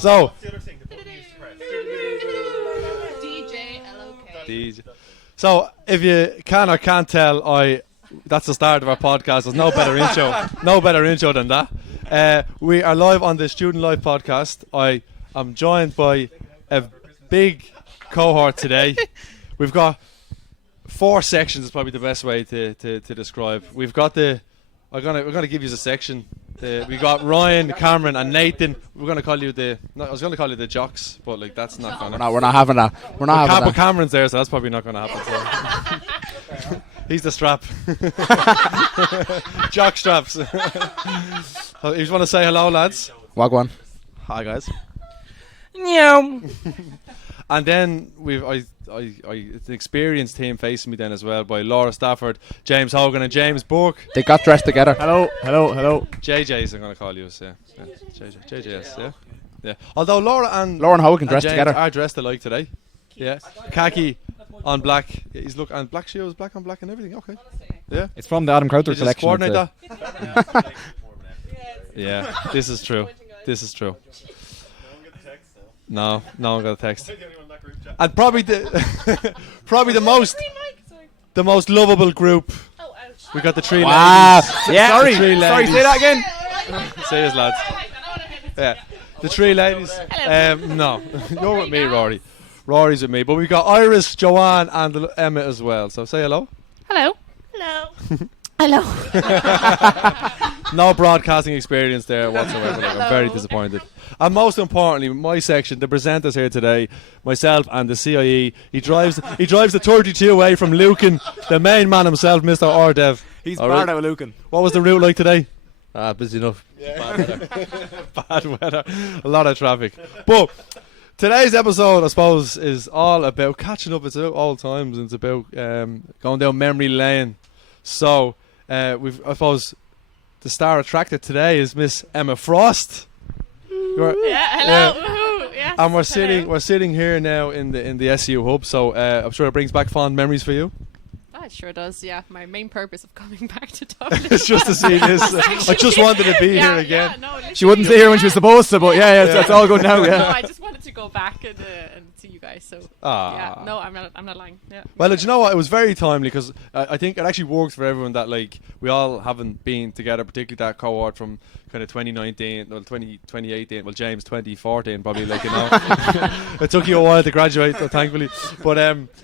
So. DJ LOK. DJ. So if you can or can't tell, that's the start of our podcast. There's no better intro than that. We are live on the Student Life podcast. I am joined by a big cohort today. We've got 4 sections. Is probably the best way to describe. We've got we're gonna give you a section. We got Ryan, Cameron, and Nathan. We're gonna call you I was gonna call you the jocks, but like that's not gonna. We're not having that. We're not having that. Cameron's there, so that's probably not gonna happen. So. He's the strap. Jock straps. You just want to say hello, lads? Wagwan. Hi, guys. Meow. And then it's an experienced team facing me then as well by Laura Stafford, James Hogan, and James Burke. They got dressed together. Hello. JJ's I'm going to call you, yeah. JJ's, yeah. Although Laura and Hogan dressed James together. are dressed alike today. Yeah. Khaki on black. He's and black shoes, black on black and everything. Okay. Yeah. It's from the Adam Crowther Just collection. coordinate that. Yeah, this is true. No one got a text. And probably the most lovable group. We got the 3 Wow. ladies. Yeah. Sorry, Sorry, ladies. say that again. Say it, lads. Yeah, the 3 ladies. No, you're with me, Rory. Rory's with me, but we got Iris, Joanne, and Emma as well. So say hello. Hello. No broadcasting experience there whatsoever. Like, I'm very disappointed. And most importantly, my section, the presenters here today, myself and the CIE. He drives the 32 away from Lucan, the main man himself, Mr. R.Dev. He's barred out of Lucan. What was the route like today? Busy enough. Bad weather. A lot of traffic. But today's episode, I suppose, is all about catching up. It's about old times and it's about going down memory lane. So, I suppose, the star attracted today is Miss Emma Frost. Hello. Yes, and we're sitting here now in the SU hub. So I'm sure it brings back fond memories for you. Oh, it sure does. Yeah, my main purpose of coming back to Dublin. It's just to see this. I just wanted to be here again. She wouldn't stay here when she was supposed to, but that's all good now. Yeah. No, I just wanted to go back and see you guys. So yeah, no, I'm not lying. Yeah. Well, do you know what? It was very timely because I think it actually works for everyone that like we all haven't been together, particularly that cohort from kind of 2019, well 2018, well James 2014 probably, like, you know. It took you a while to graduate, thankfully, but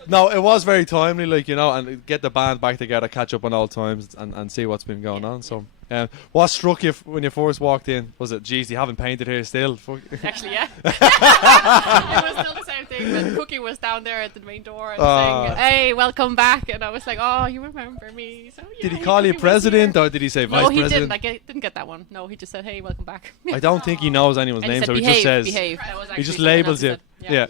no, it was very timely, like, you know, and get the band back together, catch up on old times and see what's been going on. So what struck you when you first walked in? Was it, geez, you haven't painted here still? Actually, yeah. It was still the same thing. The cookie was down there at the main door and saying, "Hey, welcome back," and I was like, "Oh, you remember me?" So, yeah, did he call you president or did he say vice president? No, he didn't. I didn't get that one. No, he just said, "Hey, welcome back." I don't think he knows anyone's name, so he just says, behave. He just labels you. Yeah.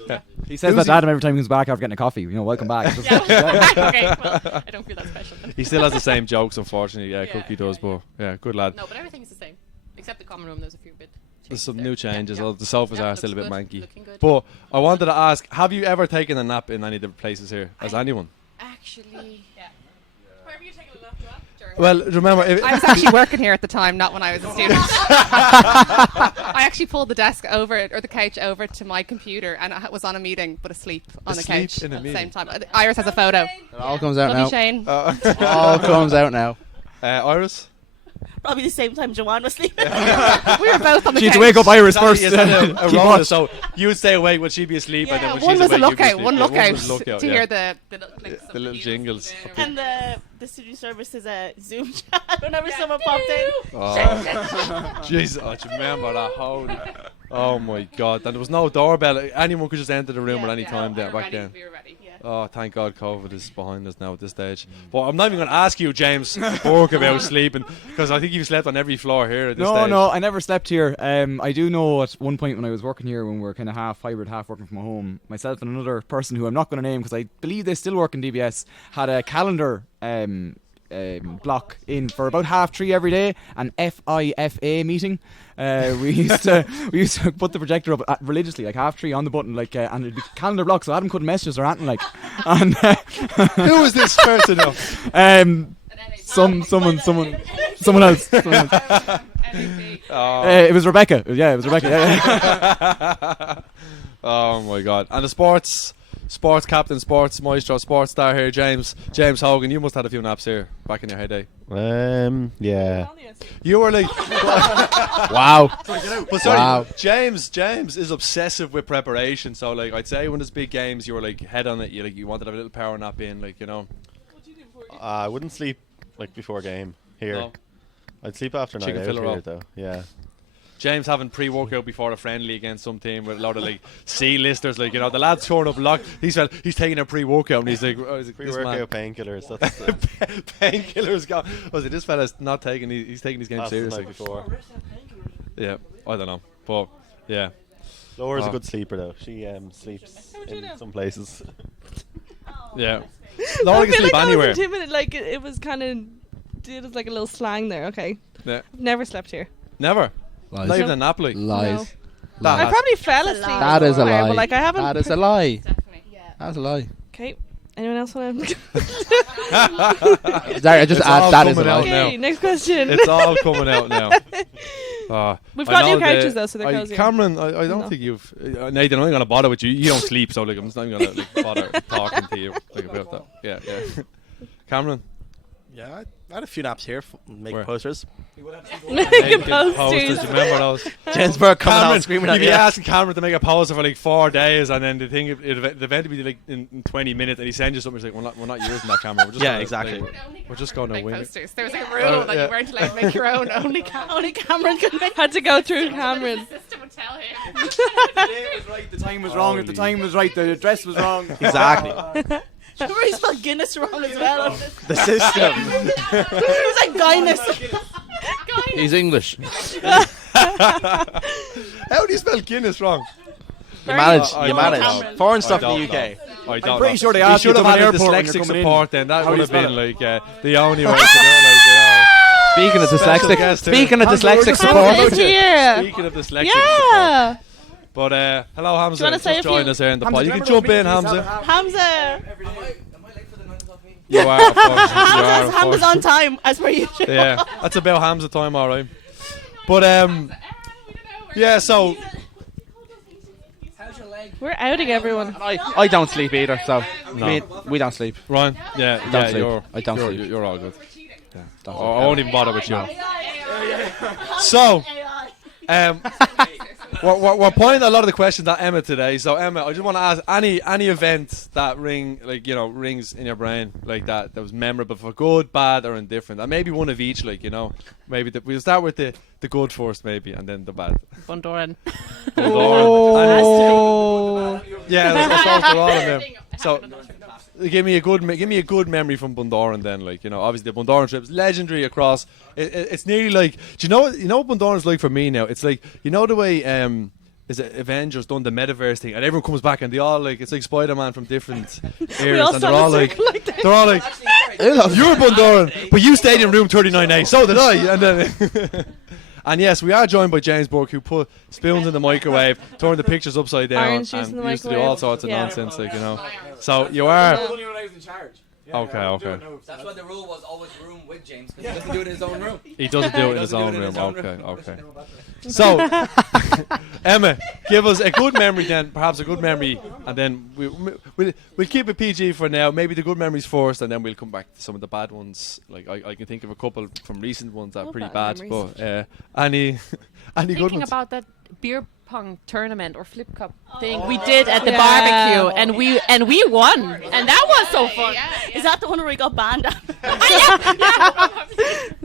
He says that to Adam every time he comes back after getting a coffee. You know, welcome back. Okay, well, I don't feel that special. He still has the same jokes, unfortunately. Yeah, Cookie does, but yeah, good lad. No, but everything's the same, except the common room. There's a few bit. There's some new changes. The sofas are still a bit manky. Good. But I wanted to ask: have you ever taken a nap in any of the places here? Has anyone? Actually, yeah. Where were you taking a nap, Joanne? Well, remember, I was actually working here at the time, not when I was a student. I actually pulled the desk over, or the couch over to my computer, and I was on a meeting, but asleep on the couch at the same time. Iris has a photo. It all comes out Love now. you, Shane. It all comes out now. Iris? Probably the same time Joanne was sleeping. We were both on the She couch. had to wake up Iris first. A roller, so you would stay awake when she'd be asleep, and then when one she's was a awake, you'd be lookout. asleep. One was lookout to hear the little jingles. And the studio service is a Zoom chat whenever someone popped in. Oh, Jesus! Oh, do you remember that? Oh my God! And there was no doorbell. Anyone could just enter the room at any time there back then. We were ready. Oh, thank God COVID is behind us now at this stage. But I'm not even going to ask you, James Burke, about sleeping, because I think you've slept on every floor here at this stage. No, I never slept here. I do know at one point when I was working here, when we were kind of half hybrid, half working from home, myself and another person who I'm not going to name because I believe they still work in DBS, had a calendar block in for about 3:30 every day, an FIFA meeting. We used to put the projector up religiously, like 3:30 on the button, like and it'd be calendar block, so Adam couldn't message us or anything, like. And who is this person? Someone else. It was Rebecca. Yeah, it was Rebecca. Yeah. Oh my God! And the sports captain, sports maestro, sports star here, James Hogan. You must have had a few naps here back in your heyday. Yeah. You were like, Wow. but sorry, Wow. James is obsessive with preparation. So like, I'd say when there's big games, you were like head on it. You wanted to have a little power nap in, like, you know. I wouldn't sleep like before game here. No. I'd sleep after night Chicken out filler here roll. though. Yeah. James having pre-workout before a friendly against some team with a lot of like C-listers, like, you know, the lad's torn up lock. He's taking a pre-workout and he's like, Pre-workout painkillers. That's painkillers gone. Was it this fella's not taking? He's taking his game the seriously. night before. Yeah, I don't know, but yeah. Laura's a good sleeper though. She sleeps in some places. Yeah. I Laura can feel sleep like anywhere. I was intimidated. Like it was kind of did it like a little slang there. Okay. Yeah. I've never slept here. Never. Lies. Not even a nap, like. Lies. That I has- probably fell asleep. That is a somewhere, lie. But like I haven't. That is a lie. Definitely. That's a lie. Okay. Anyone else want to? Sorry, I just It's all add that is a coming out lie. now. Okay. Next question. It's all coming out now. We've I got know new couches though, so they're I- cozier. Cameron, I don't No. think you've. Nathan, I'm not going to bother with you. You don't sleep, so like I'm just not going to like, bother talking to you like, about that. Yeah. Cameron, Yeah, I had a few naps here, making Where? posters. Making posters. posters. Do you remember those? Jensburg coming Cameron, out screaming you'd at be me. asking Cameron to make a poster for like 4 days, and then the thing, the event would be like in 20 minutes, and he sends you something. He's like, we're not using that camera. We're just Yeah, gonna, exactly. like, we're just going to Make win it. posters. There was like a rule that yeah. you weren't allowed to make your own. Only Cameron could make. Had to go through Cameron. The system would tell him. The time was wrong. If the time was right, the address was wrong. Exactly. Remember he spelled Guinness wrong as well. The system. He was like Guinness. He's English. How do you spell Guinness wrong? You manage. I You don't manage. know. Foreign stuff I in the don't UK. I don't I'm pretty know. sure they You asked you should to have an had airport when you're dyslexic coming support then. That How would do have you been spell like the only way to do it. Like, Speaking of Special dyslexic, guest here. speaking of Hamza, we're dyslexic just support, talking Is here. speaking of dyslexic support. Yeah. But hello Hamza, Do you wanna say just a join few- us here in the Hamza, pod. You do can you jump remember in, those Hamza. Hamza. You are, of course. You are, of Hamza's course. on time, as per usual. Yeah, that's about Hamza time, all right. But yeah. So We're outing everyone. I don't sleep either, so we don't sleep. Ryan, yeah, Don't sleep. you're, I don't you're, sleep. you're all good. Yeah, don't I won't even bother with you. So, we're pointing a lot of the questions at Emma today. So Emma, I just want to ask any event that rings in your brain like that was memorable for good, bad, or indifferent, and maybe one of each. Like, you know, maybe we'll start with the good first, maybe, and then the bad. Bundoran. Oh. Yeah, let's talk to all of them. So, give me a good memory from Bundoran then. Like, you know, obviously the Bundoran trip's legendary across. It's nearly like, do you know what Bundoran's like for me now? It's like, you know the way is it Avengers done the metaverse thing, and everyone comes back and they all like, it's like Spider-Man from different eras, and they're all like, you're Bundoran, but you stayed in room 39A, so did I. And then and yes, we are joined by James Burke, who put spoons in the microwave, turned the pictures upside down, Orange juice and in the used to do microwave. all sorts of Yeah. nonsense, like, you know. So you are okay. That's why the rule was always room with James, because he doesn't do it in his own room. He doesn't do it in his own room. Okay. So, Emma, give us a good memory then, perhaps a good memory, and then we'll keep it PG for now. Maybe the good memories first, and then we'll come back to some of the bad ones. Like I can think of a couple from recent ones that are pretty bad. memories. But any good Thinking ones? about that beer pong tournament or flip cup thing we did at the barbecue, and we won, and that was so fun. Is that the one where we got banned?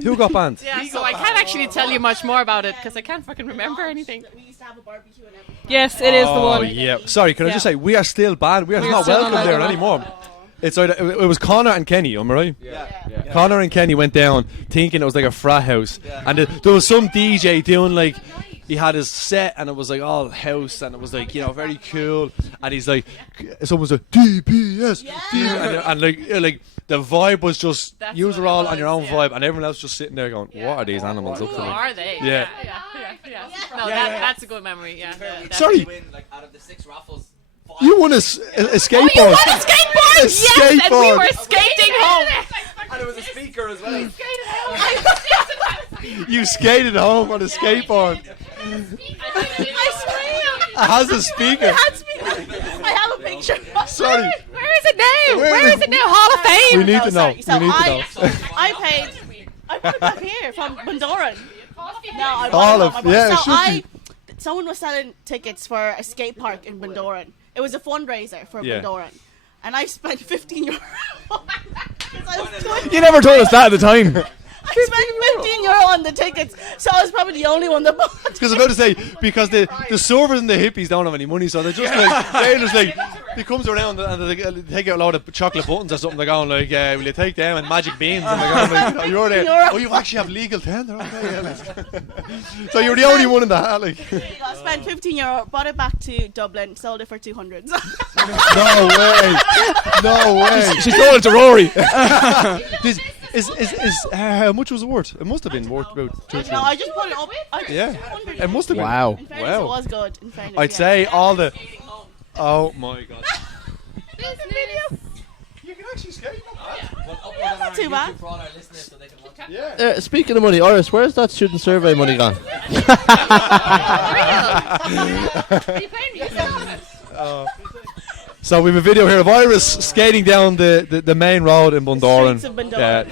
Who got banned? Yeah, so I can't actually tell you much more about it because I can't fucking remember anything. We used to have a barbecue and everything. Yes, it is the Oh one. yeah. Sorry, can I just say we are still banned. We are not still welcome not there allowed. anymore. It's either, it was Connor and Kenny, am I right? Yeah. Connor and Kenny went down thinking it was like a frat house, and there was some DJ doing like, he had his set and it was like all house and it was like, you know, very cool, and he's like, someone's like DPS, and like the vibe was just, you were all on your own vibe, and everyone else just sitting there going, what are these animals up to? Who are they? Yeah. No, that's a good memory. Yeah. Sorry, Win, like, out of the 6 raffles, 5 you won a skateboard. Oh, you won a skateboard! A Yes, and we skateboard. were skating home. And it was a speaker as well. You skated home on a skateboard. It has a speaker. I have a picture. Sorry. Where is it now? Where is it now? Hall of Fame. We need to know. So We need to know. I bought it back here from Bundoran. No, I All of bought it. yeah, it So should be. someone was selling tickets for a skate park in Bundoran. It was a fundraiser for Yeah. Bundoran. And I spent 15 euro. 'Cause I was doing- You never told us that at the time. I spent 15 euro on the tickets, so I was probably the only one that bought. Because I'm about to say, because the surfers and the hippies don't have any money, so they're just like, they're just like, he comes around and they take out a load of chocolate buttons or something. They're going like, will you take them and magic beans? And they're going like, oh, you're there. Oh, you actually have legal tender. Okay, yeah, so you're the only one in the hat, like. I spent 15 euro, brought it back to Dublin, sold it for 200. No way. No way. She sold it to Rory. How much was it worth? It must have been worth about 200. No, I just put it up. Yeah, it must have been. Wow. In fairness, it was good. In fairness, I'd say all the. Oh my god. You can actually skate. Not too bad. For all our listeners so they can watch it. Speaking of money, Iris, where's that student survey money gone? So we have a video here of Iris skating down the main road in Bundoran. Streets of Bundoran. Yeah,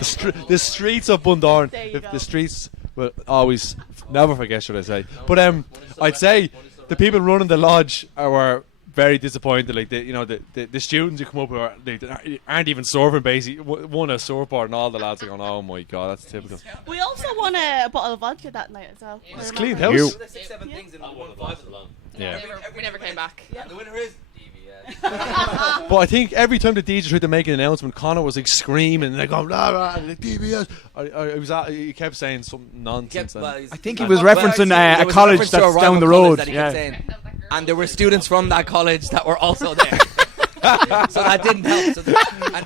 the streets of Bundoran. There you go. The streets will always never forget, should I say? But I'd say the people running the lodge were very disappointed. Like the students who come up who aren't even surfing, basically won a surfboard, and all the lads are going, "Oh my god, that's typical." We also won a bottle of vodka that night as well. It's I clean remember. house. There's 6-7 things in one five along. Yeah. We never came back. And the winner is But I think every time the DJ tried to make an announcement, Connor was like screaming, and they go, "Rah, rah," like DBS. He kept saying some nonsense. I think he was referencing a college that's down the road. Yeah. And there were students from that college that were also there. So that didn't help.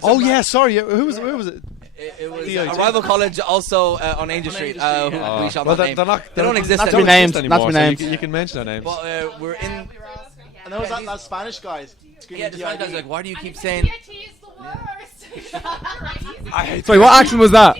Oh yeah, sorry. Who was it? It was a rival college also on Angel Street. We shall not name. They don't exist not anymore. names Not anymore. be So named. you can mention their names. But we're in. And there was that Spanish guy. Yeah, the Spanish guy's like, why do you keep saying? Sorry, what accent was that?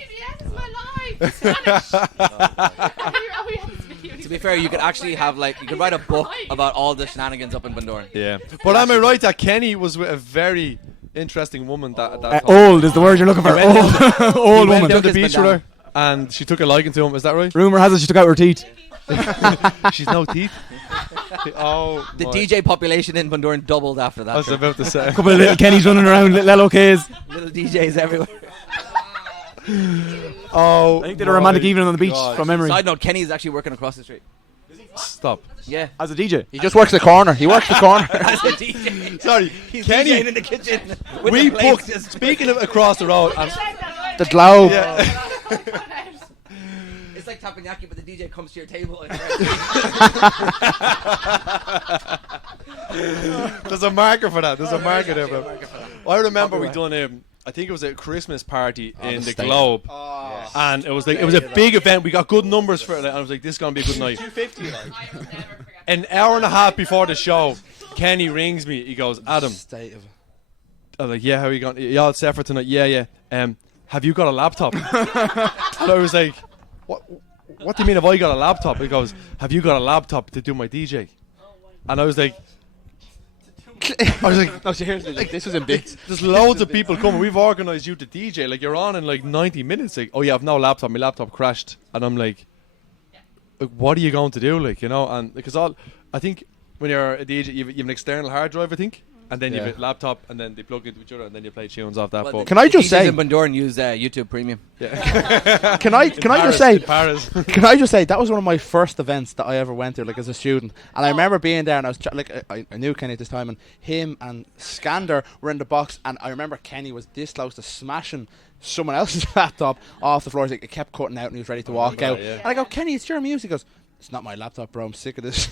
To be fair, you could actually have you could write a book about all the shenanigans up in Bundoran. Yeah. But am I right that Kenny was with a very interesting woman that time? Old is the word you're looking for. Old, old Went woman. down the beach with her, and she took a liking to him. Is that right? Rumor has it she took out her teeth. She's no teeth. Oh, The DJ population in Bundoran doubled after that. I was about to say. A couple of little Kennys running around, little LOKs. Little DJs everywhere. Oh, I think they had a romantic my evening on the beach God. from memory. Side note: Kenny is actually working across the street. Stop. Yeah, As a DJ. He just works the corner. He works the corner. as a DJ. Sorry, He's Kenny. DJing in the kitchen. With We the plates booked. just- Speaking of across the road, The Globe. yeah. It's like tappanyaki, but the DJ comes to your table. And There's a marker for that. There's a marker there, bro. I remember we done I think it was a Christmas party in the Globe, and it was a big event. We got good numbers for it, and I was like, "This is gonna be a good night." 250. An hour and a half before the show, Kenny rings me. He goes, "Adam." I'm like, "Yeah, how are you going? You all set for tonight?" "Yeah." Have you got a laptop? And I was like, What do you mean have I got a laptop? He goes, "Have you got a laptop to do my DJ?" And I was like, No, seriously, this was in big. "There's loads of people coming. We've organised you to DJ. Like you're on in like 90 minutes." Like, "Oh yeah, I've no laptop. My laptop crashed." And I'm like, "What are you going to do?" Like, you know, and because I think when you're a DJ, you have an external hard drive, I think, and then you have a laptop, and then they plug into each other, and then you play tunes off that. But Can I just say, in Bundoran use YouTube Premium? can I just say, Paris. can I just say that was one of my first events that I ever went to, like as a student, and I remember being there, and I was I knew Kenny at this time, and him and Skander were in the box, and I remember Kenny was this close to smashing someone else's laptop off the floor. Like, it kept cutting out, and he was ready to walk out. Yeah. And I go, "Kenny, it's your music." He goes, "It's not my laptop, bro. I'm sick of this."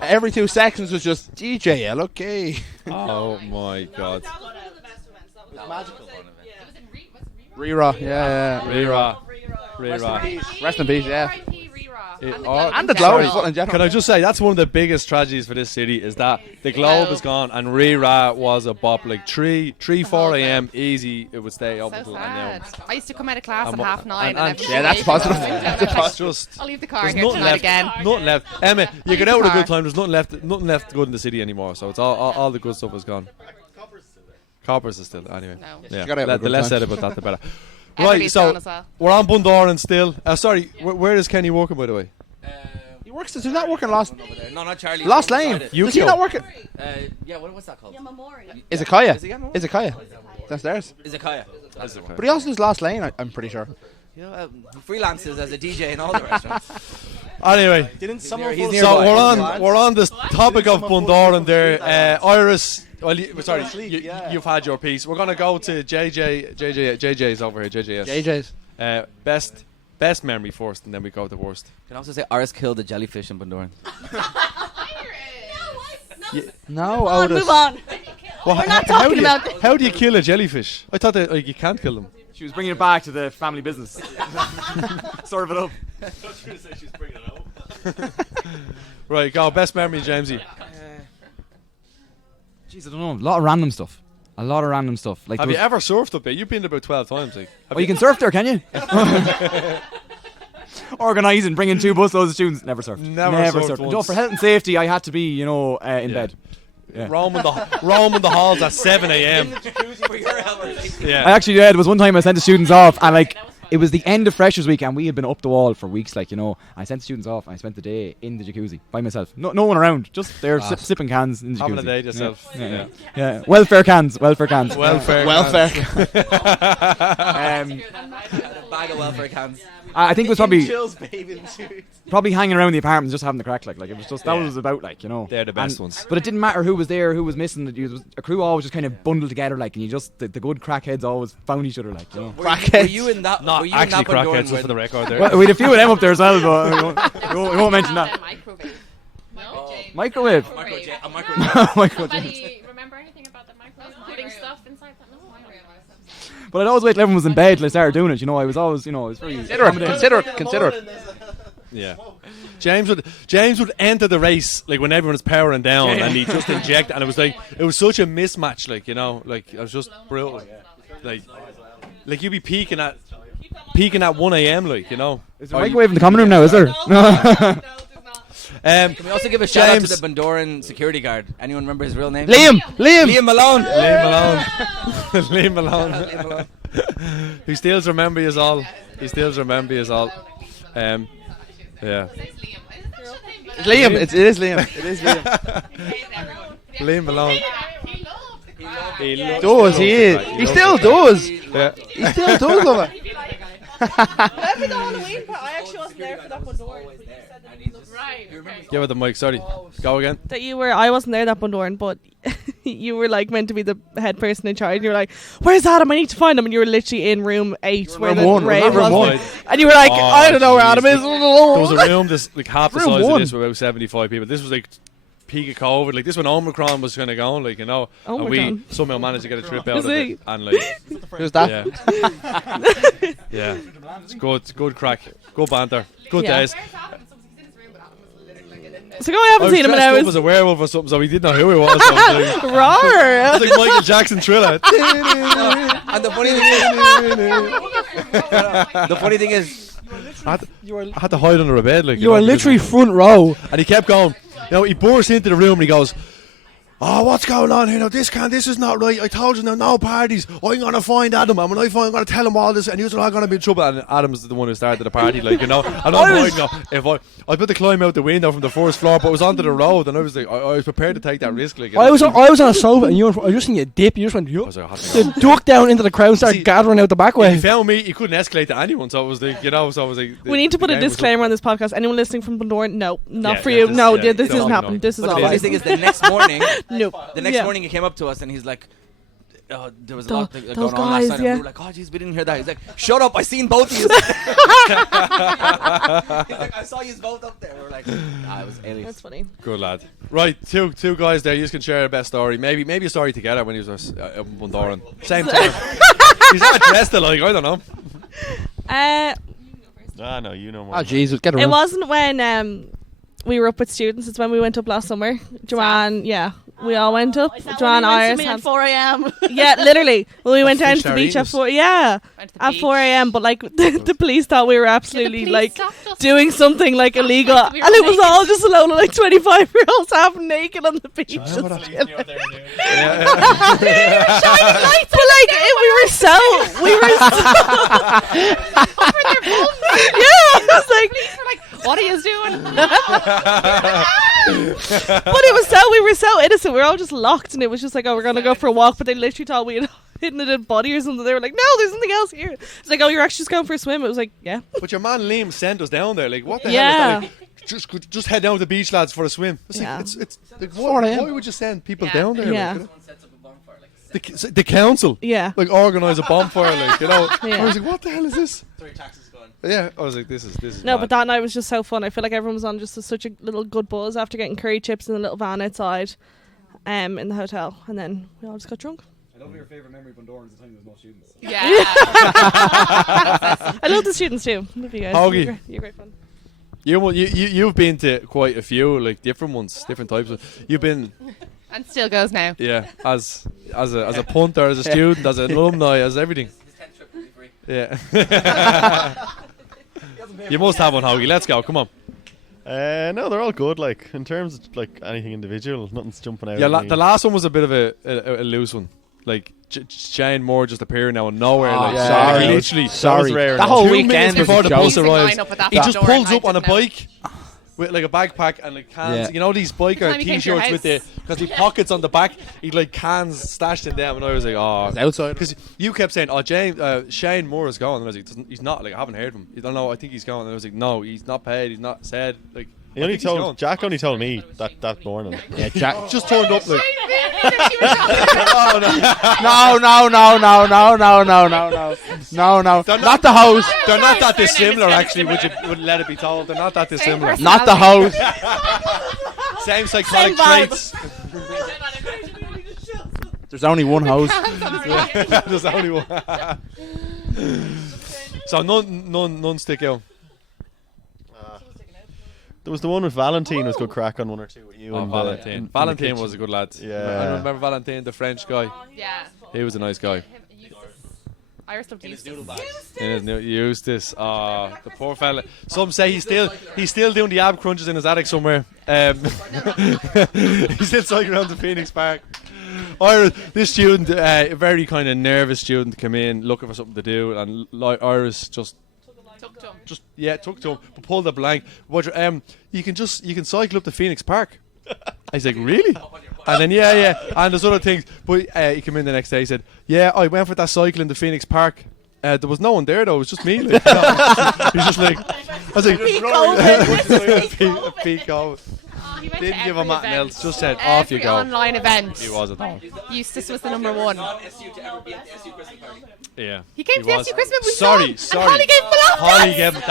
Every 2 seconds was just DJL, okay. Oh my God. Magical. Rera, yeah. Rera. Rest in peace, yeah. And the Globe in general. Can I just say that's one of the biggest tragedies for this city is that the Globe is gone and Rira was a bop like 4 a.m. easy. It would stay up So until sad. now. I used to come out of class at And- 9:30 and and- Yeah, that's positive. It's just I'll leave the car there's here nothing tonight left. again. Nothing left. Emma, you get leave out the at a good car. time. There's nothing left good in the city anymore. So it's all the good stuff is gone. Coppers is still anyway. No. Yeah. You gotta have a The good less time. said about that, the better. Right, Everybody's so gone as well. we're on Bundoran still. Sorry, where is Kenny working, by the way? He works. He's not working Lost. Over there. No, not Charlie. Lost Beside Lane. it. Is he not working? Yeah, what's that called? Is it Kaya? Is he getting one? Is it Kaya? That's theirs. Izakaya. But he also does Lost Lane. I'm pretty sure. Yeah, freelances as a DJ in all the restaurants. Anyway, Didn't someone He's pull nearby. so we're on this topic of Bundoran there. Iris, well, sorry, yeah. you've had your piece. We're gonna go to JJ's over here. JJS. JJ's. Best memory first, and then we go to worst. You can also say Iris killed the jellyfish in Bundoran. No, On, Otis. move on. Well, We're not talking about this. How do you kill a jellyfish? I thought that you can't kill them. She was bringing it back to the family business. Serve it up. Right, go. Best memory, Jamesy. Jeez, I don't know. A lot of random stuff. Like Have there you ever surfed up there? You've been there about 12 times. Like. Oh, you can surf there, can you? Organising, bringing 2 busloads of students. Never surfed. Never surfed No, once. for health and safety, I had to be, in bed. Yeah. Roaming the halls at 7 a.m. Yeah. I actually did. There was one time I sent the students off, and it was the end of Freshers Week, and we had been up the wall for weeks. I sent the students off, and I spent the day in the jacuzzi by myself. No one around, just there sipping cans in the jacuzzi. Having a day to yourself. Yeah. Welfare cans. Welfare. A bag of welfare cans. I think it was probably Chills bathing suits. probably hanging around the apartments, just having the crack. Like it was just that was about They're the best ones. But it didn't matter who was there, who was missing. A crew always just kind of bundled together, and you just the good crackheads always found each other, Were you in that? Not were you in actually that Bundoran crackheads, just when- for the record there. Well, we had a few of them up there as well, but we won't mention that. Microwave. A microwave. Microwave. Somebody remember anything about the microwave? Putting stuff inside that? No. But I'd always wait till everyone was in bed till I started doing it. I was always, I was very Consider it. Yeah. James would enter the race like when everyone's powering down and he'd just inject, and it was such a mismatch, it was just brutal. Like you'd be peaking at 1 a.m. Is there a microwave in the common room now? Is there? Can we also give a shout out to James. the Bundoran security guard? Anyone remember his real name? Liam. Liam Malone. Liam Malone. He still remember us all. Yeah. Liam. It is Liam. It is Liam. Liam Malone. Does he is? He still does. Yeah. He still does love it. Every Halloween, but I actually wasn't there for that one door. Right. Give it the mic. Sorry. Go again. That I wasn't there that Bundoran, but you were meant to be the head person in charge. And you were like, "Where's Adam? I need to find him." And you were literally in room 8 where Room the one, rave room was. one. And you were like, Oh, "I don't know where Adam is." There was a room half the Room size of one. this with about 75 people. This was peak of COVID. This when Omicron was kind of going, and we Omicron. somehow managed to get a trip out Was of it? it. And Who's that? yeah. It's good crack. Good banter. Good Yeah. days. So I haven't seen him in dressed up hours. as a werewolf or something, so we didn't know who he was. So it was Roar. like Michael Jackson Thriller. And the funny thing is, I had to hide under a bed. You were literally front row. And he kept going. He burst into the room and he goes, "Oh, what's going on here? This is not right. I told you no parties. I'm going to find Adam. And when I find, I'm going to tell him all this. And you're not going to be in trouble." And Adam's the one who started the party, And I'm if I put the climb out the window from the first floor, but it was onto the road. And I was I was prepared to take that risk. I was on a sofa and I just seen you dip. You just went, yup. You ducked down into the crowd and started gathering out the back way. He found me. He couldn't escalate to anyone. So it was We need to put a disclaimer on this podcast. Anyone listening from Bundoran, no, not Yeah, for yeah, you. this- No, yeah, this no, isn't no. happening. This is but all. the funny thing is, the next morning, Nope. the next Yeah. morning he came up to us and he's like, there was a lot going those on guys, last night. yeah. And we were like, "Oh, jeez, we didn't hear that." He's like, "Shut up! I seen both of you." He's like, "I saw you both up there." We were like, "It was aliens." That's funny. Good lad. Right, two guys there. You just can share a best story. Maybe a story together when he was up in Bundoran. Same time. He's not dressed alike. I don't know. Ah, no, you know more. Oh, jeez, get It around. wasn't when we were up with students. It's when we went up last summer. Joanne, yeah. We all went up. Joanne, Iris, at 4 a.m. yeah, literally. Well, we went down to the beach at Sardines. 4. Yeah, at 4 a.m. But like the police thought we were absolutely like doing something like illegal, We were and it was naked. all just a load of like 25-year-olds half naked on the beach. Just chilling. Shining lights, but like we were so yeah. I was like, What are you doing? but we were so innocent. We were all just locked, and it was just like, oh, we're gonna go for a walk. But they literally thought we had hidden a dead body or something. They were like, no, there's something else here. It's like, oh, you're actually just going for a swim. It was like, yeah. But your man Liam sent us down there. Like, what the Yeah. hell is that? Like, just head down to the beach, lads, for a swim. It's Yeah. like, it's like, why would you send people down there? Yeah. Like, the council, Yeah. like organise a bonfire, like, you know. Yeah. I was like, what the hell is this? Sorry, taxes gone. Yeah, I was like, this is No, mad. but that night was just so fun. I feel like everyone was on just such a little good buzz after getting curry chips in the little van outside, in the hotel, and then we all just got drunk. I love your favourite memory of Bundoran is the time there was no students. Yeah. I love the students too. Love you guys. Hoggy. You're great fun. You've been to quite a few, like, different ones, different types of. You've been, And still goes now. yeah, as a punter, as a student, as an alumni, as everything. His 10th trip will be free. Yeah. You must have one, Hoggy. Let's go. Come on. No, they're all good. Like in terms of like anything individual, nothing's jumping out. Yeah, at me. the last one was a bit of a loose one. Like Shane Moore just appearing out of nowhere. Oh, like, yeah. sorry, Yeah. literally. Sorry. rare That enough. whole 2 weekend minutes was before a the joke. bus Amazing arrives, lineup at that he just door, pulls I up on a didn't know. bike with like a backpack and like cans. Yeah. You know these biker Time he came to your t-shirts with the house. because he pockets on the back. He like cans stashed in them, and I was like, oh, It's outside. because you kept saying, oh, Shane Moore is gone, and I was like, he's not. Like, I haven't heard of him. You don't know. I think he's gone, and I was like, no, he's not paid.'s not said. Like, He I only think he's gone. told Jack only told me that morning. Yeah, Jack. Just turned up like. No, no, no, no, no, no, no, no, no. No, no. Not the host. They're not that dissimilar, actually. Would let it be told? They're not that dissimilar. Not the host. Same psychotic vibe. traits. There's only one host. There's only one. So none stick out. There was the one with Valentine was good crack on one or two with you. Oh, and Valentine. in the Valentine kitchen. was a good lad. Yeah. I remember Valentine, the French guy. Yeah. He was a nice guy. Iris loved Eustace. In his new Eustace. The poor fella. Some say he's still doing the ab crunches in his attic somewhere. He's still cycling around the Phoenix Park. Iris, this student, a very kind of nervous student, came in looking for something to do, and Iris just took to him, but pulled a blank. You can cycle up to Phoenix Park. I was like, really? And then and there's other things. But he came in the next day. He said, yeah, I went for that cycle in the Phoenix Park. There was no one there though. It was just me. Like, he's just like, I was like, peak COVID. Didn't give him nothing else. Just said, off you go. Online event. He was at all. Eustace was the number one. Yeah. He came to the was. SU Christmas. We Sorry. saw him, and Holly gave him a laptop. Holly gave him. That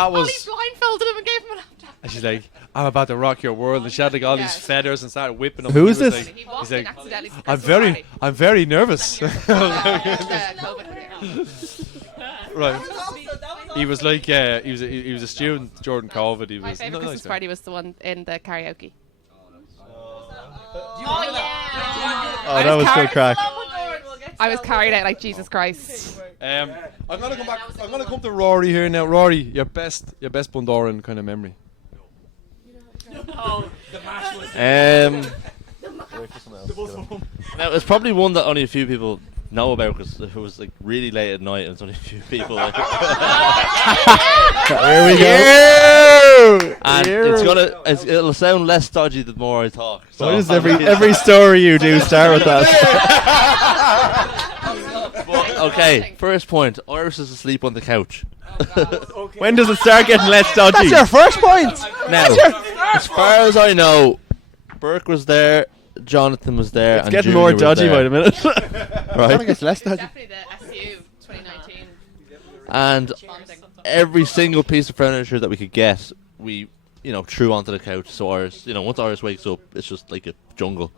Holly was. blindfolded him and gave him a laptop. And she's like, I'm about to rock your world. And she had like all these feathers and started whipping them. Who He is was this? like- He walked he's in like, accidentally. to I'm very nervous. Right. He was like, he was a student, Jordan Covid. He My was favourite Christmas party was the one in the karaoke. Oh, that was good crack. I was carried out like Jesus Christ. I'm gonna come back. I'm gonna come to Rory here now. Rory, your best Bundoran kind of memory. Now it's probably one that only a few people know about because it was like really late at night and it's only a few people. Like There we go. And it'll sound less dodgy the more I talk. So Why does every story you do start with that? Okay, first point. Iris is asleep on the couch. When does it start getting less dodgy? That's your first point. Now, as far as I know, Burke was there, Jonathan was there, It's and getting Junior more was dodgy there. by the minute. Right? Gets less dodgy. Definitely the SU 2019. And every single piece of furniture that we could get, we threw onto the couch. So Iris, once Iris wakes up, it's just like a jungle.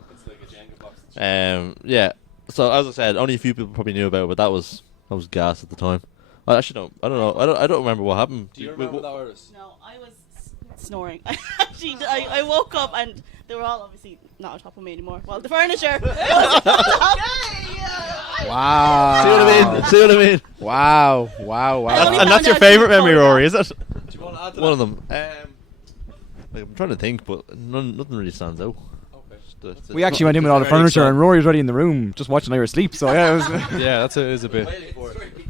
Yeah. So as I said, only a few people probably knew about it, but that was gas at the time. I actually don't. I don't know. I don't remember what happened. Do you remember that, Iris? No, I was snoring. Actually, I woke up and they were all obviously not on top of me anymore. Well, the furniture. Wow. See what I mean? Wow. And that's your favourite memory, Rory, is it? Do you want to add to one of them? Like, I'm trying to think, but nothing really stands out. We actually went in with all the furniture, and Rory was already in the room just watching Irish sleep. So yeah, it was Yeah, that is a bit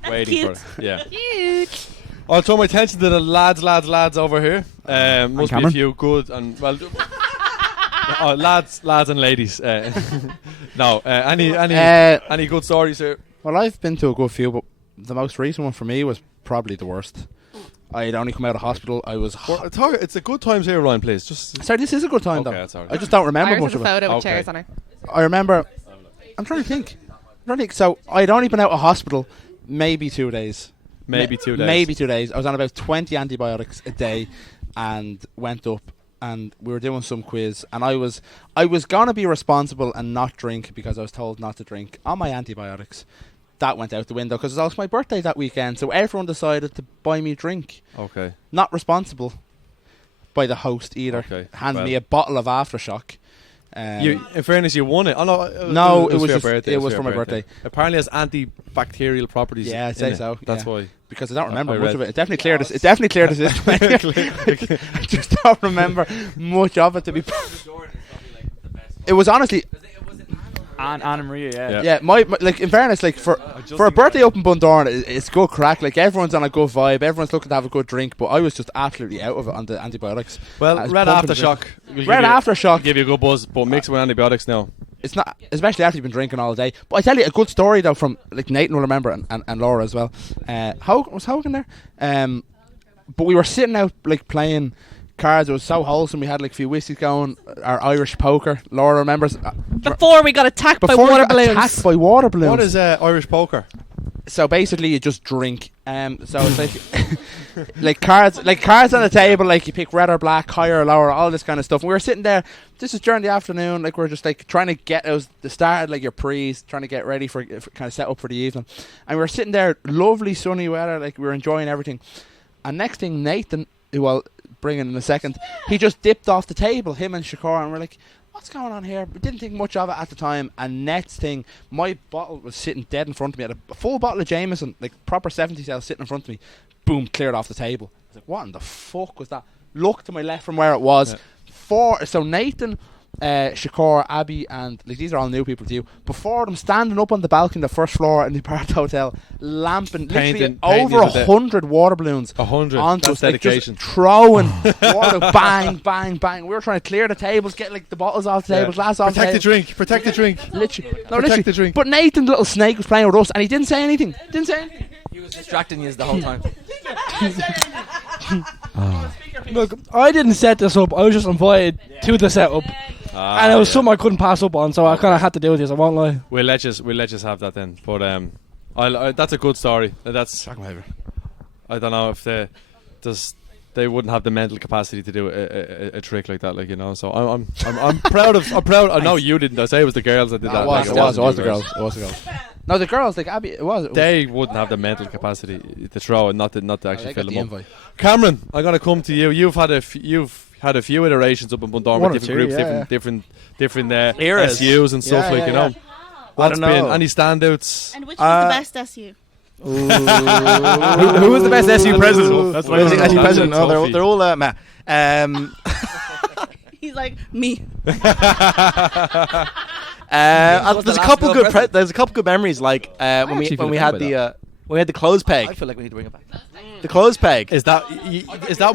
waiting for it. Yeah. Cute. I'll throw my attention to the lads over here. Must be a Cameron? few good and well. Lads and ladies. No, any good stories here? Well, I've been to a good few, but the most recent one for me was probably the worst. I had only come out of hospital. I was. It's a good times here, Ryan. Please, just. Sorry, this is a good time Okay, though. that's all right. I just don't remember Iris much has of a it. photo with Okay. chairs on her. I remember. I'm trying to think. So I'd only been out of hospital maybe 2 days. Maybe 2 days. Maybe 2 days. I was on about 20 antibiotics a day, and went up. And we were doing some quiz, and I was gonna be responsible and not drink because I was told not to drink on my antibiotics. That went out the window because it was also my birthday that weekend, so everyone decided to buy me a drink. Okay. Not responsible by the host either. Okay. Handed me a bottle of Aftershock. In fairness, you won it. Oh no, No, it was just- for your birthday. it was for for your my birthday. Apparently, it has antibacterial properties. Yeah, I'd in say it. so. That's yeah. why. Because I don't remember I much read. of it. It definitely cleared us. It definitely cleared us this way. I just don't remember much of it, to be. It was honestly. Anna Maria. Yeah. Yeah, my like in fairness, like for a birthday up in Bundoran, it's good crack. Like everyone's on a good vibe, everyone's looking to have a good drink. But I was just absolutely out of it on the antibiotics. Well, I was red pumping aftershock. Red Aftershock. Give you a good buzz, but mix it with antibiotics now. It's not, especially after you've been drinking all day. But I tell you a good story though from like Nathan will remember and Laura as well. Was Hogan there? But we were sitting out like playing cards. It was so wholesome. We had like a few whiskeys going. Our Irish poker. Laura remembers. Before we got attacked by water balloons. Attacked by water balloons. What is Irish poker? So basically, you just drink. So it's like like cards on the table. Like you pick red or black, higher or lower, all this kind of stuff. And we were sitting there. This is during the afternoon. Like we're just like trying to get. It was the start. Like your pre's trying to get ready for kind of set up for the evening. And we were sitting there, lovely sunny weather. Like we were enjoying everything. And next thing, Nathan, who I'll bring in a second, he just dipped off the table. Him and Shakora, and we're like, what's going on here? We didn't think much of it at the time. And next thing, my bottle was sitting dead in front of me. I had a full bottle of Jameson, like proper 70s style, sitting in front of me. Boom, cleared off the table. I was like, what in the fuck was that? Looked to my left from where it was. Yeah. So Nathan, Shakora, Abby, and like these are all new people to you. Before them, standing up on the balcony, the first floor in the Apart Hotel, lamping literally over 100 water balloons. 100. Onto That's us, like, dedication. just throwing water, bang, bang, bang. We were trying to clear the tables, get like the bottles off the table, glass off the table. Protect the drink. Literally, Protect the drink. But Nathan's little snake was playing with us, and he didn't say anything. He was distracting you the whole time. Look, I didn't set this up. I was just invited to the setup, and it was something I couldn't pass up on. So I kind of had to do this. I won't lie. We'll let you have that then. But that's a good story. That's I don't know if they wouldn't have the mental capacity to do a trick like that, like, you know. So I'm proud of. I know you didn't. I say it was the girls that did that. It was the girls. No, the girls, like Abby, it was. They wouldn't have the mental capacity to throw and not to actually fill them up. Invite. Cameron, I'm gonna come to you. You've had a few iterations up in Bundoran with different groups, different Eras. SUs and stuff, like, you know. What's I don't been know. any standouts? And which was the best SU? Who was the best SU president? That's Well, like SU president. No, Sophie. they're all meh. He's like, me. There's a couple good. There's a couple good memories, like when we had the clothes peg. I feel like we need to bring it back. The clothes peg. Is that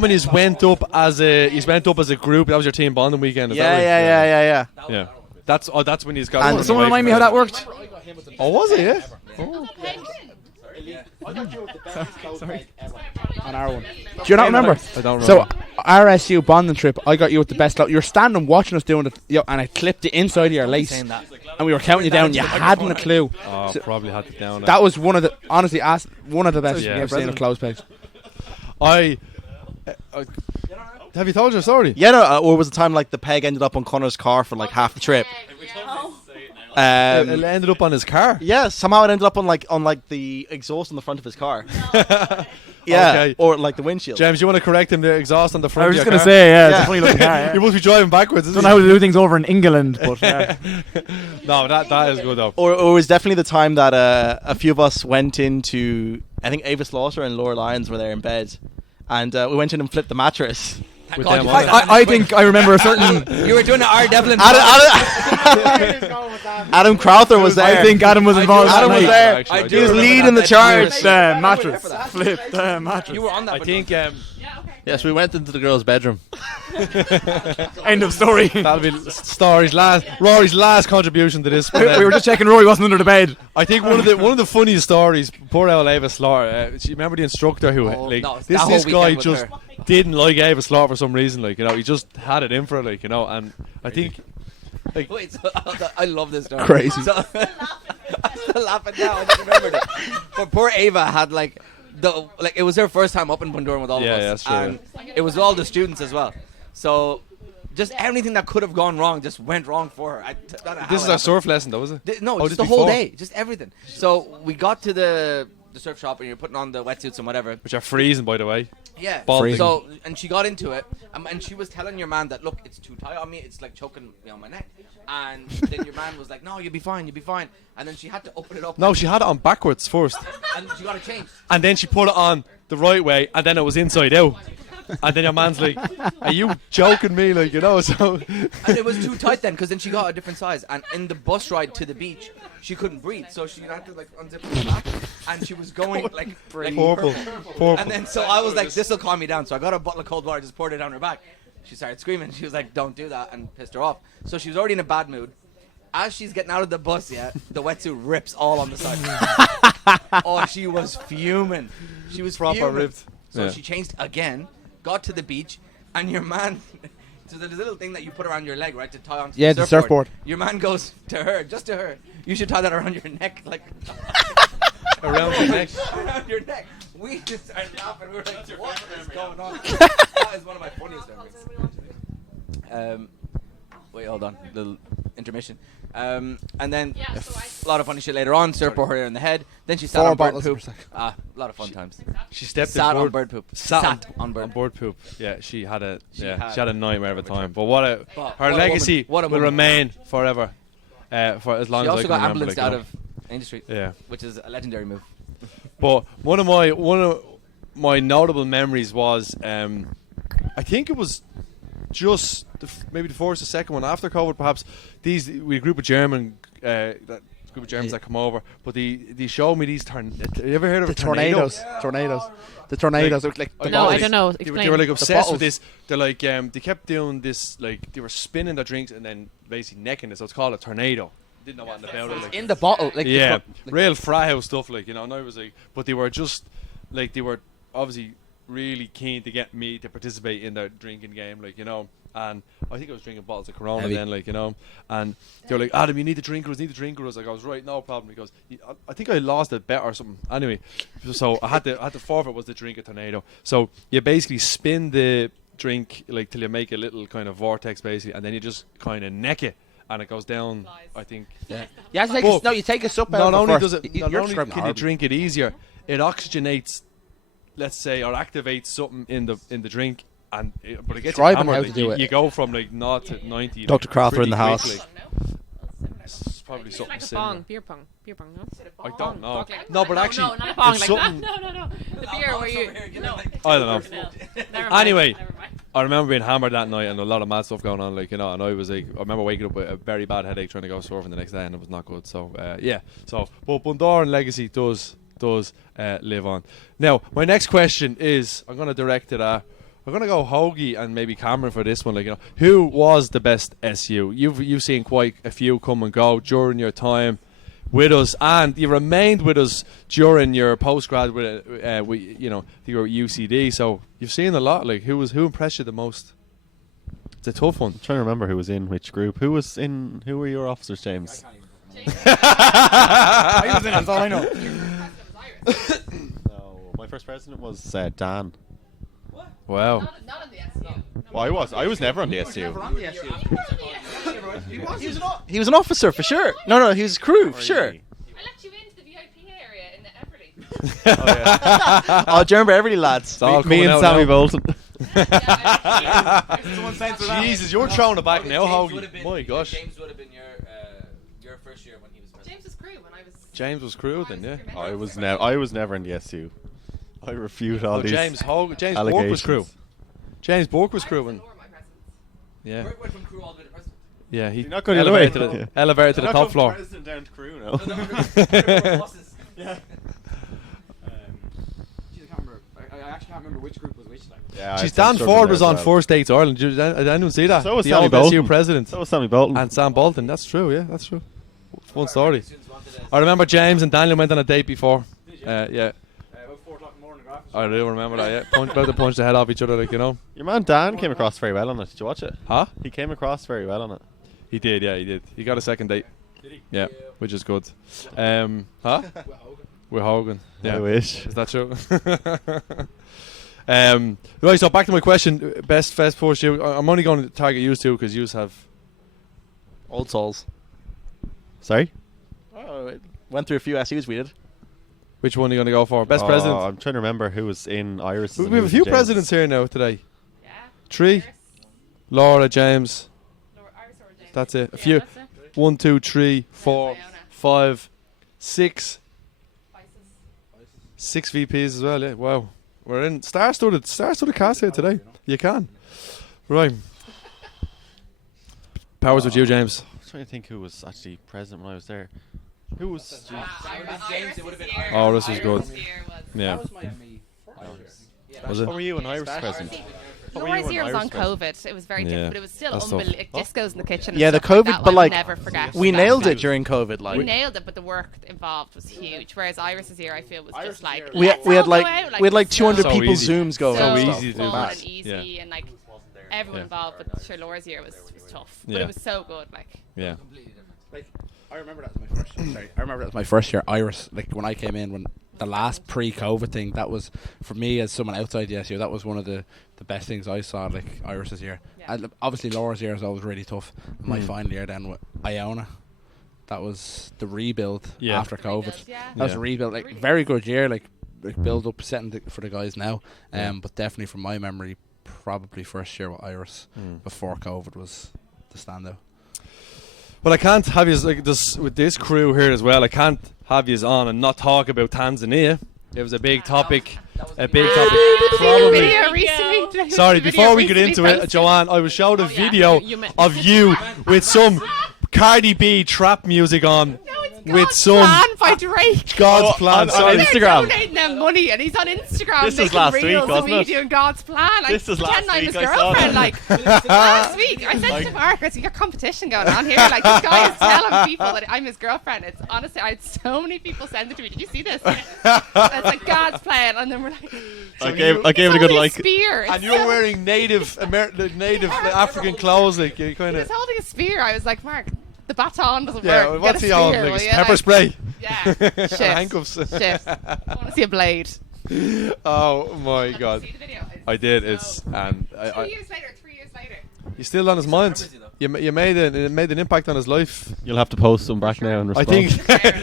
when you went up as a group? That was your team bonding weekend. Is that right? Yeah. That's when he's got. And Someone remind me how that worked. Oh, was it? Yeah. Sorry. On our one. Do you not remember? I don't remember. So RSU bonding trip, I got you with the best. You're standing watching us doing it, and I clipped it inside of your lace, and we were counting you down. You hadn't a clue. Oh, probably had it down. That was one of the one of the best Yeah. you've ever seen of clothes pegs. Have you told your story? Yeah, no, or was the time like the peg ended up on Connor's car for like half the trip? It ended up on his car. Yeah, somehow it ended up on like the exhaust on the front of his car. Yeah, Okay. or like the windshield. James, you want to correct him? The exhaust on the front. I was of just your gonna car? say, yeah, it's a funny looking car. Yeah. You must be driving backwards. Don't know how to do things over in England, but yeah. No, that is good though. Or it was definitely the time that a few of us went into, I think Ava Slaughter and Laura Lyons were there in bed, and we went in and flipped the mattress. With them on it. I think I remember a certain. You were doing the R.Dev. Adam Crowther was there. I think Adam was involved. Adam was there. Actually, He was leading the charge. Mattress. Flip the mattress. You were on that. I think. Yes, we went into the girls' bedroom. End of story. That'll be Rory's last contribution to this. We were just checking Rory wasn't under the bed. I think one of the funniest stories. Poor old Ava Slaughter. She remember the instructor who this guy just didn't like Ava Slaughter for some reason. Like, you know, he just had it in for her. Like, you know, and I think. Like, Wait, so, I love this story. Crazy. So, I'm still laughing now. I just remembered it. But poor Ava had it was her first time up in Bundoran with all of us. Yeah, that's true. And it was all the students as well. So just anything that could have gone wrong just went wrong for her. this is our surf lesson, though, is it? No, Oh, just the whole day, just everything. So we got to the surf shop and you're putting on the wetsuits and whatever. Which are freezing, by the way. Yeah. Balding. So and she got into it, and she was telling your man that, look, it's too tight on me. It's like choking me on my neck. And then your man was like, no, you'll be fine, you'll be fine. And then she had to open it up. No, she had it on backwards first. And she got it changed. And then she put it on the right way, and then it was inside out. And then your man's like, are you joking me? Like, you know, so. And it was too tight then, because then she got a different size. And in the bus ride to the beach, she couldn't breathe. So she had to, like, unzip her back. And she was going, like Purple. And then, so I was like, this will calm me down. So I got a bottle of cold water, just poured it down her back. She started screaming. She was like, don't do that, and pissed her off. So she was already in a bad mood. As she's getting out of the bus, the wetsuit rips all on the side. Oh, she was fuming. She was Proper fuming. ripped. So she changed again, got to the beach, and your man... So there's a little thing that you put around your leg, right, to tie onto the surfboard. Your man goes to her, just to her, you should tie that around your neck, like... Around your neck? Around your neck. We just started laughing. We were like, what is going on? That is one of my funniest memories. Wait, hold on. Little intermission. And then a lot of funny shit later on. Surfboard her in the head. Then she sat 4 on bird bottles poop. per second. A lot of fun times. She stepped Sat in on bird poop. Sat on bird poop. Yeah, she had a nightmare of a time. But But her what a legacy woman. What a will woman. remain forever. For as long She as I also can got remember. ambulanced like, out you know. of Main Street. Yeah. Which is a legendary move. But one of my notable memories was I think it was just maybe the first or second one after COVID, perhaps. We had a group of Germans that come over, but they showed me these you ever heard of The a tornado? tornadoes. The tornadoes look like the No, I bottles. don't know. They were Explain. like obsessed with bottles. this. They're like they kept doing this, like they were spinning their drinks and then basically necking it. So it's called a tornado. Didn't know what about it. Like, in the bottle. Like yeah, the real frat house stuff, like, you know. And I was like, but they were just like they were obviously really keen to get me to participate in their drinking game, like, you know. And I think I was drinking bottles of Corona Heavy. then, like, you know. And they were like, Adam, you need to drink with us. Like, I was right, no problem. He goes, I think I lost a bet or something. Anyway, so I had to forfeit was to drink a tornado. So you basically spin the drink like till you make a little kind of vortex basically, and then you just kind of neck it. And it goes down, I think. Yeah. You have to take you take a sup out. Not only first. does it, not You're only describing can you drink it easier, it oxygenates, let's say, or activates something in the drink, but it gets Describe hammered. how to Like, do it. You go from like 0 to 90. Dr. Crowther in the pretty house. quickly. It's probably something Like a similar. bong, beer pong, no? I don't know. Like No, but actually, no, not a bong, it's like something. no. The beer where you no. I don't know. Never mind, Anyway, never mind. I remember being hammered that night and a lot of mad stuff going on, like, you know. And I was like, I remember waking up with a very bad headache trying to go surfing the next day, and it was not good. So yeah. So, but Bundoran legacy does live on. Now, my next question is, I'm going to direct it at. I'm going to go Hoagie and maybe Cameron for this one. Like, you know, who was the best SU? You've seen quite a few come and go during your time with us, and you remained with us during your postgrad with you know, you were at UCD. So you've seen a lot. Like, who impressed you the most? It's a tough one. I'm trying to remember who was in which group. Who were your officers, James? I was in it, that's all I know. No, my first president was Dan. Wow. Not on the SU. Well, I was never on the SU. He was an officer for sure. No, he was crew for sure. I let you into the VIP area in the Everly. Oh, do you remember Everly lads? all Me coming and out Sammy now. Bolton. Jesus, you're throwing it back now, Hoagie. My gosh. James would have been your first year when he was president. James was crew when I was. James was crew then, yeah. I was never in the SU. I refute all these James Bork was allegations. crew. James Bork was crew when. Yeah. Burke went from crew all the way to president. Yeah, he You're not going the other way. elevated to the top floor. President down to crew now. Yeah. I actually can't remember which group was which. Like. Yeah, She's Dan Ford was on First Dates Ireland. Did anyone see that? So was the Sammy old Bolton. SU president. So was Sammy Bolton. And Sam Bolton. That's true. Yeah, that's true. Fun story. I remember James and Daniel went on a date before. Yeah. About 4 o'clock in the morning. I do remember that. Yeah, about to punch the head off each other, like, you know. Your man Dan came across very well on it. Did you watch it? Huh? He came across very well on it. He did. Yeah, he did. He got a second date. Did he? Yeah, which is good. Huh? With Hogan. Yeah. I wish. Is that true? Right, so back to my question. Best Fest Post you. I'm only going to target you two because you have old souls. Sorry? Oh, went through a few SUs we did. Which one are you going to go for? Best president? I'm trying to remember who was in Iris. We have a few presidents here now today. Yeah. 3. Laura, James. James. That's it. A few. 1, 2, 3, 4, 5, 6. 6 VPs as well, yeah. Wow. We're in star-studded cast here today. You can. Right. Powers with you, James. I was trying to think who was actually president when I was there. Who was... James, it would have been Oh, this was good. Yeah. Was it? What were you when Iris was president? Laura's year was on COVID. It was very different, but it was still That's unbelievable. Discos in the kitchen. And Yeah, the stuff like COVID, that, but I will like never forget. we that. nailed it during COVID. Like We nailed it, but the work involved was huge. Whereas Iris's year, I feel, was just like we let's had all like go out, we had like 200 so people easy. Zooms going. so and easy to do fun that. and easy, Yeah. and like everyone Yeah. involved. But sure, Laura's year was tough, but Yeah. it was so good. Like Yeah. Like, I remember that was my first year. Sorry, I remember that was my first year Iris. Like when I came in, when the last pre-COVID thing, that was for me as someone outside the SU. That was one of the best things I saw. Like Iris's year, and obviously Laura's year is always really tough. And my final year then with Iona, that was the rebuild after COVID. That was a rebuild. Like very good year. Like build up, setting for the guys now. But definitely from my memory, probably first year with Iris before COVID was the standout. Well, I can't have you like this with this crew here as well. I can't have you on and not talk about Tanzania. It was a big topic. A big topic. Probably. video recently. Sorry, before we get into it, Joanne, I was showed a video of you with some Cardi B trap music on. With some Plan by Drake. God's plan. Sorry, Sorry. they're donating them money, and he's on Instagram This was making last week, reels of wasn't me it? doing God's plan. This was last I'm his week, I saw girlfriend. that. Like last week, I said to Mark, "I said your competition going on here. Like this guy is telling people that I'm his girlfriend." It's honestly, I had so many people send it to me. Did you see this? It's like God's plan, and then we're like, I gave it a good like. spear. And you're wearing native African clothes, like you kind He of. was holding a spear. I was like, Mark, the baton doesn't Yeah, work. what's Get he a on? spear, Like will you? pepper Like, spray. Yeah. Shit. Handcuffs. Shit. I want to see a blade. Oh my God! See the video? I did. It's and 3 years later. 3 years later. he's still on his mind. You made an impact on his life. You'll have to post them back now and I respond. think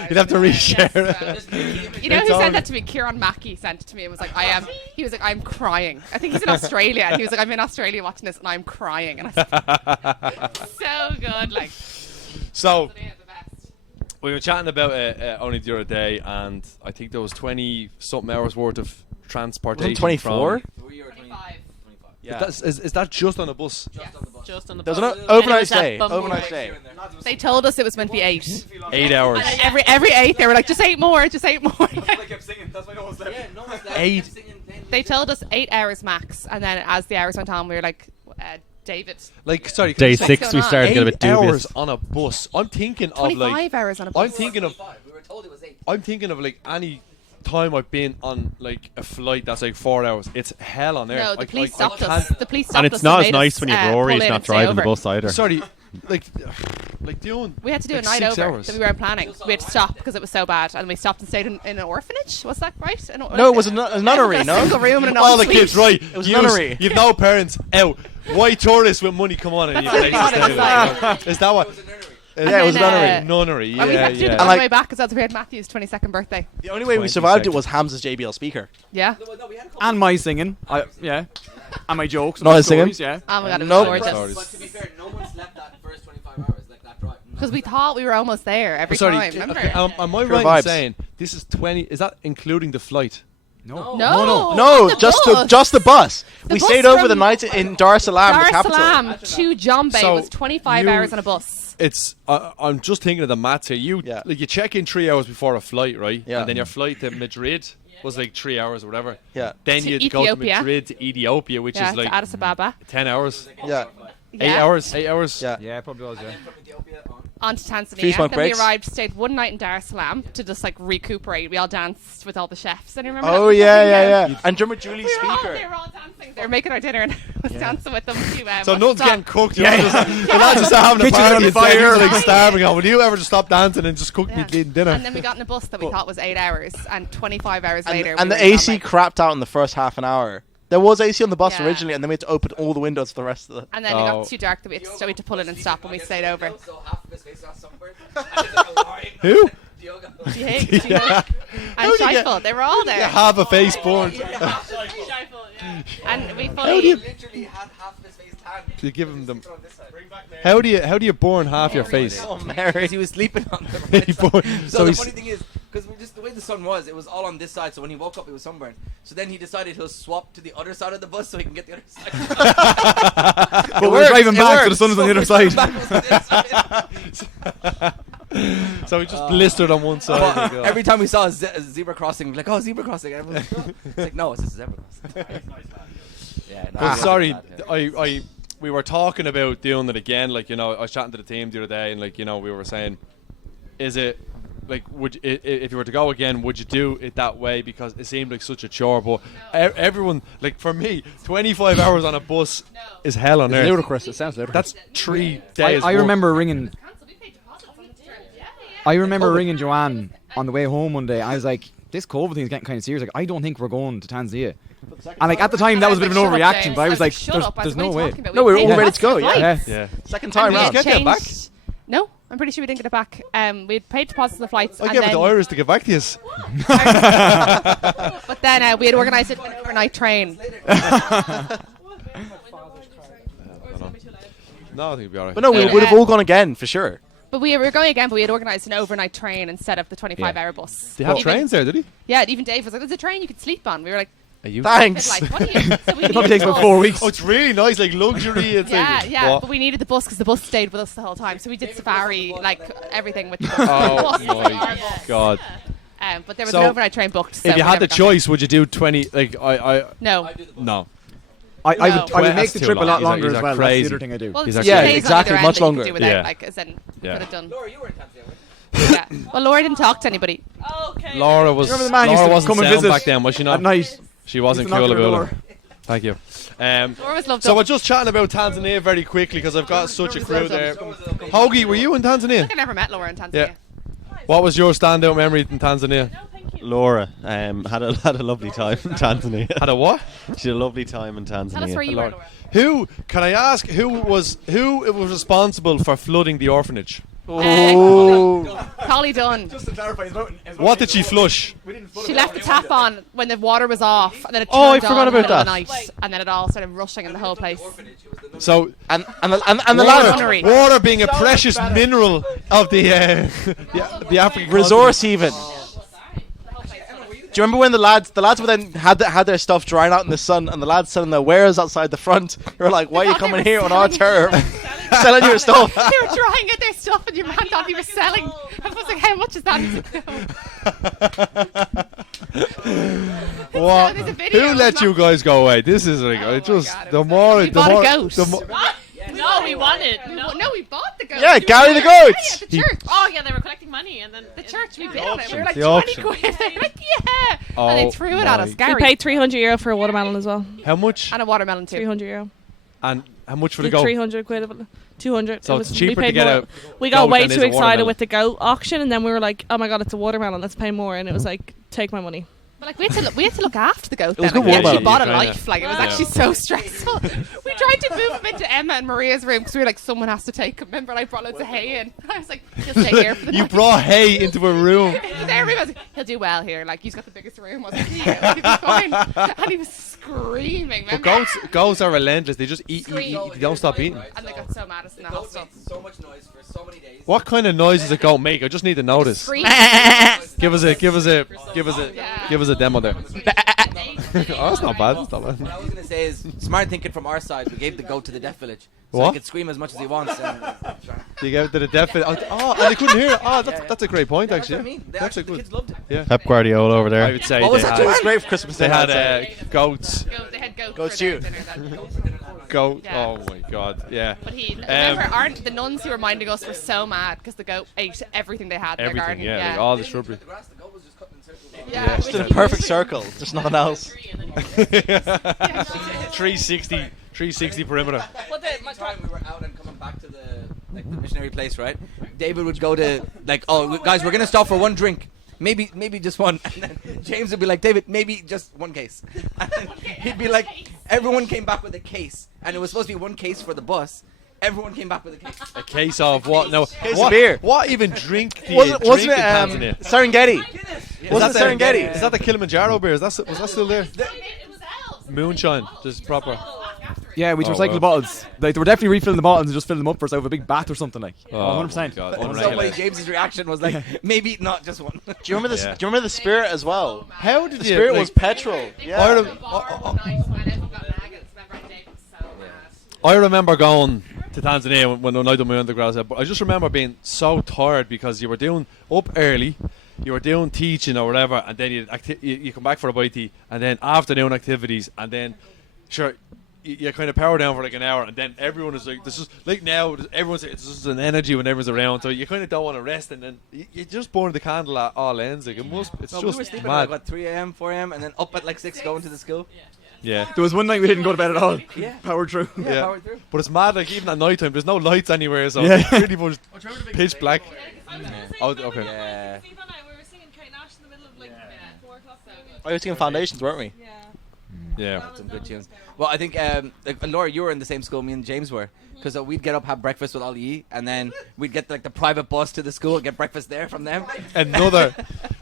you'd have to reshare it. You know It's who on. sent that to me? Kieran Mackey sent it to me and was like, he was like, I'm crying. I think he's in Australia. And he was like, I'm in Australia watching this and I'm crying. And I was like, so good. Like, So Tanzania, the best. we were chatting about it only the other day, and I think there was 20 something hours worth of transportation. 24? from- 25. Yeah. Is that just on a bus? Just on the There was bus. an overnight It was at stay. Bumble. Overnight stay. They told us it was meant to be 8. 8 hours. And every 8, they were like, just 8 more, just 8 more. I kept singing. That's why no one slept. Yeah, no one slept. 8. They told us 8 hours max. And then as the hours went on, we were like, David. Like, sorry. Day What's 6 going we on? started to get a 8 bit dubious. hours on a bus. I'm thinking of 25 like. hours on a bus. I'm thinking of. We were told it was 8. I'm thinking of like any time I've been on like a flight that's like 4 hours. It's hell on earth. No, the I police can't- stopped us. The police stopped And us it's not as made nice us, when you have pull Rory's in not and stay driving the over. bus either. Sorry, like Like doing. We had to do like a night 6 over hours. that we weren't planning. We had to stop because it was so bad, and we stopped and stayed in an orphanage. Was that right? No, it was a nunnery. A No, single room and an All the ensuite. kids, right? It was a nunnery. You've no parents. Out. White tourists with money come on and you That's what places it to was do. like. Is that what? Yeah, it was a then, nunnery. Nunnery, And we had to do yeah. the on the way back because we had Matthew's 22nd birthday. The only way we survived it was Hamza's JBL speaker. Yeah. And my singing. Yeah. And my jokes. And Not my his singing? stories, yeah. Oh my god, it was Nope. gorgeous. But to be fair, no one slept that first 25 hours, like that drive. Because we thought we were almost there every Sorry, time. Remember? okay, am I Pure right vibes. in saying this is 20? Is that including the flight? No. No, the just bus. just the bus. The We bus stayed over from the night in Dar es Salaam, the Dar es capital. Salaam to Jombe So was 25 you- hours on a bus. It's. I'm just thinking of the maths here. You check in 3 hours before a flight, right? Yeah. And then your flight to Madrid was like 3 hours or whatever. Yeah. Then To you'd go to Ethiopia. Madrid to Ethiopia, which Yeah, is like to Addis Ababa. 10 hours. Yeah. 8 Yeah. hours. 8 hours. Yeah. Yeah, probably was, yeah. On to Tanzania. Few smoke Then breaks. we arrived, stayed one night in Dar es Salaam to just like recuperate. We all danced with all the chefs. And you remember Oh that? yeah. And remember Julie's They speaker. were all dancing. They were making our dinner and I was dancing with them. To, So nothing's getting cooked. You're Yeah. not just having a Kitchen's party on and fire. fire. Like starving on. Will you ever just stop dancing and just cook me Yeah. dinner? And then we got in a bus that we thought was 8 hours, and 25 hours later. And we the were in AC Jombe. crapped out in the first half an hour. There was AC on the bus Yeah. originally, and then we had to open all the windows for the rest of the. And then it got too dark that we had to pull in and stop, and we stayed over. Who? Diogo. And Scheifel, they were all there. You have a face born. And we How do you? Literally had half his face tan. You give him them. How do you burn half your face? Oh, Mary. He was sleeping on the He burn- So so the he's- funny thing is, because just the way the sun was, it was all on this side. So when he woke up, it was sunburned. So then he decided he'll swap to the other side of the bus so he can get the other side. But we're driving back, so the sun is on the other side. So he just blistered on one side. But every time we saw a zebra crossing, we're like, oh, zebra crossing. Everyone's it's like, no, it's just a zebra crossing. Yeah, no, But it's sorry, not bad, we were talking about doing it again. Like, you know, I was chatting to the team the other day, and like, you know, we were saying, is it like, would if you were to go again, would you do it that way? Because it seemed like such a chore. But everyone, like for me, 25 hours on a bus is hell on It's earth. ludicrous. It sounds ludicrous. That's 3 days. I work. remember ringing. I remember ringing Joanne on the way home one day. I was like, "This COVID thing is getting kind of serious. Like, I don't think we're going to Tanzania." And like at the time, that was a bit of an Shut up, overreaction. James. But I was like, Shut up. I "There's was no what are you way." talking about? No, we were paid all ready for to go. flights. Yeah. Yeah. Second And time we round. had Get that back? changed- No, I'm pretty sure we didn't get it back. We had paid deposits on the flights. I and gave it then, to Irish to get back to you. But then we had organised it an overnight train. No, I think it'll be alright. But no, we would have all gone again for sure. But we were going again, but we had organised an overnight train instead of the 25-hour bus. They have Even- trains there, did he? Yeah, even Dave was like, "There's a train you could sleep on." We were like, Are you? Thanks. Like, what are you? So we It probably needed takes the about bus. 4 weeks. Oh, it's really nice, like luxury. It's Yeah, like, yeah, what? but we needed the bus because the bus stayed with us the whole time. So we did safari, like everything with the bus. Oh The bus was our my bus. god! But there was So, an overnight train booked. So If you we had the never got choice, would you do 20? Like I No. no. I No. would make That's the too trip a long. lot These are- longer these as are well. crazy. That's the other thing I do. Well, These it's are 2 crazy. days Exactly, on either much end that you longer. could do without, Yeah. like, as in you Yeah. could have done. Laura, you were in Tanzania, right? Yeah. Well, Laura didn't talk to anybody. Okay. Laura was. Remember the man Laura used to wasn't come and sound visit back then, was she not? at night. She wasn't Used to knock cool on the about door. it. Thank you. Laura was loved So up. we're just chatting about Tanzania very quickly because I've got such a crew there. Hoagie, were you in I Tanzania? think I never met Laura in Tanzania. Yeah. What was your standout memory in Tanzania? Laura had a lovely time in Tanzania. Had a what? She had a lovely time in Tanzania. Tell us where you were, Laura. Who can I ask? Who was responsible for flooding the orphanage? Collie Dunn. Just to clarify, What did she flush? She left the tap on when the water was off, and then it turned Oh, I on forgot in the about middle of that. the night, and then it all started rushing in the whole place. So And the lad Nunnery. water being a precious mineral of the African resource even. Do you remember when the lads were then had their stuff drying out in the sun, and the lads selling their wares outside the front? They were like, "Why are you thought they coming were here on our selling- turf, selling your stuff?" They were drying out their stuff, and your man thought he was selling. I was like, "How much is that?" What? There's a video, Who let isn't you guys go away? This is like Oh it just my God, it the was more we the bought more a goat. the more. No, we won it. No, we bought the goat. Yeah, You Gary were the there. goat. Yeah, at the church. Oh yeah, they were collecting money, and then The church, we yeah. bid on it. We were like The 20 auction. quid. They were like, yeah. Oh And they threw it at my us. We Gary. paid €300 for a watermelon as well. How much? And a watermelon too. €300. And how much for the Did goat? 300 quid of it. 200. So It it's was- cheaper we to paid get more. a We got goat way than is too a excited watermelon. with the goat auction, and then we were like, "Oh my god, it's a watermelon! Let's pay more." And it was like, "Take my money." But like we had to look after the goat. It was then. good Like, we actually watermelon. bought a Yeah. life. Like it was actually so stressful. We tried to move him into Emma and Maria's room because we were like, someone has to take him. Remember, I brought loads of hay in. I was like, he'll stay here for the You night. brought hay into a room. Everybody was like, he'll do well here. Like he's got the biggest room. I was like, he'll be fine. And he was screaming. But Remember? goats are relentless. They just eat. They don't stop eating. And they got so mad at us in the hospital. So much noise for so many days. What kind of noise does a goat make? I just need to know this. Scream. Give us a demo there. Oh, that's not bad. That's not What bad. I was going to say is smart thinking from our side. We gave the goat to the deaf village. So What? he could scream as much as he wants. You gave it to the deaf. Oh, and they couldn't hear it. Oh, that's a great point, That's what I actually. mean. They That's a actually, the good. kids loved it. Yeah. Pep Guardiola over there. I would say What was they that, had, Joanne? Great for Christmas they dinner, had I'd say. goats. They had goat Goat for stew. their dinner then. Goat. Yeah. Oh my God. Yeah. But remember, the nuns who were minding us were so mad because the goat ate everything they had in their Everything. garden. Yeah. Like all the shrubbery. Yeah. Just in a perfect circle. There's nothing else. 360 perimeter. Time we were out and coming back to the missionary place, right? David would go to like, oh guys, we're gonna stop for one drink. Maybe just one. And then James would be like, David, maybe just one case. And then he'd be like, everyone came back with a case, and it was supposed to be one case for the bus. Everyone came back with a case. A case of what? No. Case what, of beer. What even drink do you Wasn't drink it in Tanzania? Serengeti? Wasn't Is it Serengeti? Is that the Kilimanjaro beer? Was that still there? Moonshine, just proper. Yeah, we Oh, recycled wow. the bottles. Like, they were definitely refilling the bottles and just filling them up for us out of a big bath or something like. Oh, 100%. God, So unreal. funny, James's reaction was like, maybe not just one. Do you remember this? Yeah. Do you remember the spirit as well? How did The you? spirit like, was petrol. Yeah. I remember going to Tanzania when I did my undergrad, but I just remember being so tired because you were doing up early, you were doing teaching or whatever, and then you come back for a bite to eat, and then afternoon activities, and then sure you kind of power down for like an hour, and then everyone is like, this is like now everyone's it's just an energy when everyone's around, so you kind of don't want to rest, and then you just burn the candle at all ends. Like it's No, just we were sleeping mad. at like, what, 3 a.m., 4 a.m., and then up at like 6 going to the school. Yeah. There was one night we didn't go to bed at all. Yeah. Powered through. Yeah, powered through. But it's mad, like even at night time, there's no lights anywhere, so Yeah. it's pretty much pitch black. Oh, okay. Yeah. I was singing Foundations, weren't we? Yeah. Some good tunes. Well, I think, like, Laura, you were in the same school me and James were. Because we'd get up, have breakfast with Ali, and then we'd get like the private bus to the school, get breakfast there from them. Another.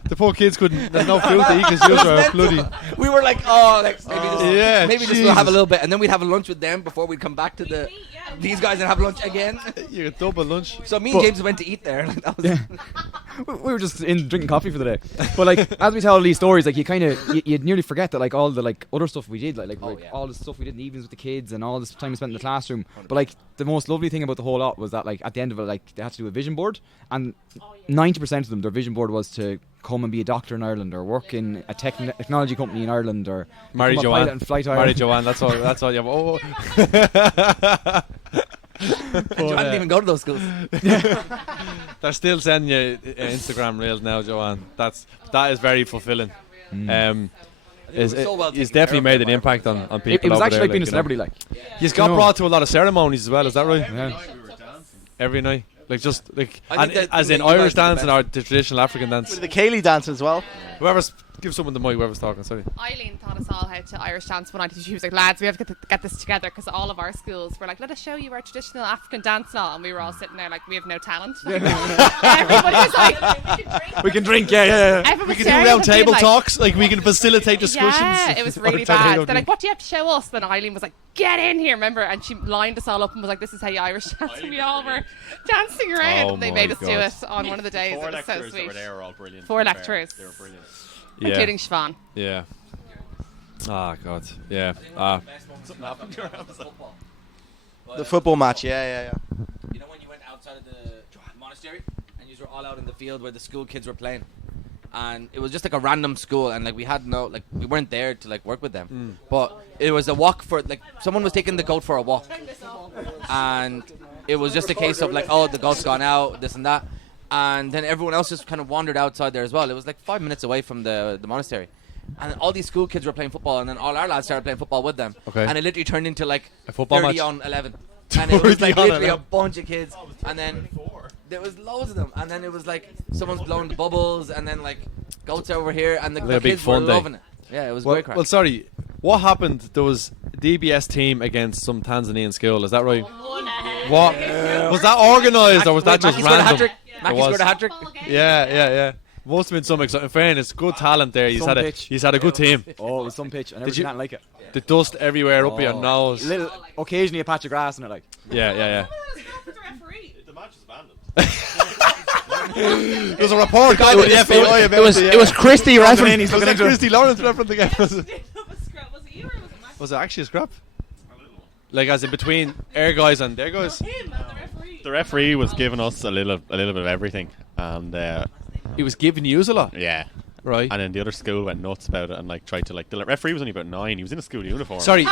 The poor kids couldn't. There's no food to eat because you were bloody. We were like, oh, like maybe just we'll have a Jesus. little bit, and then we'd have a lunch with them before we'd come back to these guys and have lunch again. You get double lunch. So me and James went to eat there. Like, that was We were just in drinking coffee for the day. But like, as we tell all these stories, like you'd nearly forget that like all the like other stuff we did, all the stuff we did in the evenings with the kids and all this time we spent in the classroom. But like the most lovely thing about the whole lot was that like at the end of it, like they had to do a vision board, and 90% of them, their vision board was to come and be a doctor in Ireland or work in a technology company in Ireland or Marry become a pilot Joanne. and fly to Marry Ireland. Joanne. That's all. That's all you have. Oh. Joanne didn't even go to those schools. They're still sending you Instagram reels now, Joanne. That is very fulfilling. It's definitely made an impact on people. It was over actually there, like being a you know. celebrity, like. He's got You know. brought to a lot of ceremonies as well. Is that right? Yeah. Every night, like just like, I and think that as the in thing that you Irish guys do dance and our the traditional African dance. The Cayley dance as well. Whoever's give someone the mic. Whoever's talking. Sorry. Eileen taught us all how to Irish dance one night. She was like, lads, we have to get this together because all of our schools were like, let us show you our traditional African dance and all. And we were all sitting there like, we have no talent. Everybody was like, We can drink, yeah. everyone We was can do staring round at us being table like- talks. Like we can facilitate discussions. Yeah, it was Or really tornado bad. They're drink. like, what do you have to show us? Then Eileen was like, get in here, remember? And she lined us all up and was like, this is how you Irish dance. And we all were dancing around. Oh and they my made us do God. it on one of the days. Four It was so lecturers sweet. over there were all brilliant. 4 to be fair. lecturers. They were brilliant. Yeah. Including Siobhan. Yeah. Ah, God. Yeah. Something happened to Hamza. The football match, yeah. You know when you went outside of the monastery and you were all out in the field where the school kids were playing, and it was just like a random school, and like we had we weren't there to like work with them, but it was a walk for like someone was taking the goat for a walk, and it was just a case of like, oh, the goat's gone out, this and that, and then everyone else just kind of wandered outside there as well. It was like 5 minutes away from the monastery. And all these school kids were playing football, and then all our lads started playing football with them. Okay. And it literally turned into like A football 30 match? on 11. and it was like Already on literally it. a bunch of kids, and then there was loads of them, and then it was like someone's blowing the bubbles, and then like goats over here, and the Like a big kids were fun day. loving it. Yeah, it was Well, great crack. well, sorry. What happened? There was DBS team against some Tanzanian school. Is that right? What was that organised or was that just Mackie scored a random? hat-trick. It Mackie was. scored a hat-trick. Yeah. Must have been some exciting. In fairness, good talent there. He's Some had a pitch. he's had a good team. Oh, it was some pitch. I never Did seen you- that like it. The dust everywhere up your Oh. nose. Little, occasionally a patch of grass in it, like. Yeah. The match is abandoned. There's a report going to the FAI about it was Christy Was referencing. it Christy Lawrence referencing again? Was it actually a scrap? Like as in between air guys and their guys? The referee was giving us a little bit of everything, and He was giving you a lot. yeah, Right. and then the other school went nuts about it and like tried to like. The referee was only about 9. He was in a school uniform. Sorry.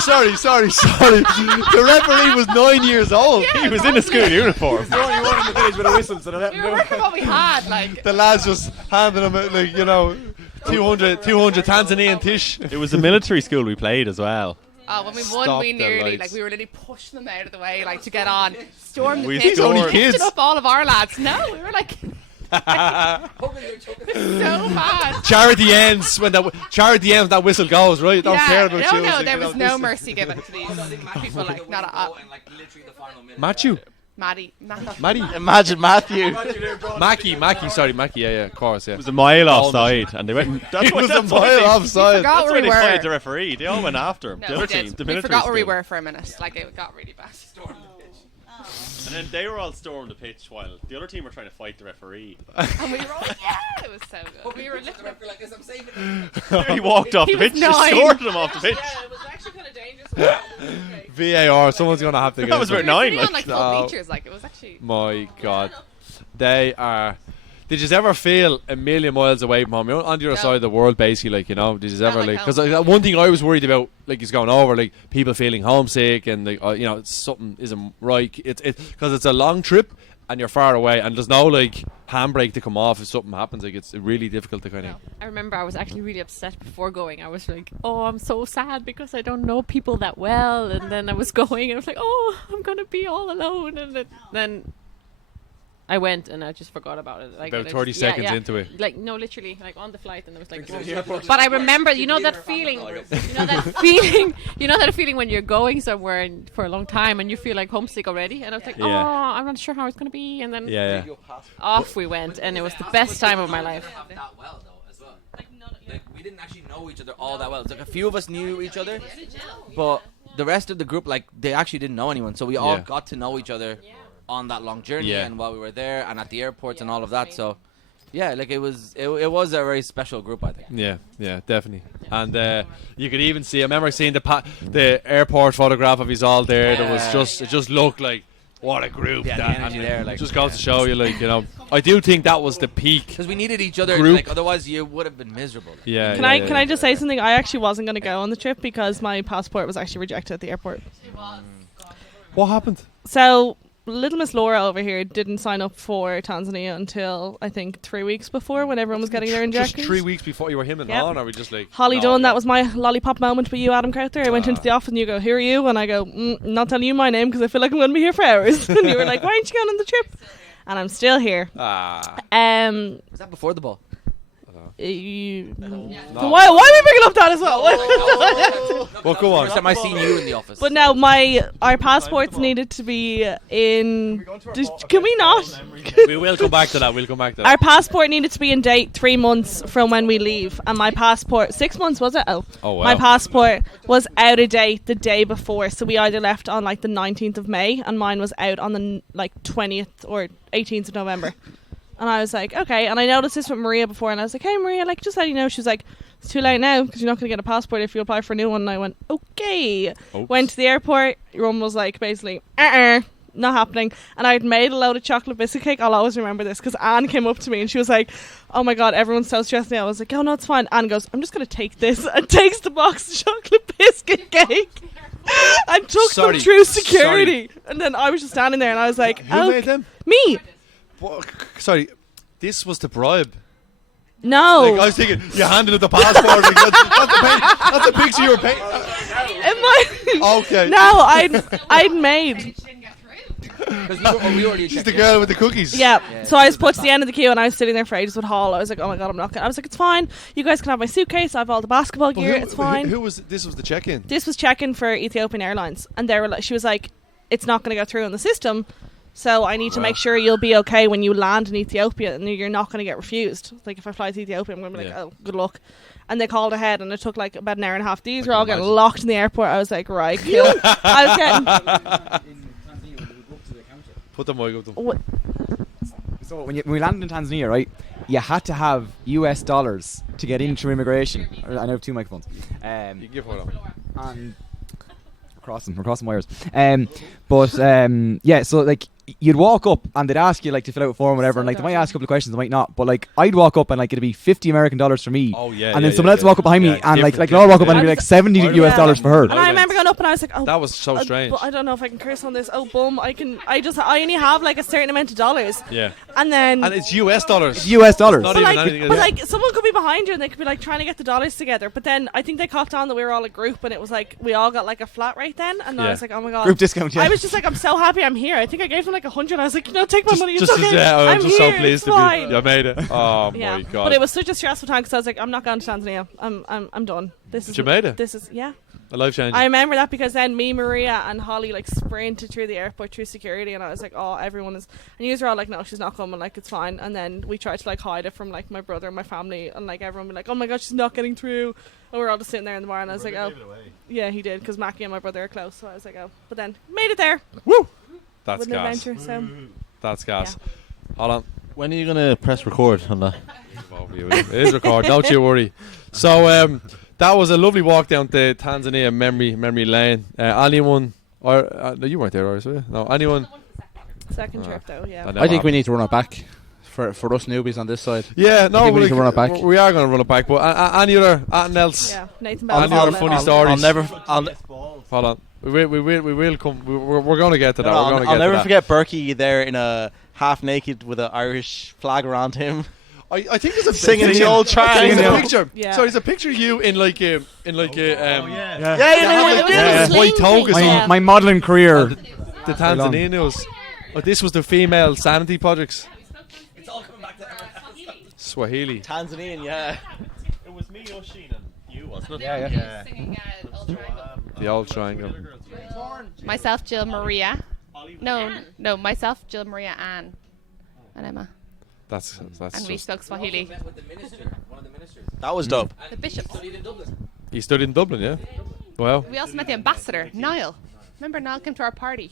sorry. The referee was 9 years old. he was in a school uniform. The only one in the village with a whistle, so they let We him were do working what we had, like. The lads just handing him like 200 Tanzanian tish. It was a military school we played as well. Oh, when we won, Stop we the nearly, lights. like, we were literally pushing them out of the way, like, to get on. Stormed the We pitch, scored. Only kids. lifted up all of our lads. No, we were like, so bad. Charity ends when that whistle goes, right? Don't care about you. No, so there you was know, no this- mercy given to these people, like, not at all. Matthew. Maddie. Imagine Matthew. Mackie, sorry, Mackie, yeah, of course, yeah. It was a mile offside, and they went. It was a mile offside. Forgot That's where why we they fired were. the referee. They all went after him. No, the we other did. team, the We military forgot where we school. were for a minute. Like, it got really bad. And then they were all storming the pitch while the other team were trying to fight the referee. And we were all, yeah, it was so good. We were literally like this. I'm saving him. He walked off He the was pitch, just 9. scored him off the pitch. Yeah, it was actually kind of dangerous. VAR, someone's going to have to get That was into about it. 9. We were on, like, full No. bleachers. Like, it was actually. My God. They are. Did you ever feel a million miles away from home? You're on the other No. side of the world, basically, like, you know? Did you ever, like like, home. because one thing I was worried about, like, is going over, like, people feeling homesick and, like, you know, something isn't right. Because it's a long trip and you're far away and there's no, like, handbrake to come off if something happens. Like, it's really difficult to kind of. I remember I was actually really upset before going. I was like, oh, I'm so sad because I don't know people that well. And then I was going and I was like, oh, I'm going to be all alone. And then I went and I just forgot about it. Like, About and 30 seconds into it. Like, no, literally, like on the flight. And I was like, whoa. But I remember, you know that feeling, you know that feeling when you're going somewhere for a long time and you feel like homesick already. And I was like, Yeah. oh, I'm not sure how it's going to be. And then Yeah. off we went. And it was the best time of my life. That well though, as well. Like we didn't actually know each other all that well. It's like a few of us knew each other, but the rest of the group, like, they actually didn't know anyone. So we all Yeah. got to know each other on that long journey Yeah. and while we were there and at the airports and all of that. So yeah, like it was a very special group, I think. Yeah, definitely. And you could even see. I remember seeing the airport photograph of he's all there. There was it just looked like what a group. Yeah, the that energy and there, it like, just goes yeah. to show you, like, you know. I do think that was the peak. Because we needed each other, Group. like otherwise you would have been miserable. Yeah. Can I just say something? I actually wasn't going to go on the trip because my passport was actually rejected at the airport. What happened? So little Miss Laura over here didn't sign up for Tanzania until I think 3 weeks before, when everyone was getting their injections. Just 3 weeks before you were him and Yep. on, or we just like Holly no, Dunn, yeah. that was my lollipop moment with you, Adam Crowther. I went into the office and you go, who are you? And I go, not telling you my name because I feel like I'm going to be here for hours. And you were like, why aren't you going on the trip? And I'm still here. Ah. Was that before the ball? Why are we bringing up that as well? Well, go on. First time I seen you in the office. But now our passports needed to be in. Can we not? We will come back to that. Our passport needed to be in date 3 months from when we leave, and my passport 6 months was it? Oh wow. My passport was out of date the day before, so we either left on like the 19th of May, and mine was out on the 20th or 18th of November. And I was like, okay. And I noticed this with Maria before, and I was like, hey Maria, like, just let you know. She was like, it's too late now because you're not going to get a passport if you apply for a new one. And I went, okay. Oops. Went to the airport. Your mum was like, basically, not happening. And I'd made a load of chocolate biscuit cake. I'll always remember this because Anne came up to me and she was like, oh my God, everyone's so stressed now. I was like, oh no, it's fine. Anne goes, I'm just going to take this, and takes the box of chocolate biscuit cake and took them through security. And then I was just standing there and I was like, Who made them? Me. Sorry, this was the bribe. No. Like, I was thinking, you handed it the passport. Like, that's the picture you were painting. Okay. No, I'd made. She's the girl with the cookies. Yeah. So I was put to the end of the queue and I was sitting there for ages with Hall. I was like, oh my god, I'm not gonna. I was like, it's fine. You guys can have my suitcase. I have all the basketball gear. It's fine. Who was this? Was the check-in? This was check-in for Ethiopian Airlines, and they were like, she was like, it's not gonna go through in the system. So I need to make sure you'll be okay when you land in Ethiopia and you're not going to get refused. Like if I fly to Ethiopia, I'm going to be like, oh, good luck. And they called ahead and it took like about an hour and a half. These were all getting locked in the airport. I was like, right, cool. I was getting... Put the mic up them. So when we landed in Tanzania, right, you had to have US dollars to get in through immigration. I have two microphones. You can give one up. And we're crossing wires. Yeah, so like you'd walk up and they'd ask you like to fill out a form or whatever, and like they might ask a couple of questions, they might not, but like I'd walk up and like it'd be $50 American for me. Oh yeah. And then someone else would walk up behind me and like Laura walk up and it'd be like $70 US for her. And I remember going up and I was like, oh, that was so strange. I don't know if I can curse on this. Oh, bum! I only have like a certain amount of dollars. Yeah. And it's US dollars. It's US dollars. Not but even like, anything. But like someone could be behind you and they could be like trying to get the dollars together. But then I think they caught on that we were all a group and it was like we all got like a flat rate then. And I was like, oh my god, group discount. Yeah. I was just like, I'm so happy I'm here. I think I gave them like 100. I was like, no, take my money. It's okay. I'm just so here, pleased to be. I made it. Oh my god. But it was such a stressful time because I was like, I'm not going to Tanzania. I'm done. You made it. This is a life change. I remember that because then me, Maria, and Holly like sprinted through the airport through security, and I was like, oh, everyone is. And you were all like, no, she's not coming. Like it's fine. And then we tried to like hide it from like my brother and my family, and like everyone be like, oh my god, she's not getting through. And we were all just sitting there in the bar, and I was like, oh, yeah, he did because Mackie and my brother are close. So I was like, oh, but then made it there. Woo! That's with an gas. adventure. So that's gas. Hold on. When are you gonna press record on that? It is record. Don't you worry. So that was a lovely walk down the Tanzania memory lane. Anyone? Or no, you weren't there, were you? No, anyone? Second trip though. Yeah. I think we need to run it back for us newbies on this side. Yeah, no, I think we need to run it back. We are going to run it back. But anything else? Yeah, Nathan Bell. Any other funny stories? Hold on. We will come. We're going to get to that. I'll never forget Berkey there in a half naked with an Irish flag around him. I think there's a singing the old track. There's a picture. Yeah. So there's a picture of you in like a white togas. My modelling career. The Tanzanians. Oh, this was the female sanity projects. It's all coming back to Swahili. Tanzanian, yeah. It was me, Oshin, and you, wasn't it? Yeah. Singing The old triangle. Myself, Jill, Maria. No, myself, Jill, Maria, Anne, and Emma. That's and we spoke Swahili. With the minister, one of the ministers. That was dope. The bishop. Studied in Dublin. He studied in Dublin, yeah. Well. We also met the ambassador, Niall. Remember, Niall came to our party.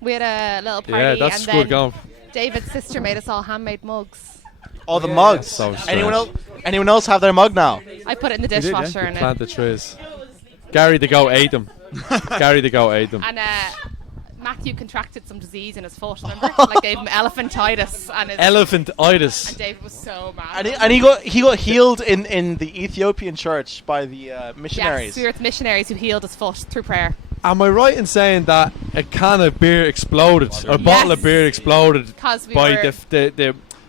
We had a little party, Yeah, that's and good then going. David's sister made us all handmade mugs. Oh, the mugs. So strange. Anyone else have their mug now? I put it in the dishwasher and plant the trees. Gary the goat ate them. Gary the goat ate them. And Matthew contracted some disease in his foot, remember? Like gave him elephantitis. Elephantitis. And David was so mad. And he got healed in the Ethiopian church by the missionaries. Yes, we were the missionaries who healed his foot through prayer. Am I right in saying that a can of beer exploded, or a bottle of beer exploded by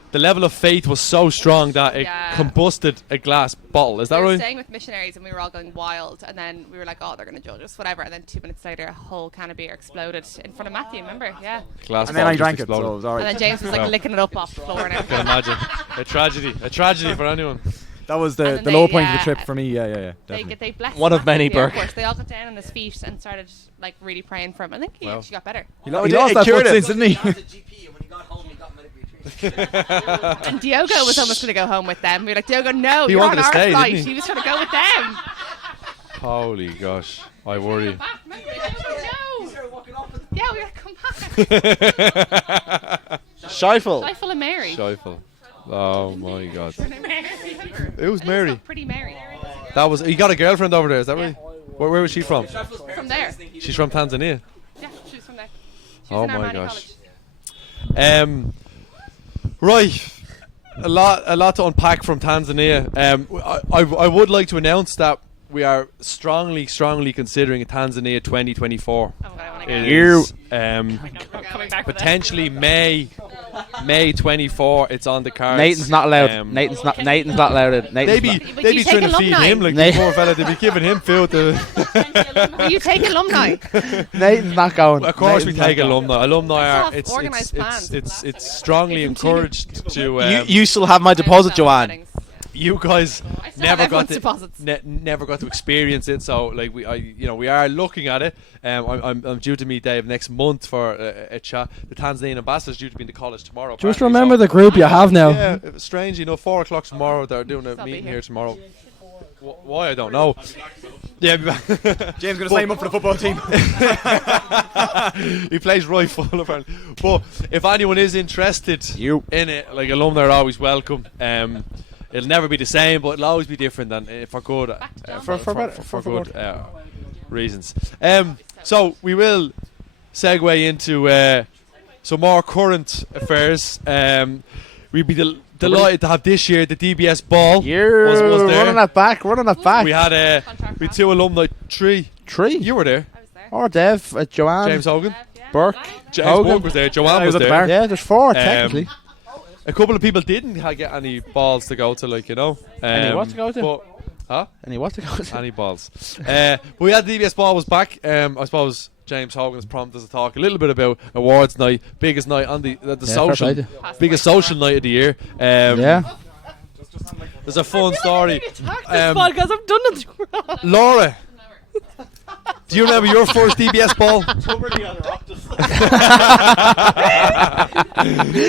the level of faith was so strong that it combusted a glass bottle? Is that we were right? staying with missionaries and we were all going wild, and then we were like, oh, they're going to judge us, whatever. And then 2 minutes later, a whole can of beer exploded in front of Matthew, remember? Yeah. Glass and then I bottle drank just it, so it was alright. And then James was like licking it up off the floor and I can everything. imagine. A tragedy for anyone. That was the low point of the trip for me. Yeah. They blessed one of many, Burke. Burke. They all got down on his feet and started like really praying for him. I think he actually got better. He lost that foot since, didn't he? And Diogo was almost going to go home with them. We were like, Diogo, no, you're on our stay, flight. didn't He was trying to go with them. Holy gosh, I worry. Yeah, we were come back. Scheifel and Mary. Scheifel. Oh my God. It was Mary. Pretty Mary. That was. You got a girlfriend over there, is that right? Where was she from? From there. She's from Tanzania. Yeah, she's from there. She's Oh in my Armani gosh. College. Right. A lot to unpack from Tanzania. I would like to announce that we are strongly considering a Tanzania 2024. Oh, I want to again. It is potentially May 24. It's on the cards. Nathan's not allowed. Nathan's not allowed. They be trying to feed him like the poor fella. They be giving him food. Will you take alumni? Nathan's not going. Of course, we Nathan's take not going. alumni. Alumni are It's all organised plans. it's strongly encouraged to. You still have my deposit, Joanne. You guys never got deposits. never got to experience it, so like we are looking at it. I'm due to meet Dave next month for a chat. The Tanzanian ambassador's due to be in the college tomorrow. Just apparently, remember so- the group you have now. Yeah, strangely enough, 4:00 tomorrow. They're doing a meeting here tomorrow. Why I don't know. Yeah, James going to sign him up for the football team. He plays right full apparently. But if anyone is interested in it, like alumni are always welcome. It'll never be the same, but it'll always be different than for good, for good reasons. So we will segue into some more current affairs. We'd be delighted to have this year the DBS ball. Was there. Running that back. We had two alumni, three. You were there. R.Dev, Joanne, James Hogan, Burke, James Hogan. Burke was there. Joanne was at the there. bar. Yeah, there's four technically. A couple of people didn't get any balls to go to, like, you know. Any what to go to? But, Any what to go to? Any balls. But we had the DBS ball was back. I suppose James Hogan's prompted us to talk a little bit about awards night, biggest night on the social, biggest social night of the year. There's a fun story. This podcast, I've done it wrong. Laura, do you remember your first DBS ball?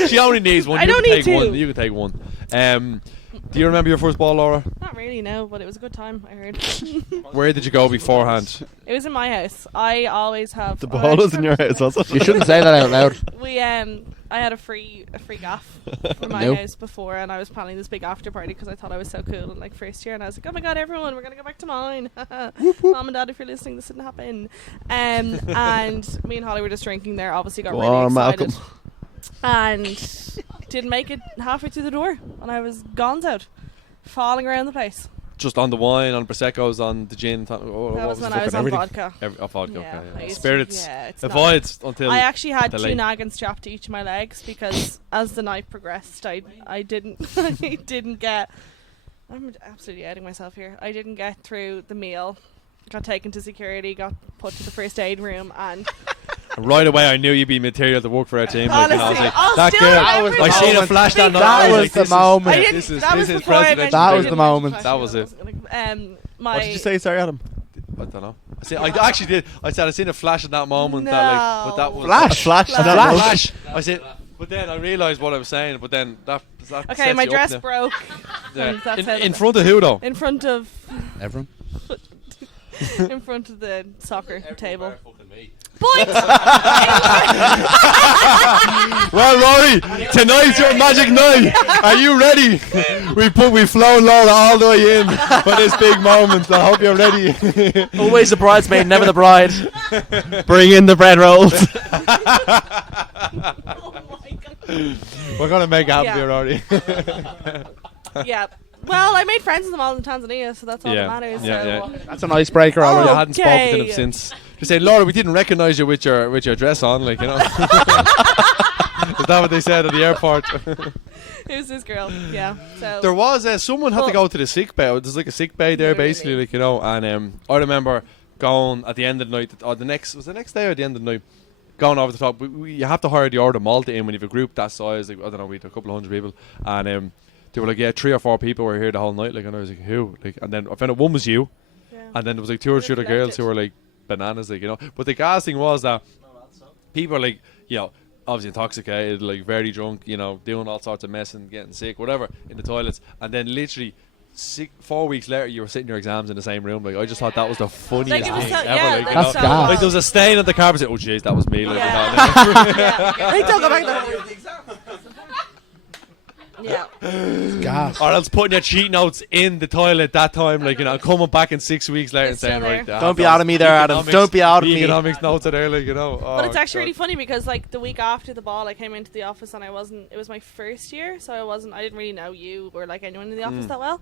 She only needs one. I don't need two. One. You can take one. Do you remember your first ball, Laura? Not really, no, but it was a good time, I heard. Where did you go beforehand? It was in my house. I always have. The ball was in your house, was it? You shouldn't say that out loud. I had a free gaff for my house before, and I was planning this big after party because I thought I was so cool in like first year, and I was like, oh my god, everyone, we're gonna go back to mine. Mom and Dad, if you're listening, this didn't happen. And me and Holly were just drinking there. Obviously, got really excited, and didn't make it halfway through the door, and I was gonzo out, falling around the place. Just on the wine, on Prosecco's, on the gin. That was when I was on vodka. Vodka, Yeah, okay. I Spirits. it's Avoid not- until I actually had the two late. naggins strapped to each of my legs because as the night progressed, I didn't get. I'm absolutely outing myself here. I didn't get through the meal. Got taken to security. Got put to the first aid room and. Right away, I knew you'd be material to work for our team. Like, and I was Honestly, like, I'll that still girl. remember I seen a that. flash that night. That I was like, the this moment. I didn't- This is that was this is before I presidential. mentioned That I was the didn't moment. flash That it. was it. What did you say? Sorry, Adam. I don't know. I actually did. I said I seen a flash at that moment. No. That like, but that was Flash. flash. I said, but then I realised what I was saying. But then that Okay, sets my you up dress now. broke. Yeah. And that's how In front of who though? In front of. Everyone. In front of the soccer table. Well, Rory, tonight's your magic night. Are you ready? We've flown Laura all the way in for this big moment. I hope you're ready. Always the bridesmaid, never the bride. Bring in the bread rolls. We're gonna make it happen Yeah. here, Rory. Yeah. Well, I made friends with them all in Tanzania, so that's all that matters. So. That's an icebreaker already. I hadn't spoken to them Okay. since. Just saying, Laura, we didn't recognise you with your dress on, like, you know. Is that what they said at the airport? Who's this girl? Yeah. So There was someone had to go to the sick bay. There's like a sick bay there, basically, like, you know. And I remember going at the end of the night, or the next day or the end of the night, going over the top. You have to hire the order Malta in when you have a group that size. Like, I don't know, we had a couple of hundred people, and they were like, yeah, 3 or 4 people were here the whole night. Like, and I was like, who? Like, and then I found out one was you, and then there was like 2 or 3 other girls who were like bananas, like, you know. But the gas thing was that people are like, you know, obviously intoxicated, like very drunk, you know, doing all sorts of mess and getting sick, whatever, in the toilets, and then literally 4 weeks later you were sitting your exams in the same room. Like, I just thought that was the funniest Like, it was thing so- ever. yeah, like, like, you That's know? gas. Like, there was a stain on the carpet. Oh jeez, that was me. Like, Yeah. Hey, don't go back there. yeah. Gas. or else putting your cheat notes in the toilet that time, like, you know, coming back in 6 weeks later and It's saying, still right, there. Don't be out of me there, Adam. Don't be out of the me. economics notes are there, like, you know. But it's Oh, actually God. really funny because like the week after the ball, I came into the office and it was my first year, so I didn't really know you or like anyone in the office that well.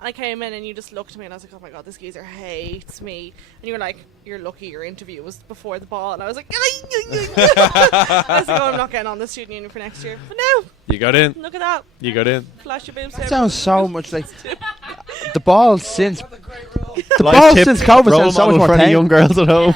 And I came in and you just looked at me and I was like, oh my god, this geezer hates me. And you were like, you're lucky your interview was before the ball. And I was like, I was like, oh, I'm not getting on the student union for next year. But no. You got in. Look at that. You got in. Flash your boobs. That sounds so much like the ball since Since COVID sounds so much more for any tame. young girls at home.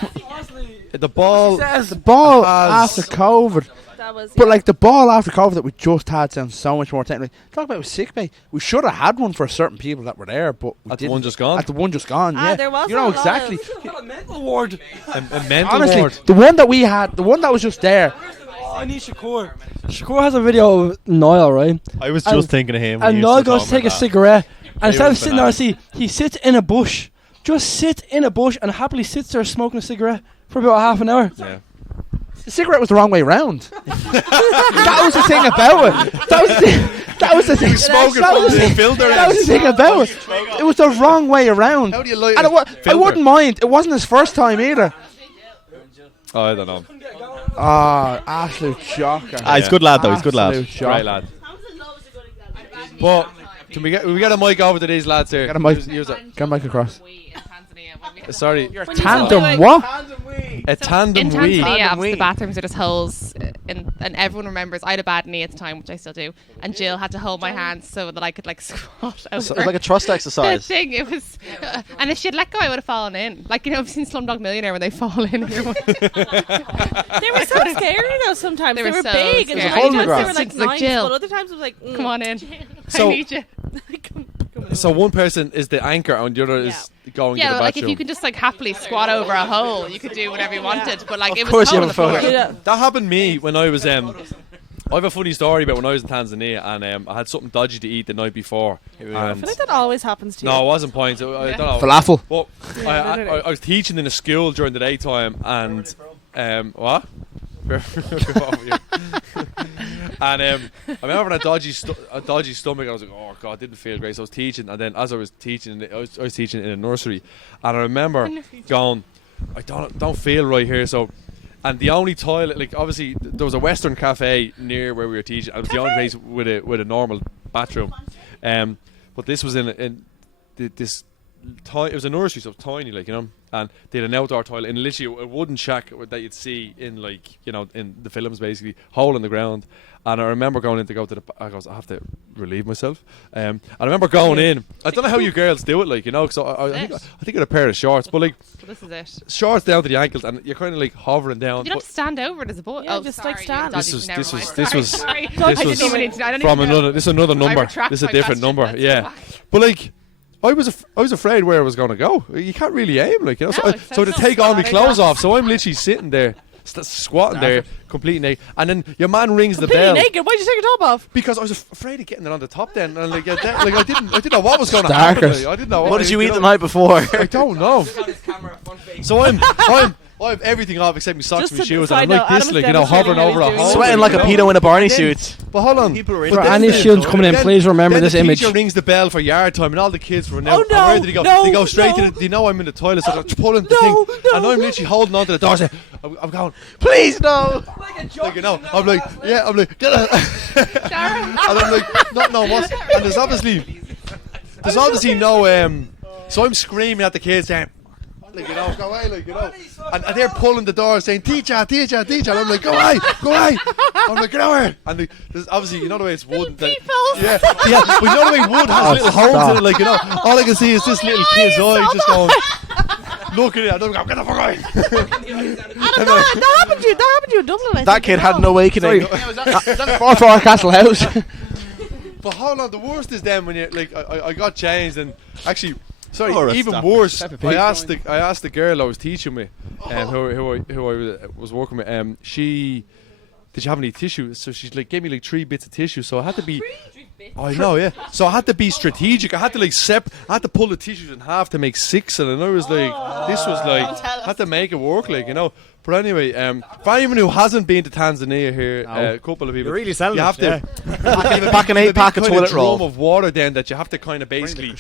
The ball. The ball after COVID. That was, But like the ball after COVID that we just had sounds so much more technical. Talk about sick bay. We should have had one for certain people that were there, but we At the didn't. one just gone. At the one just gone. Yeah, there was you know a lot exactly. of- A mental ward. A mental Honestly, ward. the one that we had, the one that was just there. Oh, I need Shakur. Shakur has a video of Niall, right? I was just thinking of him. when And you Niall used to goes talk to take a about that. cigarette, and instead of was sitting there and bananas. see, he sits in a bush. Just sits in a bush and happily sits there smoking a cigarette for about half an hour. Yeah. The cigarette was the wrong way round. That was the thing about it. That was the thing. Smoking That from was the the- filter. That was the thing about it. It was the wrong way around. How do you light And a I filter? wouldn't mind. It wasn't his first time either. Oh, I don't know. Absolute shocker. He's a good lad, though. He's a good lad. Absolute shocker. Great lad. But can we get a mic over to these lads here? Get a mic. Use it. Get a mic across. Sorry. Tandem what? A tandem In wee. Tanzania, obviously the bathrooms are just holes, and everyone remembers I had a bad knee at the time, which I still do, and Jill had to hold my hand so that I could like squat over. So, like a trust The exercise. thing, it was, and if she'd let go, I would have fallen in. Like, you know, I've seen Slumdog Millionaire when they fall in. They were so scary though. Sometimes They they were were so big, and scary. sometimes they Photograph. were like It's like, nice, Jill, but other times it was like, Come on in. So- I need you. So one person is the anchor and the other is going to Yeah, the like if bathroom. you could just like happily squat over a hole, you could do whatever you wanted. But like, it was course you hole have in a the photo. floor. That happened to me when I was I have a funny story about when I was in Tanzania and I had something dodgy to eat the night before. I And feel like that always happens to you. no, it wasn't points. I don't know. Falafel. Well, I was teaching in a school during the daytime, and what? And I remember having a dodgy stomach. I was like, oh god, didn't feel great. So I was teaching, and then as I was teaching, I was teaching in a nursery, and I remember going, I don't feel right here. So, and the only toilet, like obviously there was a Western cafe near where we were teaching. It was the only place with a normal bathroom, but this was in this. It was a nursery, so it was tiny, like, you know, and they had an outdoor toilet in literally a wooden shack that you'd see in, like, you know, in the films, basically, hole in the ground. And I remember going in to go to the. I have to relieve myself. And I remember going in. I don't know how you girls do it, like, you know, because I think I had a pair of shorts, but like So this is it. shorts down to the ankles, and you're kind of like hovering down. You don't have to stand over it as a boy. Yeah, Oh, just, sorry, like, stand. you're This was dodgy. this Never was mind. this was Sorry. this I didn't was even need to- I don't from even know. another. This is another number. retract This is a my different question. number. Let's Yeah, go back. but like. I was afraid where I was going to go. You can't really aim, like, you know. No, So to it's take not all my bad, clothes off, so I'm literally sitting there, squatting there, completely naked. And then your man rings the Completely bell naked. Why'd you take your top off? because I was afraid of getting it on the top. Then, and like I didn't know what was going to happen. Like, I didn't know. What did you eat know. the night before? I don't know. So I have everything off except my socks Just and my to shoes, and I'm find out, like this, Adam like, is you know, hovering demonstrating over a how he's hole. doing Sweating like a you know. pedo in a Barney Then- suit. But hold on. People are For into any this. students coming in, Then- please remember then this the image. teacher rings the bell for yard time, and all the kids were now. Oh, no, where did he go? no, they go straight no. to the. They know I'm in the toilet, so they're pulling the thing, and I'm literally holding onto the door. Saying, I'm going, please no. Like, you know, I'm like, yeah, I'm like, get out. And I'm like, not know what. And there's obviously no. So I'm screaming at the kids saying, like, you know, go away, like, you know, and they're pulling the door saying, teacher, teacher, teacher. And I'm like, go away, go away. I'm like, get over. And there's obviously, you know the way it's wood. That, yeah, but you know the way wood has little holes in it, like, you know, all I can see is this little kid's eye just going, looking at it, and I'm going, get the fuck away. That happened to you. That happened to you in Dublin. I That think, kid as had an well. awakening. Forfar Castle House. But hold on, the worst is then when you, like, I got changed, and actually, sorry, Or a even stop. worse, Peppa I Pig. asked the girl I was teaching with, who I was working with, did you have any tissue? So she's like, gave me like 3 bits of tissue, so I had to be. I know, yeah. So I had to be strategic. I had to like I had to pull the tissues in half to make 6, and I was like, this was like, I had to make it work, like, you know. But anyway, for anyone who hasn't been to Tanzania here, a couple of people, You're really selling you it, have to Pack an 8-pack of toilet drum roll. of water then that you have to kind of basically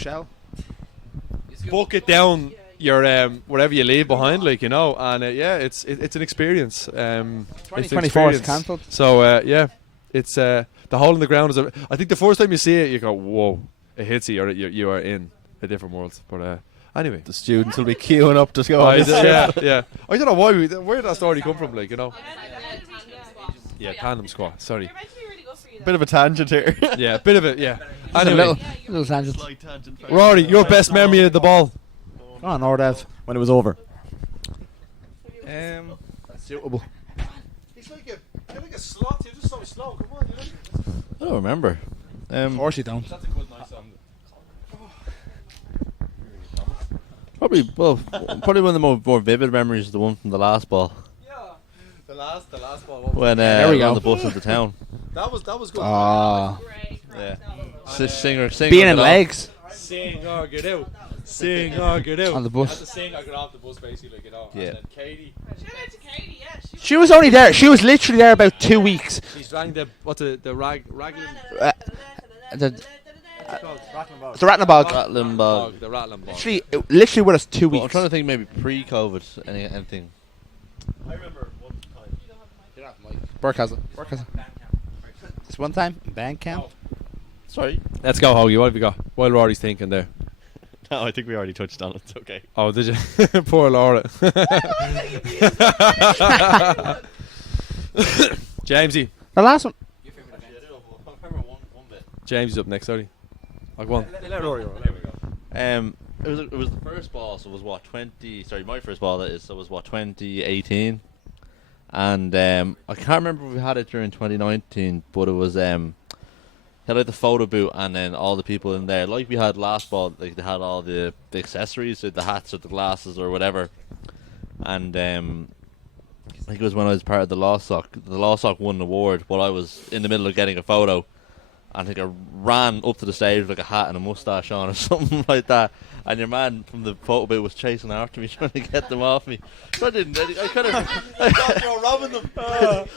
bucket down your wherever you leave behind, like, you know, and yeah, it's an experience. 2024 is cancelled. So yeah, it's the hole in the ground is. I think the first time you see it, you go, whoa. it hits you, or you are in a different world. But anyway, The students will be queuing up to go Oh, on this trip. yeah. I don't know why where did that story come from, like, you know. Yeah, tandem squat. Sorry. Bit of a tangent here. Yeah, bit of it. Yeah. Just a Anyway, little tangent. Slight tangent. Rory, your best memory of the ball. Come on, R.Dev. When it was over. Suitable. He's like a slot. You're just so slow. Come on, I don't remember. Of course you don't. That's a good nice song. Probably one of the more vivid memories is the one from the last ball The last ball. when There we we were on go. the bus into town. That was good. Ah. Yeah, singer. Being in legs. Sing or get out. Sing or get out. On the bus. Had to sing or get off the bus, basically, you know. Yeah. And then Katie. She was only there. She was literally there about 2 weeks. She's rang the raglan. It's the Rattling Bog. Rattling ball. The rattling ball. Literally with us 2 Well, I'm weeks. trying to think maybe pre-COVID anything. I remember one time. Burke has it. This one time in band camp. Sorry. Let's go, Hoagie. What have you got? While Rory's thinking there. No, I think we already touched on it. It's okay. Oh, did you? Poor Laura. Jamesy. The last one. I remember one bit. Jamesy's up next, sorry. I'll go on. It was the first ball, so it was what 20. Sorry, my first ball that is. So it was what 2018, and I can't remember if we had it during 2019, but it was had like the photo booth, and then all the people in there, like we had last ball, like they had all the accessories, like the hats or the glasses or whatever, and I think it was when I was part of the Law Sock. The Law Sock won an award while I was in the middle of getting a photo. I think I ran up to the stage with like a hat and a mustache on or something like that. And your man from the photo booth was chasing after me, trying to get them off me. So I didn't. I kind of. thought you were robbing them.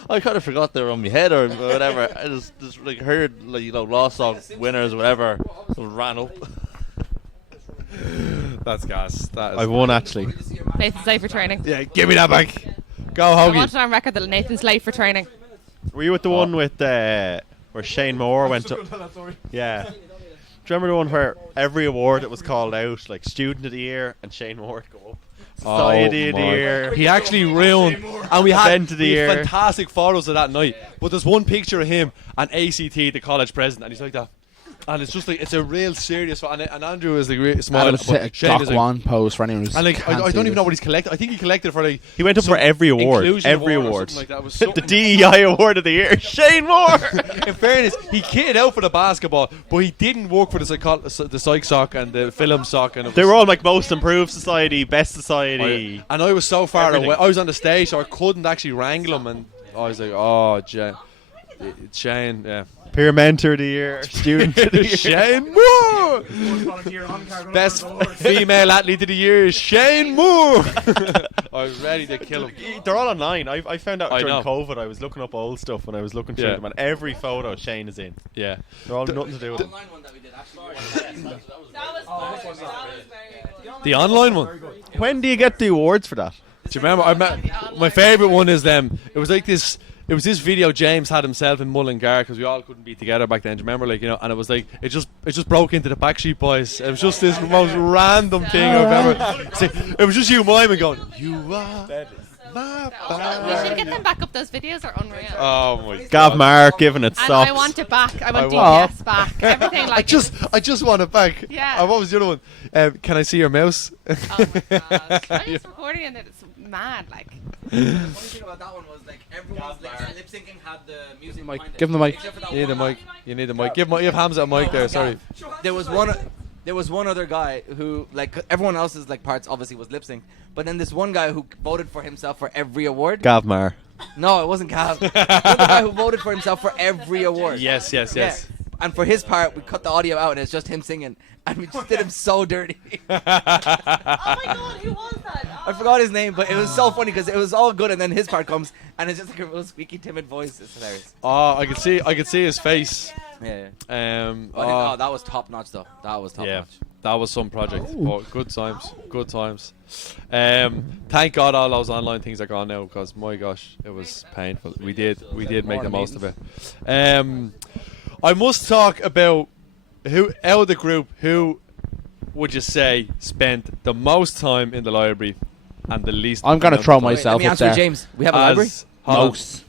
I kind of forgot they were on my head or whatever. I just like heard like Law Sock winners or whatever. So ran up. That's gas. That is I won actually. Nathan's late for training. Yeah, give me that back. Go, I Hoagie. want it on record that Nathan's late for training. Were you at the one with where Shane Moore went to? Yeah. Do you remember the one where every award that was called out, like Student of the Year and Shane Moore would go up? Society of the Year. He actually ruined, and we had Event of the year. fantastic photos of that night. But there's one picture of him and ACT, the college president, and he's like that. And it's just like, it's a real serious and Andrew is like smiling. Shane is one pose for anyone who's And like, I don't even know what he's collected. I think he collected for like. He went up for every award. Every or award. something like that. It was The something- DEI Award of the Year, Shane Moore. In fairness, he kitted out for the basketball, but he didn't work for the psych sock and the film sock. And They were all like Most Improved Society, Best Society. And I was so far Everything. away. I was on the stage, so I couldn't actually wrangle him. And I was like, oh, Shane, yeah. Peer Mentor of the Year, Student of the Year. Shane Moore! Best female athlete of the year is Shane Moore! I was ready to kill him. They're all online. I found out I during know. COVID, I was looking up old stuff when I was looking through Yeah. them, and every photo Shane is in. Yeah. They're all nothing to do with it. The online one. When do you get the awards for that? Do you remember? My favourite one is them. It was like this. It was this video James had himself in Mullingar because we all couldn't be together back then. Do you remember? Like, you know, and it was like it just broke into the Backstreet Boys. It was just this most random thing I've ever seen. It was just you miming going, "You are my We should get them back up. Those videos are unreal. Oh my God. Gav Mark giving it And socks. I want it back. I want want- DBS back. Everything like I just want it back. Yeah. What was the other one? Can I see your mouse? Oh my God. I'm just recording and it's mad. Like. The funny thing about that one was like everyone's lip syncing had the music Mic. behind it. Give him the mic. Except for that You need the one mic. You need the mic. Give Hamza a mic there. Sorry. There was one other guy who, like, everyone else's like parts obviously was lip sync, but then this one guy who voted for himself for every award. Gav Mar. No, it wasn't Gav. The other guy who voted for himself for every award. Yes. Yeah. And for his part, we cut the audio out and it's just him singing, and we just did him so dirty. Oh my God, who was that? I forgot his name, but it was so funny because it was all good, and then his part comes, and it's just like a real squeaky, timid voice. It's hilarious. Oh, I could see his face. Yeah. Oh, That was top notch, though. That was top notch. that was some project. Oh, good times. Good times. Thank God all those online things are gone now because my gosh, it was painful. We did make the most of it. I must talk about who out of the group, who would you say spent the most time in the library and the least? I'm gonna throw Wait, let myself me up answer there. James. We have a library. Most.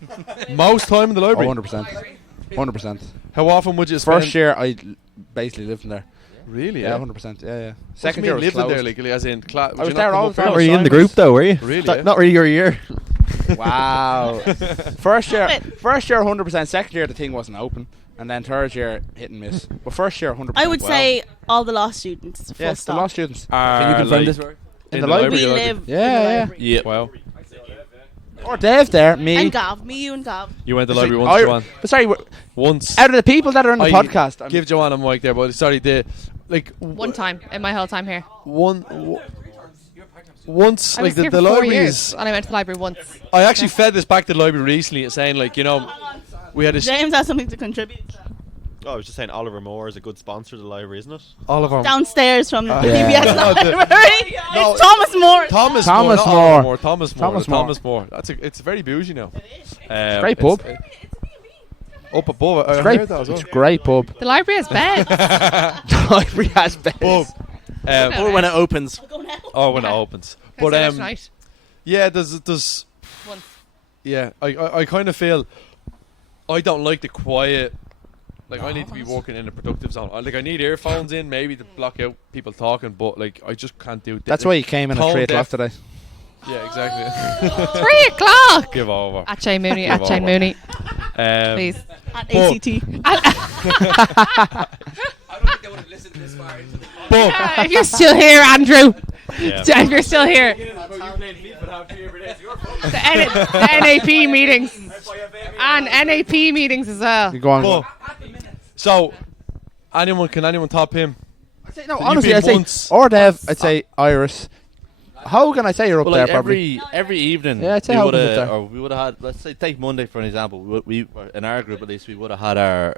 Most time in the library. 100%. 100%. How often would you spend? First year, I basically lived in there. Really? Yeah, 100%. Yeah. Second Second year year was lived in there, closed. like as in class. I was there all the time. Were you in the group though? Were you? Really? Not really your year. Wow. First year, 100%. Second year, the thing wasn't open, and then third year, hit and miss. But first year, 100%. I would say all the law students. Full yes, stop. the law students. Can you confirm this? Rory? In the library. We live. Yeah. In the Yeah. Wow. R.Dev there, me. And Gav, me, you, and Gav. You went to the library once, Joanne. But sorry, Once. out of the people that are on the podcast, Give Joanne a mic there, but sorry, One time in my whole time here. Once I like was here the for 4 library years, is. and I went to the library once. I actually fed this back to the library recently, saying like we had a James has something to contribute. Oh, I was just saying Oliver Moore is a good sponsor of the library, isn't it? Oliver Downstairs from the Yeah. PBS No, library. no. It's Thomas Moore. Thomas Moore. not Oliver Moore. Thomas Moore. It's very bougie now. great pub. Up above it. It's I great. heard that as well. It's great pub. The library has beds. The library has beds. Pub. Or when it opens. Or when it opens. Can I But say that tonight? yeah, there's Once. yeah, I kind of feel I don't like the quiet. Like I need to be working in a productive zone. I need earphones in maybe to block out people talking, but like I just can't do. That's why you came in at Tone 3 o'clock deaf. today. Yeah, exactly. 3 o'clock. Give over. At Shane Mooney. Give At Shane over. Mooney. At Please. ACT. If you're still here, Andrew. Yeah. If you're still here. The NAP meetings. And NAP meetings as well. You go on. But, so, can anyone top him? No, You've honestly, been I'd say once- R.Dev, I'd say Iris. How can I say you're up Well, there? like Probably. every evening, Yeah, I'd say we how would come up there. have had. Let's say take Monday for an example. We in our group at least we would have had our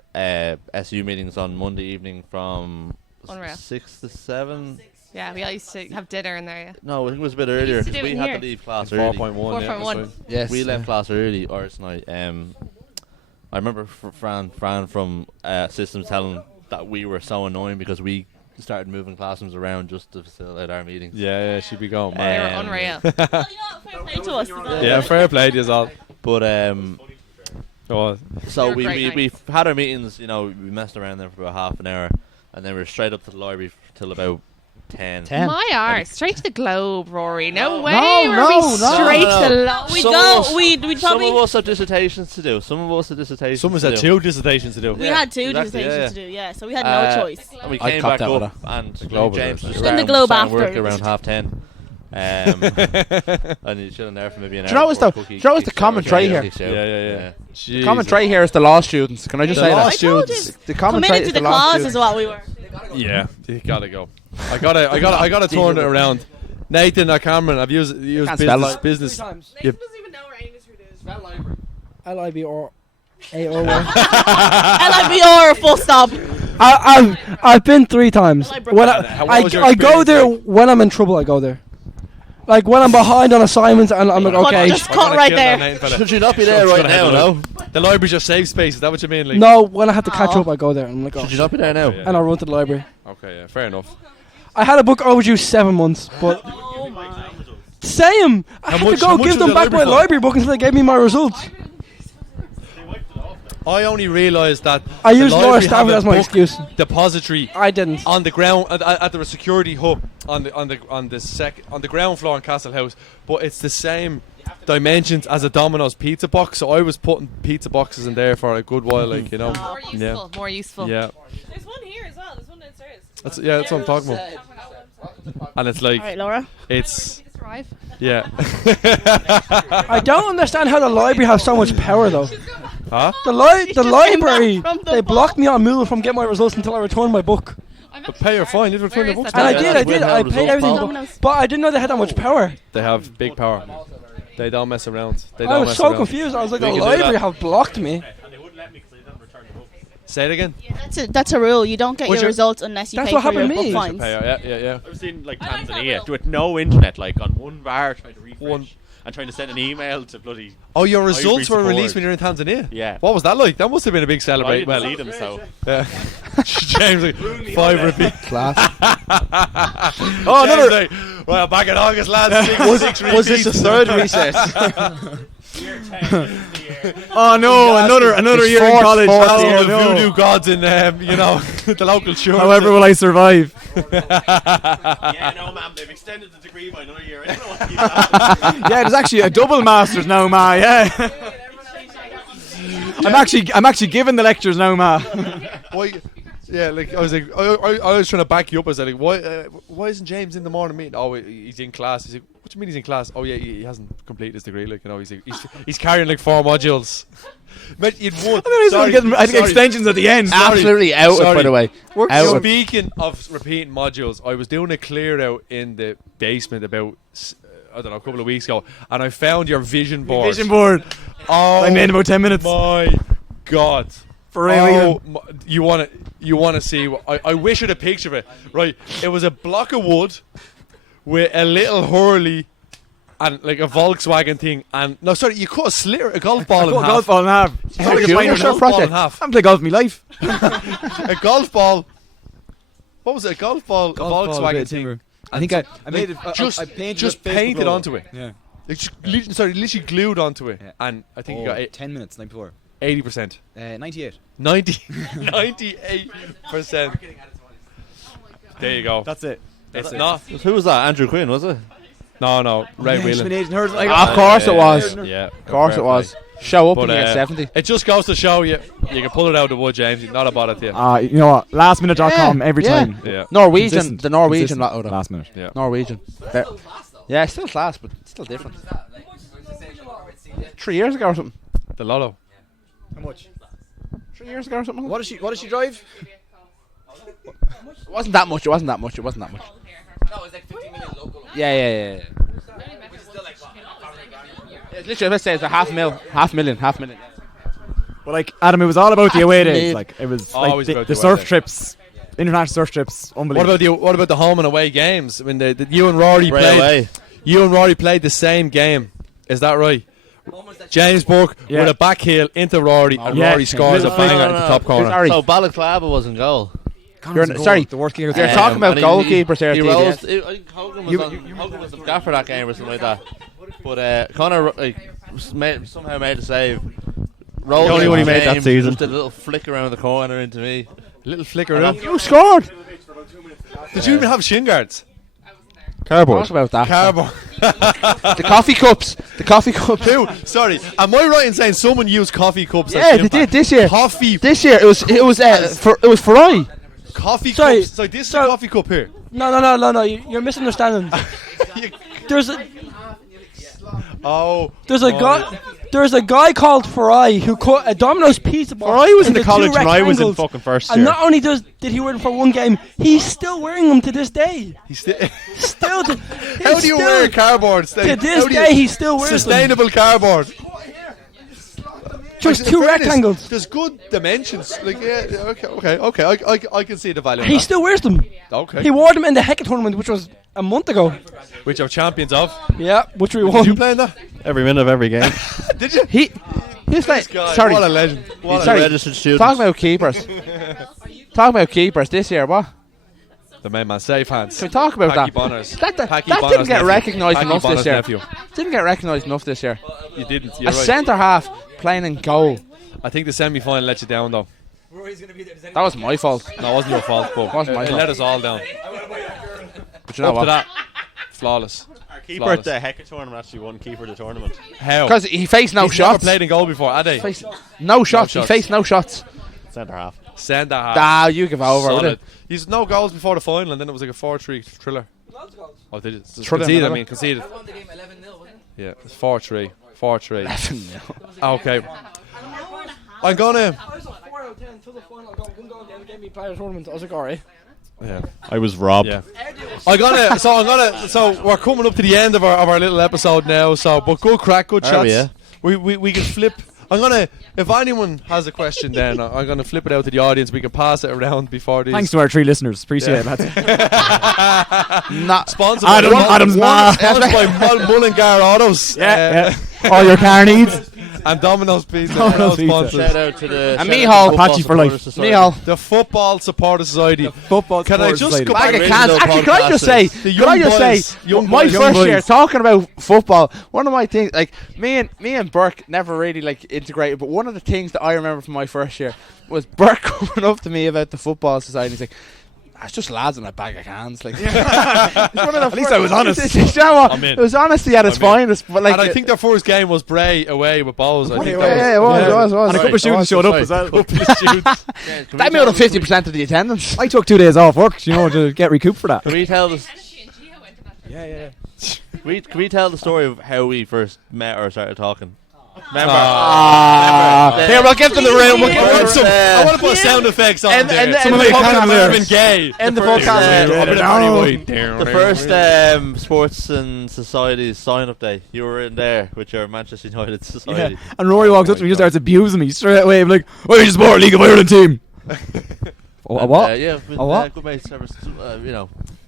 SU meetings on Monday evening from Unreal. 6 to 7. Yeah, we all used to have dinner in there. Yeah. No, I think it was a bit earlier used to because do it we in had here. to leave class early. 4.1. Yeah, 4.1. that's fine. Yes. We left class early Irish night. I remember Fran from systems telling that we were so annoying because we started moving classrooms around just to facilitate our meetings. Yeah, she'd be going. They Man. were unreal. Fair play to us. Yeah, fair play to us all. But Oh, so They were we great we nights. had our meetings. You know, we messed around there for about half an hour, and then we were straight up to the library till about 10. 10. My arse, straight to the Globe, Rory. No way no, were no, we no. straight No, to no. the Globe. We'd Some go. of us- We'd Some probably. of us have dissertations to do. Some of us have dissertations. someone's to had do. 2 dissertations to do. We Yeah, had 2 exactly, dissertations yeah. to do, yeah, so we had no choice. And we I'd came cop back that up, with and Globe James was was there. Then the Globe starting work after. around 10:30. And you're chilling there for maybe an hour. Do you know what's before the- cookie do you know what's the kicks out, common trait here? kicks out. Yeah. Yeah. Common trait here is the law students. Can I just The say law that? students. The common trait Committed is to the law cause students. is what we were. Yeah, you gotta go. I gotta turn it around. Nathan or Cameron, I've used Can't spell it. business. Nathan Yep. doesn't even know where English root is. Spell library. L-I-B-R-A-R-Y. LIBR, full stop. I've been 3 times. Library. When What was your I go experience there like? when I'm in trouble. I go there. Like when I'm behind on assignments and I'm like, okay. Just cut right there. Should you not be there right now, no? The library's your safe space. Is that what you mean? Like? No, when I have to catch Oh. up, I go there. And I'm like, oh, Should you not be there now? Yeah. and I run to the library. Okay, yeah, fair enough. I had a book overdue 7 months, but Oh my. same. I How had much- to how go much give was them the back my library fund? library book until they gave me my results. I only realised that I the used Laura library have Stafford a as my book excuse. depository I didn't. on the ground at the security hub on the ground floor in Castle House, but it's the same dimensions as a Domino's pizza box. So I was putting pizza boxes in there for a good while, like you know. More useful. Yeah. More useful. Yeah, There's one here as well. There's one downstairs. that's what I'm talking about. And it's like All right, Laura. it's Thrive. yeah. I don't understand how the library has so much power though. Huh? The Just came library, back from the they ball. blocked me on moving from getting my results until I returned my book. But pay your fine. You have to return Where the is books. that? And I Yeah, did, that's I did. when I our paid results everything, fall. Domino's. but I didn't know they had that much power. They have big power. They don't mess around. They I don't was mess so around. confused. I was like, We the can do library that. have blocked me. Say it again. That's a rule. You don't get What's your your- results unless you That's pay what for your happened to book me. fines. Yeah. I've seen like Tanzania with no internet, like on one bar trying to refresh, and trying to send an email to bloody. Oh, your results Ivory were released support. when you were in Tanzania? Yeah. What was that like? That must have been a big I celebration. didn't see them, so. Yeah. James, like, 5 repeat. Class. Oh, another. Like, well, back in August, lads. Six Was this a repeats. third recess? Oh no, another year in college. All Oh, the no. voodoo gods in, the local church. However will I survive? Yeah, no, ma'am, they've extended the degree by another year. I don't know what Yeah, there's actually a double masters now, ma. Yeah. I'm actually giving the lectures now, ma. Why? Yeah, like I was like, I was trying to back you up. I was like, why isn't James in the morning meeting? Oh, he's in class. He's like, what do you mean he's in class? Oh yeah, he hasn't completed his degree. Like, he's like, he's carrying like 4 modules. But you'd won. I think extensions at the end. Absolutely out, by the way. Out. Speaking of repeating modules, I was doing a clear out in the basement about I don't know, a couple of weeks ago, and I found your vision board. Vision board. Oh, I made in about 10 minutes. My God. For real. You want to see? I wish I had a picture of it. Right, it was a block of wood with a little Hurley and like a Volkswagen thing. And no, sorry, you cut a golf ball in half. Golf ball in half. Sorry, you cut a golf ball in half. I'm playing golf in my life. A golf ball. What was it? A golf ball, a Volkswagen thing. I think I made it. Just I painted just painted onto it. Yeah. Like, literally glued onto it. Yeah. And I think you got 10 minutes, night before. 80%. 98. 98%. There you go. That's it. It's not. Who was that? Andrew Quinn, was it? No. Ray Whelan. Of course it was. Yeah. Of course it was. Show up But, and you get 70. It just goes to show you can pull it out of the wood, James. Not about it, yeah. You know what? Lastminute.com every time. Yeah. Norwegian. Consistent. The Norwegian Consistent. lot of Last minute. Yeah. Norwegian. Yeah, it's still class, but it's still different. 3 years ago or something. The Lotto. How much? 3 years ago or something. What does she drive? It wasn't that much. No, it's like 50 million local. Yeah. It's literally, let's say it's a half million. But like Adam, it was all about the away days. Like it was Always like about the the away surf days. trips, international surf trips. Unbelievable. What about the home and away games? I mean, you and Rory played. You and Rory played the same game. Is that right? James Burke with a back heel into Rory, and Rory scores a banger at the top corner. Sorry. So Balaclava was in goal. Sorry, the worst kicker. you're talking about and goalkeepers here. He TDS. rose. I think Hogan was the gaffer that game or something like that. But Connor somehow made a save. The only one he made that season. Just a little flick around the corner into me. A little flicker around. You scored. Did you even have shin guards? Cardboard. Talk about that. Cardboard. The coffee cups. Who? Sorry, am I right in saying someone used coffee cups? Yeah, they did this year. Coffee. This year it was Ferrari. Coffee Sorry. cups. So this is a coffee cup here. No. You're misunderstanding. There's a guy called Farai who cut a Domino's pizza box. Farai was in into the college two when I was in rectangles. fucking first And year. not only did he wear them for one game, he's still wearing them to this day. He's still. How do you wear a cardboard? To this day, he still wears them. Sustainable cardboard. Just In two fairness, rectangles. There's good dimensions. Like okay. I can see the value. He of that. still wears them. Okay. He wore them in the Hecka tournament, which was a month ago. Which are champions of? Yeah, which we Did won. you play in that? Every minute of every game. Did you? He's like, God, sorry. what a legend. What He's a a legend. registered student. Talk about keepers. This year, what? The main man, safe hands. Can we talk about Packy that? Bonners. That Packy didn't Bonner's get nephew. recognised Packy enough Bonner's this year. nephew. Didn't get recognised enough this year. You didn't. You're A right. centre half playing in goal. I think the semi-final let you down though. That was my fault. No, it wasn't your fault, but Wasn't my it fault. let us all down. But you know Up to what? that, flawless. Our keeper at the Hecka tournament actually won keeper of the tournament. How? Because he faced no He's shots. never played in goal before, had they? No shots. He shots. faced no shots. Centre half. Send that half. Ah, you give over. Solid. Solid. He's no goals before the final, and then it was like a 4-3 thriller. Oh, did it? Thriller, Conceded, I another? mean, conceded. Won the game 11-0, wasn't it? Yeah, it's 4-3. 4-3. Okay. I'm gonna. I was 4 out of 10 until the final. I got one goal at the end of the game. He played a tournament. I was like, alright. Yeah. I was robbed. Yeah. So we're coming up to the end of our little episode now. So, but good crack, good Are we, chats. yeah? We can flip I'm gonna. If anyone has a question, then I'm gonna flip it out to the audience. We can pass it around before these. Thanks to our 3 listeners. Appreciate it, lads. Not sponsored Adam's sponsored by Mullingar Autos. Yeah. All your car needs. And Domino's Pizza. Domino's Pizza. Sponsors. Shout out to the And Mihal, Apache for life. The Football Supporter Society. Football Can I Supporters just Society. go bag back? of cans. Actually, can I just say? The Can I young just boys, say? young My boys. first boys. year talking about football. One of my things, like me and Burke never really like integrated. But one of the things that I remember from my first year was Burke coming up to me about the football society. He's like, "It's just lads in a bag of cans." Like, At least I was honest. You know what? I'm in. It was honesty at its finest. But like, And I think their first game was Bray away with Bowes. I think that yeah, it was. And a couple of students showed up as well. that made up 50% of the attendance. I took 2 days off work, to get recouped for that. Can we tell this? Can we tell the story of how we first met or started talking? Remember? Here, we'll get to the room. I want to put sound effects on And- there. and- Some and of the the podcast Marvin Gaye. And the The first Sports and Societies sign-up day. You were in there with your Manchester United society. Yeah. And Rory walks up to me and just starts abusing me straight away. I'm like, "Oh, you support League of Ireland team." A what? Yeah, with, A what? good mates ever,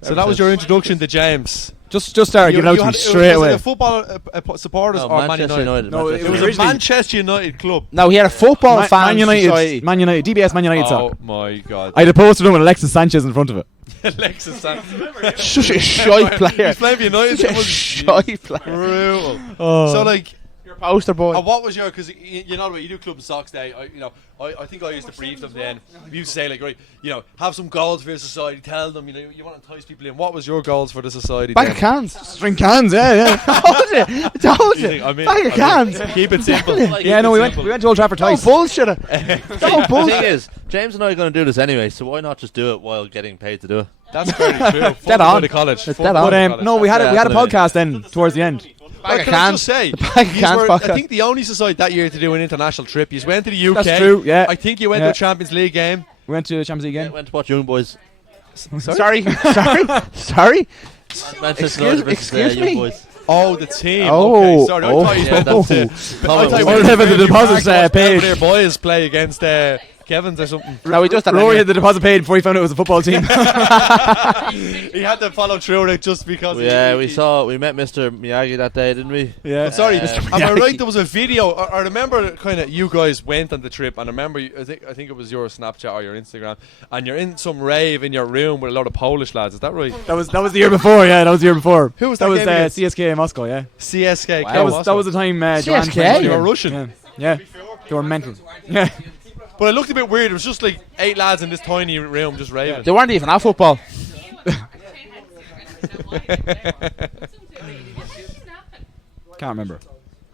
So that was your introduction to James. Just started giving out to me straight away. Was it a football supporters No, or Man Manchester United. No, It was a originally- Manchester United club. No, he had a football Man fan United, society. Man United, DBS Man United Oh song. my God. I had a poster done with Alexis Sanchez in front of it. Alexis Sanchez. Such a shy player. He's playing for United. Such That a was shy player. brutal. Oh. So like, Your poster boy. what was your? Because you know what you do, Club and Socks Day. I think I used to brief them then. We used to say like, right, have some goals for your society. Tell them, you want to entice people in. What was your goals for the society? Bag then? of cans. String cans, yeah. I told you. Bag of cans. Keep it simple. Yeah, no, we went to Old Trafford Don't twice. bullshit it. Don't The bullshit thing is, James and I are going to do this anyway, so why not just do it while getting paid to do it? That's very true. Dead on. To college. It's dead on. But no, we had a podcast then towards the end. Bag of Can I cans. just say, Bag of yous cans were, I podcast. think the only society that year to do an international trip. You went to the UK. That's true, yeah. I think you went Yeah. to a Champions League game. We went to the Champions League Yeah, game. went to watch Young Boys. Sorry. Manchester United versus excuse Young me? Boys. Oh, the team. Oh, okay, sorry. I thought you yeah, meant that's to. it. I thought you Or meant have the to deposits page. Belvedere boys play against Kevin's or something. No, we just had Rory had the deposit paid before he found out it was a football team. He had to follow through on it just because. Yeah, we met Mr. Miyagi that day, didn't we? Yeah. Sorry, Mr. am I right? There was a video. I remember kind of you guys went on the trip, and I remember I think it was your Snapchat or your Instagram, and you're in some rave in your room with a lot of Polish lads. Is that right? That was the year before, yeah. That was the year before. Who was that? that Was game against? CSK in Moscow, yeah. CSK. That was the time Joanne CSK? played. You were Russian. Yeah. They were mental. Yeah. But it looked a bit weird. It was just like 8 lads in this tiny room just raving. They weren't even at football. Can't remember.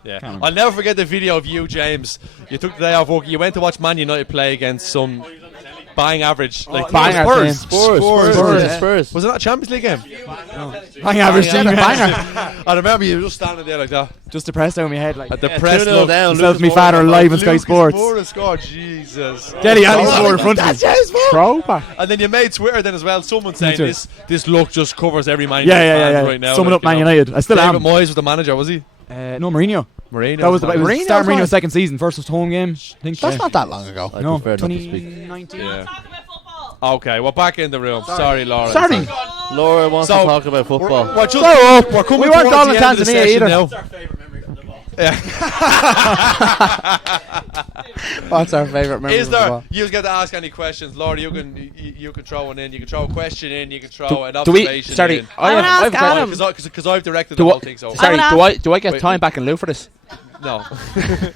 Yeah. Can't remember. I'll never forget the video of you, James. You took the day off work. You went to watch Man United play against some bang average. Like bang average Spurs. team. Spurs. Was it not a Champions League game? Bang average team. I remember you just standing there like that. Just depressed down my head like. At the press 2-0 look. down. Myself and my Lucas father Moura. live on Sky Lucas Sports. Moura scored. Jesus. Deli Ali scored in front of me. Throwback. And then you made Twitter then as well. Someone saying too. this look just covers every Man Yeah, United yeah, fans yeah. right now. Summing like, up Man you know. United. I still David am. Moyes was the manager, was he? No, Mourinho. Mourinho. That was the Mourinho start was Mourinho's on. second season. First was home game. I think. That's not that long ago. I No, prefer not to speak. 2019. Yeah. Okay, we're back in the room. Sorry, Laura. Sorry. Laura wants So, to talk about football. We're coming We weren't towards going the to end of the Tanzania session either. now. What's our favourite memory? Is of there? football? You get to ask any questions, Laura. You can throw one in. You can throw a question in. You can throw an Do we? observation Sorry, in. I wanna have ask a Adam. question. Because I've directed Do the I- whole thing. So Sorry, wanna do I get Wait. time back in lieu for this? no,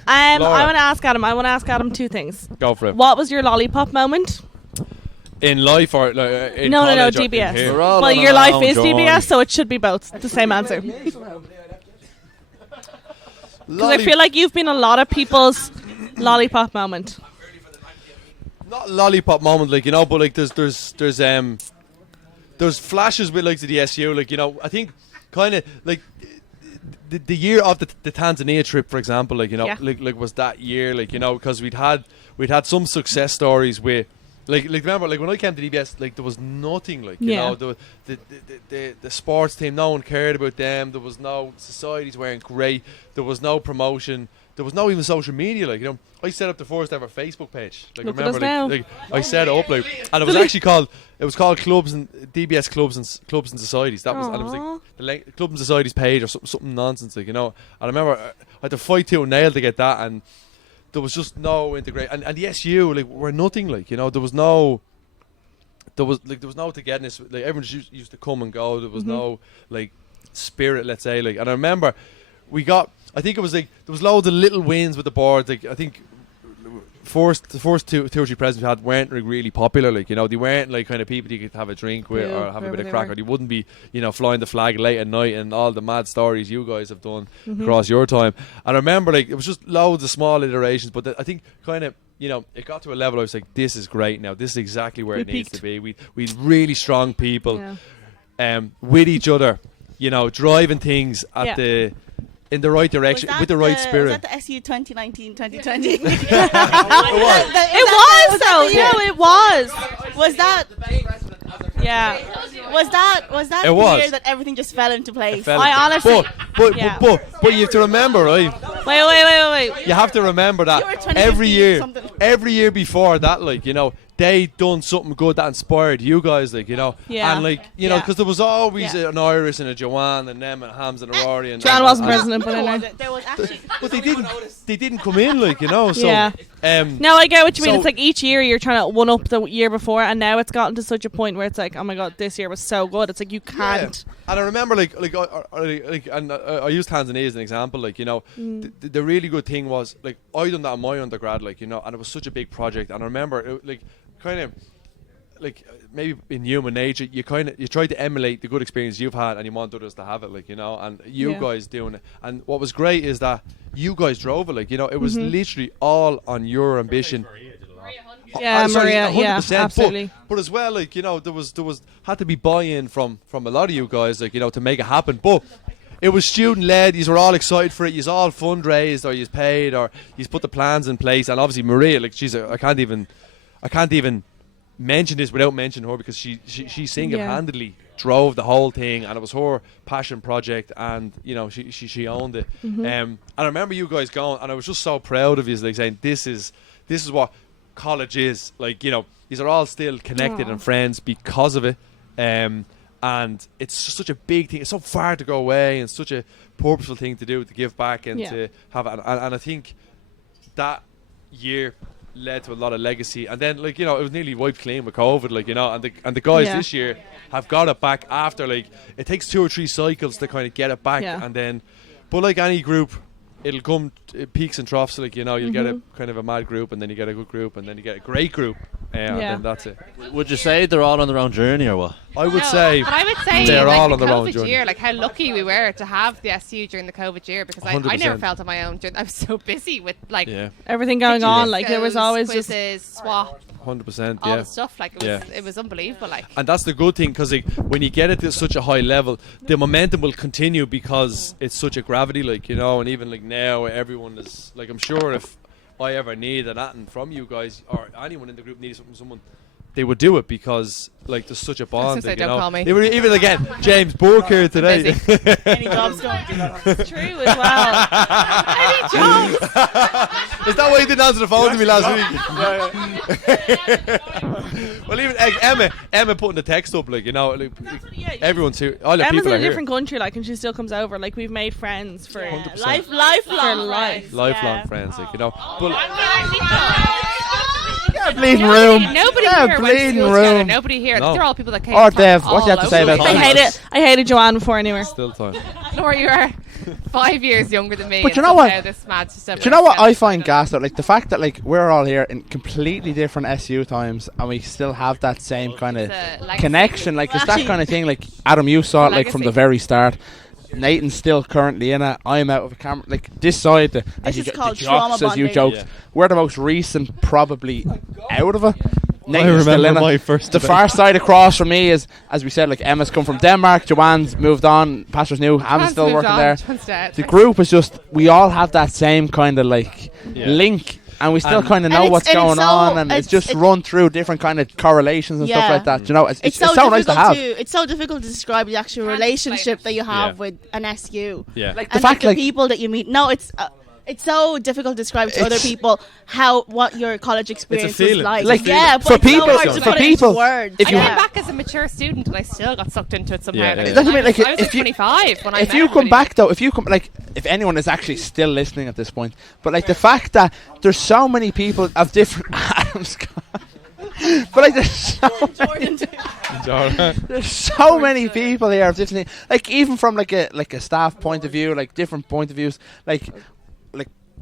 I Laura. want to ask Adam. I want to ask Adam 2 things. go for it. What was your lollipop moment? In life or in No, college or in DBS. here? We're all Well, on your our life own is journey. DBS, so it should be both. The same answer. Because I feel like you've been a lot of people's lollipop moment. Not lollipop moment, like but like there's flashes with like the SU, like I think kind of like the year of the Tanzania trip, for example, like Yeah. like was that year, like because we'd had some success stories with. Like remember, like when I came to DBS, like there was nothing, like Yeah. the sports team, no one cared about them. There was no societies weren't great. There was no promotion. there was no even social media. Like, you know, I set up the first ever Facebook page. Like, Look I at us remember, now. I set it up, like, and it was actually called clubs and DBS clubs and societies. That was, and it was like the clubs and societies page or something nonsense, like, you know. And I remember I had to fight tooth and nail to get that, and there was just no integration. And the SU, like, were nothing, like, you know. There was no togetherness. Like, everyone just used to come and go. There was no like spirit, let's say. Like, and I remember I think it was like there was loads of little wins with the board. Like, I think the first two or three presidents we had weren't really popular. Like, you know, they weren't like kind of people you could have a drink with or have a bit of crack, or they wouldn't be, you know, flying the flag late at night and all the mad stories you guys have done across your time. And I remember, like, it was just loads of small iterations, but I think kind of, you know, it got to a level I was like, this is great now. This is exactly where it needs to be. We really strong people with each other, you know, driving things at in the right direction with the right spirit. Was that the SU 2019, 2020? It was though. Yeah, it was. Was that? Yeah. Was that It the was. year that everything just fell into place? I honestly. But you have to remember, right? Wait. You have to remember that every year before that, like, you know, they done something good that inspired you guys, like, you know. Yeah. And, like, you know, because there was always an Iris and a Joanne and them and Hamza and a Rory. And Joanne wasn't president, but anyway. There was actually. But they didn't come in, like, you know. So, no, I get what you mean. It's like each year you're trying to one up the year before, and now it's gotten to such a point where it's like, oh my god, this year was so good. It's like you can't. Yeah. And I remember, I used Tanzania as an example, like, you know, the really good thing was, like, I done that in my undergrad, like, you know, and it was such a big project. And I remember, it, like, kind of, like, maybe in human nature, you try to emulate the good experience you've had, and you want others to have it, like, you know, and you guys doing it. And what was great is that you guys drove it, like, you know, it was literally all on your ambition. Yeah, Maria, 100%, absolutely. But as well, like, you know, there was had to be buy-in from a lot of you guys, like, you know, to make it happen. But it was student led. You were all excited for it. You all fundraised, or you paid, or you put the plans in place. And obviously Maria, like, I can't even mention this without mentioning her, because she single-handedly drove the whole thing, and it was her passion project, and, you know, she owned it. And I remember you guys going, and I was just so proud of you, like, saying this is what college is, like, you know, these are all still connected and friends because of it. And it's just such a big thing. It's so far to go away, and such a purposeful thing to do, to give back and to have it. And I think that year led to a lot of legacy. And then, like, you know, it was nearly wiped clean with COVID, like, you know, and the guys this year have got it back after, like, it takes 2 or 3 cycles to kind of get it back. And then, but like any group, it'll come peaks and troughs, like, you know, you'll get a kind of a mad group, and then you get a good group, and then you get a great group, and then that's it. Would you say they're all on their own journey, or what? I would say they're like all on the their own COVID journey. year, like how lucky we were to have the SU during the COVID year, because I never felt on my own. I was so busy with, like, everything going on. Like, there was always quizzes, swap, 100%, all the stuff. Like, it was unbelievable. Like, and that's the good thing, because, like, when you get it to such a high level, the momentum will continue, because it's such a gravity, like, you know. And even, like, now everyone is, like, I'm sure if I ever needed anything from you guys, or anyone in the group needed something from someone, they would do it, because, like, there's such a bond. Like, you know, call me. They were even, again, James Burke here today. Any jobs going? It's true as well. Any jobs? Is that why you didn't answer the phone to me last week? Well, even Emma putting the text up, like, you know, like, everyone's here. All the Emma's people in are a here. different country, like, and she still comes over. Like, we've made friends for lifelong friends, like, you know. But bleeding room. Nobody Yeah, here went to bleeding school room. together. Nobody here. No. They're all people that came. R.Dev, from what do you have to all say over. about that? I hated Joanne before I knew her. Still time. Laura, you are 5 years younger than me. But you and know what? somehow this mad system Do you know what works I find gas though? Like, the fact that, like, we're all here in completely different SU times, and we still have that same kind of It's a legacy. connection. Like, it's that kind of thing. Like, Adam, you saw it, like, from the Legacy. very start. Nathan's still currently in it. I'm out of a camera. Like, this side, as is you called the trauma jocks, as you bonding. joked, Yeah. we're the most recent, probably out of it. I Nathan's still remember in it. my first The event. far side across from me is, as we said, like, Emma's come from Denmark, Joanne's moved on, Pastor's new, Hamza's still working there. The group is just, we all have that same kind of, like, link, and we still kind of know what's going on, and it's just run through different kind of correlations and stuff like that. You know, it's so nice to have. It's so difficult to describe the actual relationship that you have with an SU. Yeah. Like, And, the people that you meet. No, it's It's so difficult to describe to other people what your college experience was feeling. like. Like, yeah, for but it's so people- hard to for put it people, into words. I came back as a mature student and I still got sucked into it somehow. Yeah, Like, yeah. That's what I mean, like, I was if you- 25 when I if met you come everybody. back though, if anyone is actually still listening at this point, but like the fact that there's so many people of different but like there's so many people here of different, like even from like a staff point of view, like different point of views, like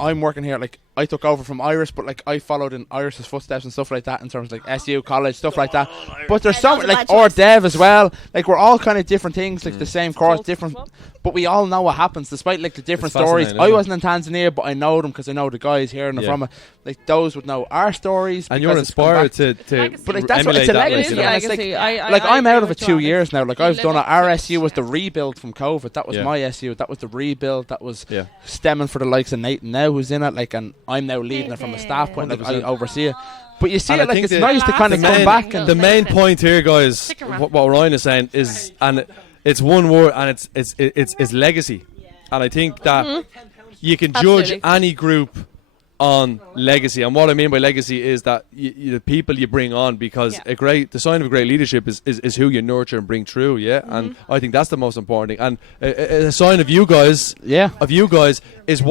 I'm working here, like I took over from Iris, but like I followed in Iris's footsteps and stuff like that in terms of like SU college stuff like that. But there's so like R.Dev as well. Like we're all kind of different things, like the same course, different, but we all know what happens despite like the different stories. fascinating, I isn't it? wasn't in Tanzania, but I know them because I know the guys here and they're Yeah. from it. Like those would know our stories, And you're because it's come inspired back. to But like that's what, emulate it's a that, like, legacy. you know? And it's Legacy. like I I'm out agree of it with 2 Joanne. years now. Like You I've live done up to our it. SU was the rebuild from COVID. That was Yeah. my SU. That was the rebuild. That was Yeah. stemming for the likes of Nathan now, who's in it. Like, and I'm now leading it from a staff point. Like I 100%. oversee it. But you see And I it, like think it's the- nice to kind of the come main- back and the main point here, guys, Stick around. what Ryan is saying is, and it's one word, and it's legacy. And I think that you can judge Absolutely. any group on legacy. And what I mean by legacy is that the people you bring on, because the sign of a great leadership is who you nurture and bring through. Yeah, and I think that's the most important thing. And a sign of you guys, is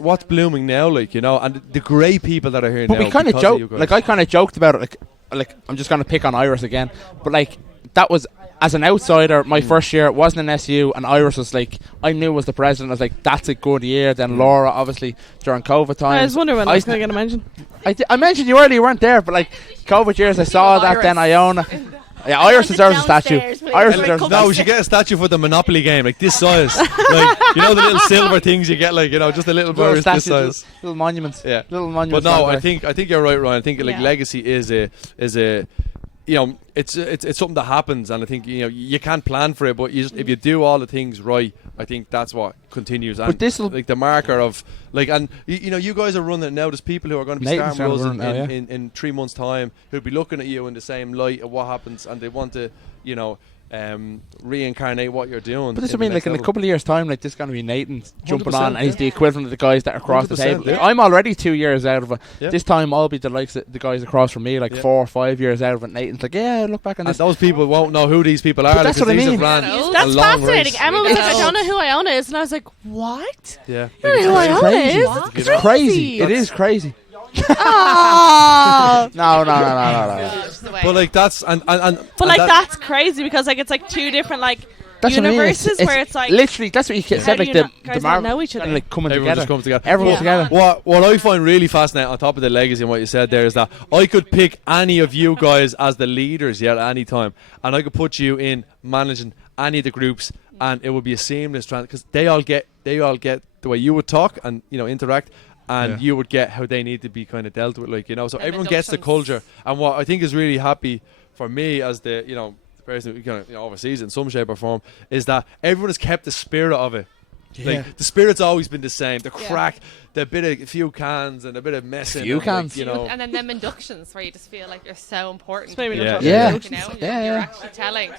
what's blooming now, like, you know, and the great people that are here But now. we kind of because of you joke, guys. like I kind of joked about it, like I'm just gonna pick on Iris again, but like that was as an outsider, my first year it wasn't an SU, and Iris was like, I knew was the president. I was like, that's a good year. Then Laura, obviously during COVID times, I was wondering when I was going to get a mention. I mentioned you earlier, you weren't there, but like COVID years, I saw that. Then Iona. Yeah, Iris deserves a statue. Iris deserves a No, statue. we should get a statue for the Monopoly game, like this size. Like, you know, the little silver things you get, like, you know, just a little Little bird this statues, size. little monuments. Yeah, little but monuments. no, like I think you're right, Ryan. I think like Yeah. legacy is a you know, it's something that happens, and I think, you know, you can't plan for it, but you just, if you do all the things right, I think that's what continues. And But this'll- like the marker of like, and you know, you guys are running it now. There's people who are going to be Nathan's starting roles running it now, in 3 months' time who'll be looking at you in the same light of what happens, and they want to, you know, reincarnate what you're doing. But this in I mean, the like next in a level. couple of years' time, like this is going to be Nathan jumping on, 100%, and he's the equivalent of the guys that are across the 100%, table. yeah. I'm already 2 years out of it. Yeah. This time I'll be the likes of the guys across from me, like Yeah. 4 or 5 years out of it. Nathan's like, yeah, look back on And this. those people won't know who these people are. that's because what I these mean. have ran That's a long fascinating. race. Emma was like, I It's- don't know who Iona is. And I was like, what? Yeah, You don't know who Iona crazy. is? It's crazy. It is crazy. Oh. No. That's the way. but like that's and But like that's crazy because like it's like two different like That's what I mean. universes where it's like literally that's what you how said. do Like you the not- guys the not Marvel know each other? like coming everyone together. just comes together. Everyone Yeah. together. What I find really fascinating on top of the legacy and what you said there is that I could pick any of you guys as the leaders at any time, and I could put you in managing any of the groups, and it would be a seamless trans because they all get the way you would talk and, you know, interact. And Yeah. you would get how they need to be kind of dealt with, like, you know. So And everyone gets the inductions. culture, and what I think is really happy for me as the, you know, the person who kind of, you know, oversees it in some shape or form is that everyone has kept the spirit of it. Yeah. Like the spirit's always been the same. The crack, the bit of a few cans and a bit of messing. Few and, like, cans. you know. And then them inductions where you just feel like you're so important. It's maybe Yeah. not Yeah. You know, you're actually telling.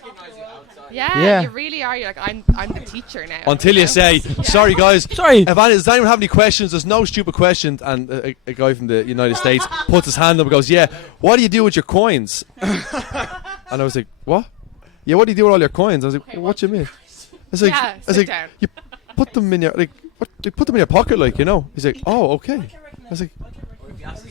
Yeah, Yeah. you really are. You're like, I'm the teacher now. Until you know? say, sorry guys, Sorry. does anyone have any questions? There's no stupid questions. And a guy from the United States puts his hand up and goes, yeah, what do you do with your coins? And I was like, what? Yeah, what do you do with all your coins? I was like, what do you mean? I was like, Yeah, I was sit like, down. you put them in your, like, what, you put them in your pocket, like, you know. He's like, oh, okay. I was like,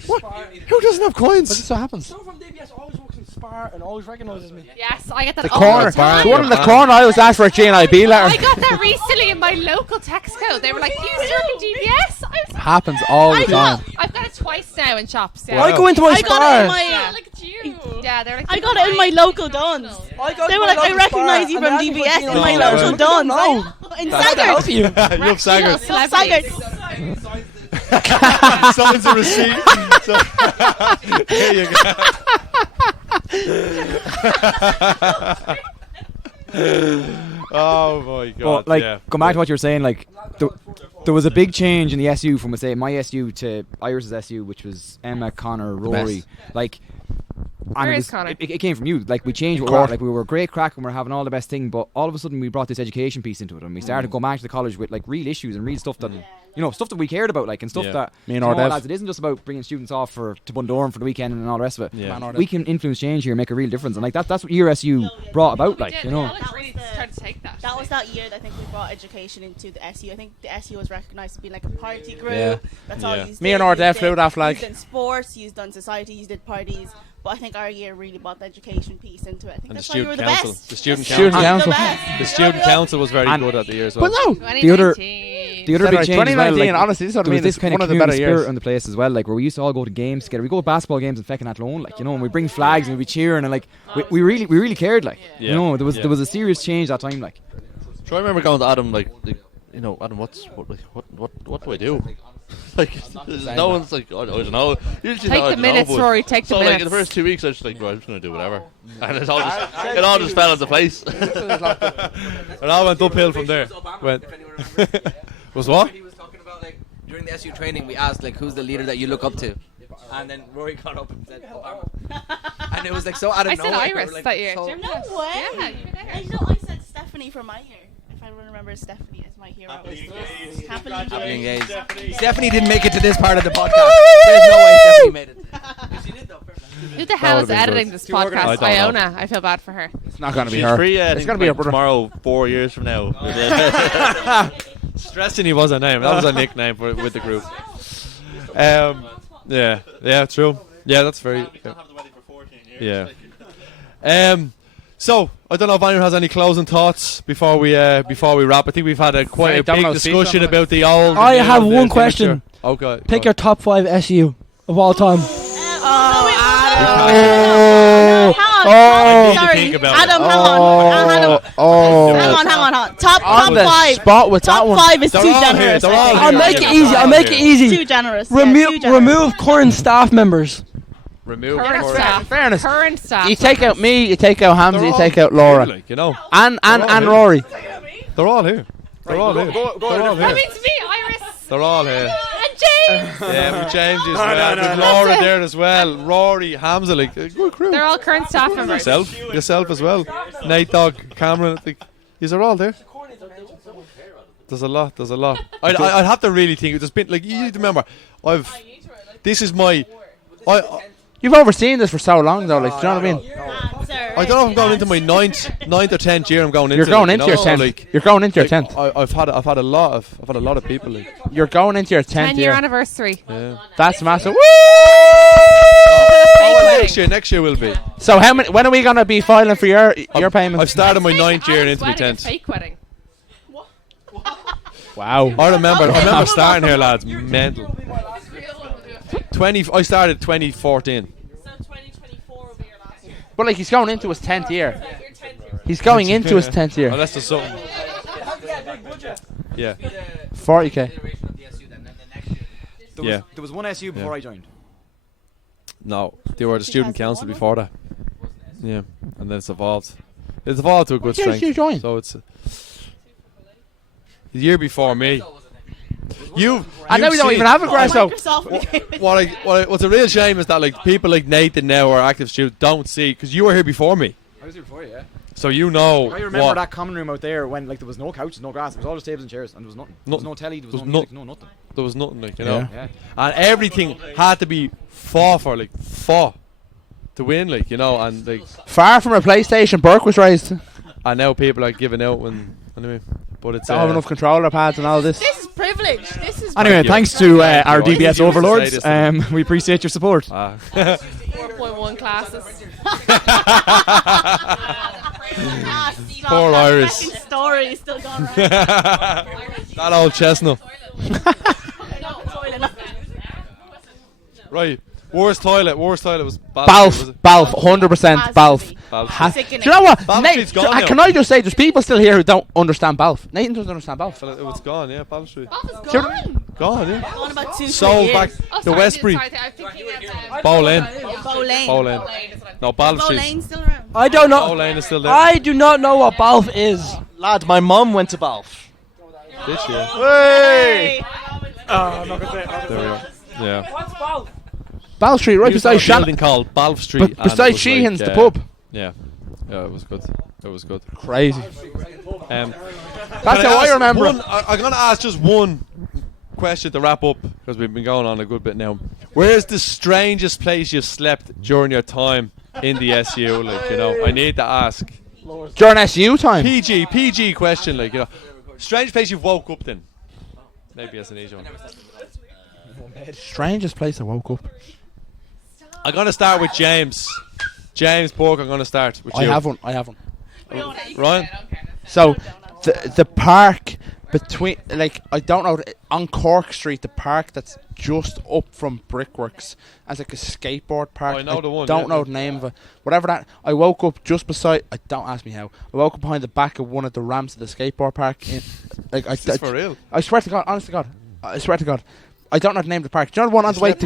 what? Who doesn't have But coins? this what happens. Someone from DBS always works in Spar and always recognises me. Yes, I get that The all corner. the time. The one in the corner. I was asked for a GNIB I letter. got that recently in my local text code. They were like, "You used to work in DBS?" I was like, Happens all the time. I've got it twice now in shops. Yeah. I go into my I got it in Spar. my. Yeah. Yeah, they're like, I got it in my local Dons. They were like, I recognise you from DBS in my No, local no. Dons. No. In That's to help Saggart. you. You have Saggart. celebrities. Saggart. Signs a receipt. So there you go. Oh my god. But like, yeah. go back to what you were saying. Like, there was a big change in the SU from, say, my SU to Iris's SU, which was Emma, Connor, Rory. best. Like, and Where it, is was, Connor? it came from you. Like, we changed what we were. Like, we were great crack and we were having all the best thing. But all of a sudden, we brought this education piece into it, and we started going back to the college with like real issues and real stuff that stuff that we cared about, like, and stuff that Me and R.Dev. lads, it isn't just about bringing students off to Bundoran for the weekend and all the rest of it. Yeah. We can influence change here, make a real difference, and like that's what USU brought about, like, That was that year that I think we brought education into the SU. I think the SU was recognised to be like a party group. Yeah. That's all you Me and R.Dev flew that flag. Used in sports, used on society, used in parties. But I think our year really brought the education piece into it. I think And that's the why you were student the council. best. The student That's why you were council. the best. The student council was very good at the year as well. But no, the other big change as well, 2019, like, honestly, this is what I there mean. was this It's kind one of of the better community spirit years. on the place as well, like where we used to all go to games together. We go to basketball games in Feckin alone, like, and we bring flags and we cheering, and like we really cared, like, there was a serious change that time, like. So I remember going to Adam, like Adam, what do I do? Like, no one's like, I don't know. Usually Take I the don't minutes, know, but- Rory, take the so like minutes. in the first 2 weeks, I was just like, right, I'm just gonna do whatever, and it all just fell into place. And I went uphill from there. Was what? He was talking about, like, during the SU training, we asked, like, who's the leader that you look up to? And then Rory got up and said Obama. And it was like so out of I nowhere. said we were, Iris like, that year. so- Do you remember? No way. Yeah, you were there. I know. I said Stephanie for my year. If I remember Stephanie as my hero. Happily engaged. Stephanie didn't make it to this part of the podcast. There's no way Stephanie made it. If she did, though. Who the hell would've is been editing good. this podcast? I don't know. Iona. I feel bad for her. It's not going to be She's her. free, I It's think, going to be her like, brother. tomorrow, 4 years from now. Stressing he was a name. That was a nickname with the group. Yeah, true. Yeah, that's very. Yeah. So I don't know if anyone has any closing thoughts before we wrap. I think we've had quite a big Domino's discussion pizza. about the old. I and the have new and one the question. future. Okay. Pick your top 5 SU of all time. I need to Sorry, think about Adam, it. hang on. Hang on. Top On the 5. spot with that Top one. 5 is too They're all here, generous. they're all I'll here. make it Yeah, easy. they're I'll all make it here. easy. Too generous. Yeah, too generous. Remove current staff members. Remove. Current or- staff. Fairness. Current staff. You take out me, you take out Hamza, They're you all take out here, Laura. like, you know. And all here. Rory. They're all here. They're all here. They're all That here. means me, Iris, They're all here. and James. Yeah, with James as well. With Laura there as well. Rory, Hamza, like a good crew. They're all current staff members. Yourself as well. Nate Dog, Cameron. These are all there. There's a lot. I'd have to really think. There's been like you need to remember. This is my. You've overseen this for so long, though. Like, do you know what I mean? I don't know if I'm going into my ninth or 10th year. I'm going into. You're going it, into you your know, 10th. like- You're going into your like, 10th. I've had a lot of people. Like, You're going into your 10th 10-year year. anniversary. yeah. That's massive. Next year will be. So how many? When are we gonna be filing for your payments? I've started my 9th year and into my Wedding, a 10th. fake wedding. Wow. I remember starting here, lads. Mental. 20. I started 2014. But like he's going into his 10th year. He's going into his 10th year. Unless there's something. Yeah. 40k. Yeah. There was one SU before I joined. No, they were the student council before that. Yeah, and then it's evolved. It's evolved to a good What year strength. did you join? So it's the year before me. I know we don't even have a Grasso. What's a real shame is that like people like Nathan now or active students don't see because you were here before me. I was here before, yeah. So you know. I remember that common room out there when like there was no couches, no grass, there was all just tables and chairs, and there was nothing. There was no telly, there was no music, no nothing. There was nothing like, you know. Yeah. And everything had to be fought to win, like, you know, and like Far from a PlayStation, Burke was raised. and now people are giving out when anyway. But it's Don't have enough controller pads and all this. This is privilege. This is Anyway, Thank you. thanks to Thank our you. I DBS think you used to say overlords. this to me. We appreciate your support. 4.1 classes. Poor Iris. Story is still going around. That old chestnut. Right. Worst toilet was Balf, 100% Balf. Do you know what? Balf Nate, Street's gone now. can I just say, there's people still here who don't understand Balf. Nathan doesn't understand Balf. It was gone, yeah, Balf Street. Gone, yeah. Gone about 2 Sold years. back to Westbury. Bow Lane. No, Balf Bow Street. Lane's still around. I don't know. Bow Lane is still there. I do not know what Balf is. Lad, my mum went to Balf. This year. Hey! I'm not gonna say it. There we go. Yeah. What's Balf? Balf Street, right We used beside to have a Shannon. building called Balf Street. and Beside it was Sheehan's, like, the pub. Yeah. Yeah, it was good. It was good. Crazy. That's how I remember it. I'm going to ask just one question to wrap up, because we've been going on a good bit now. Where's the strangest place you've slept during your time in the SU? Like, you know, I need to ask. During SU time? PG question, like, you know. Strange place you've woke up in. Maybe that's an easy one. Strangest place I woke up. I'm going to start with James. James Bork, I'm going to start with you. I have one. Ryan? So, the park between, like, I don't know, on Cork Street, the park that's just up from Brickworks, as like a skateboard park. I know the one. Don't know the name of it. Whatever that. I woke up just beside. Don't ask me how. I woke up behind the back of one of the ramps of the skateboard park. Like, Is this for real? I swear to God. Honest to God. I swear to God. I don't know the name of the park. Do you know the one on the way rough?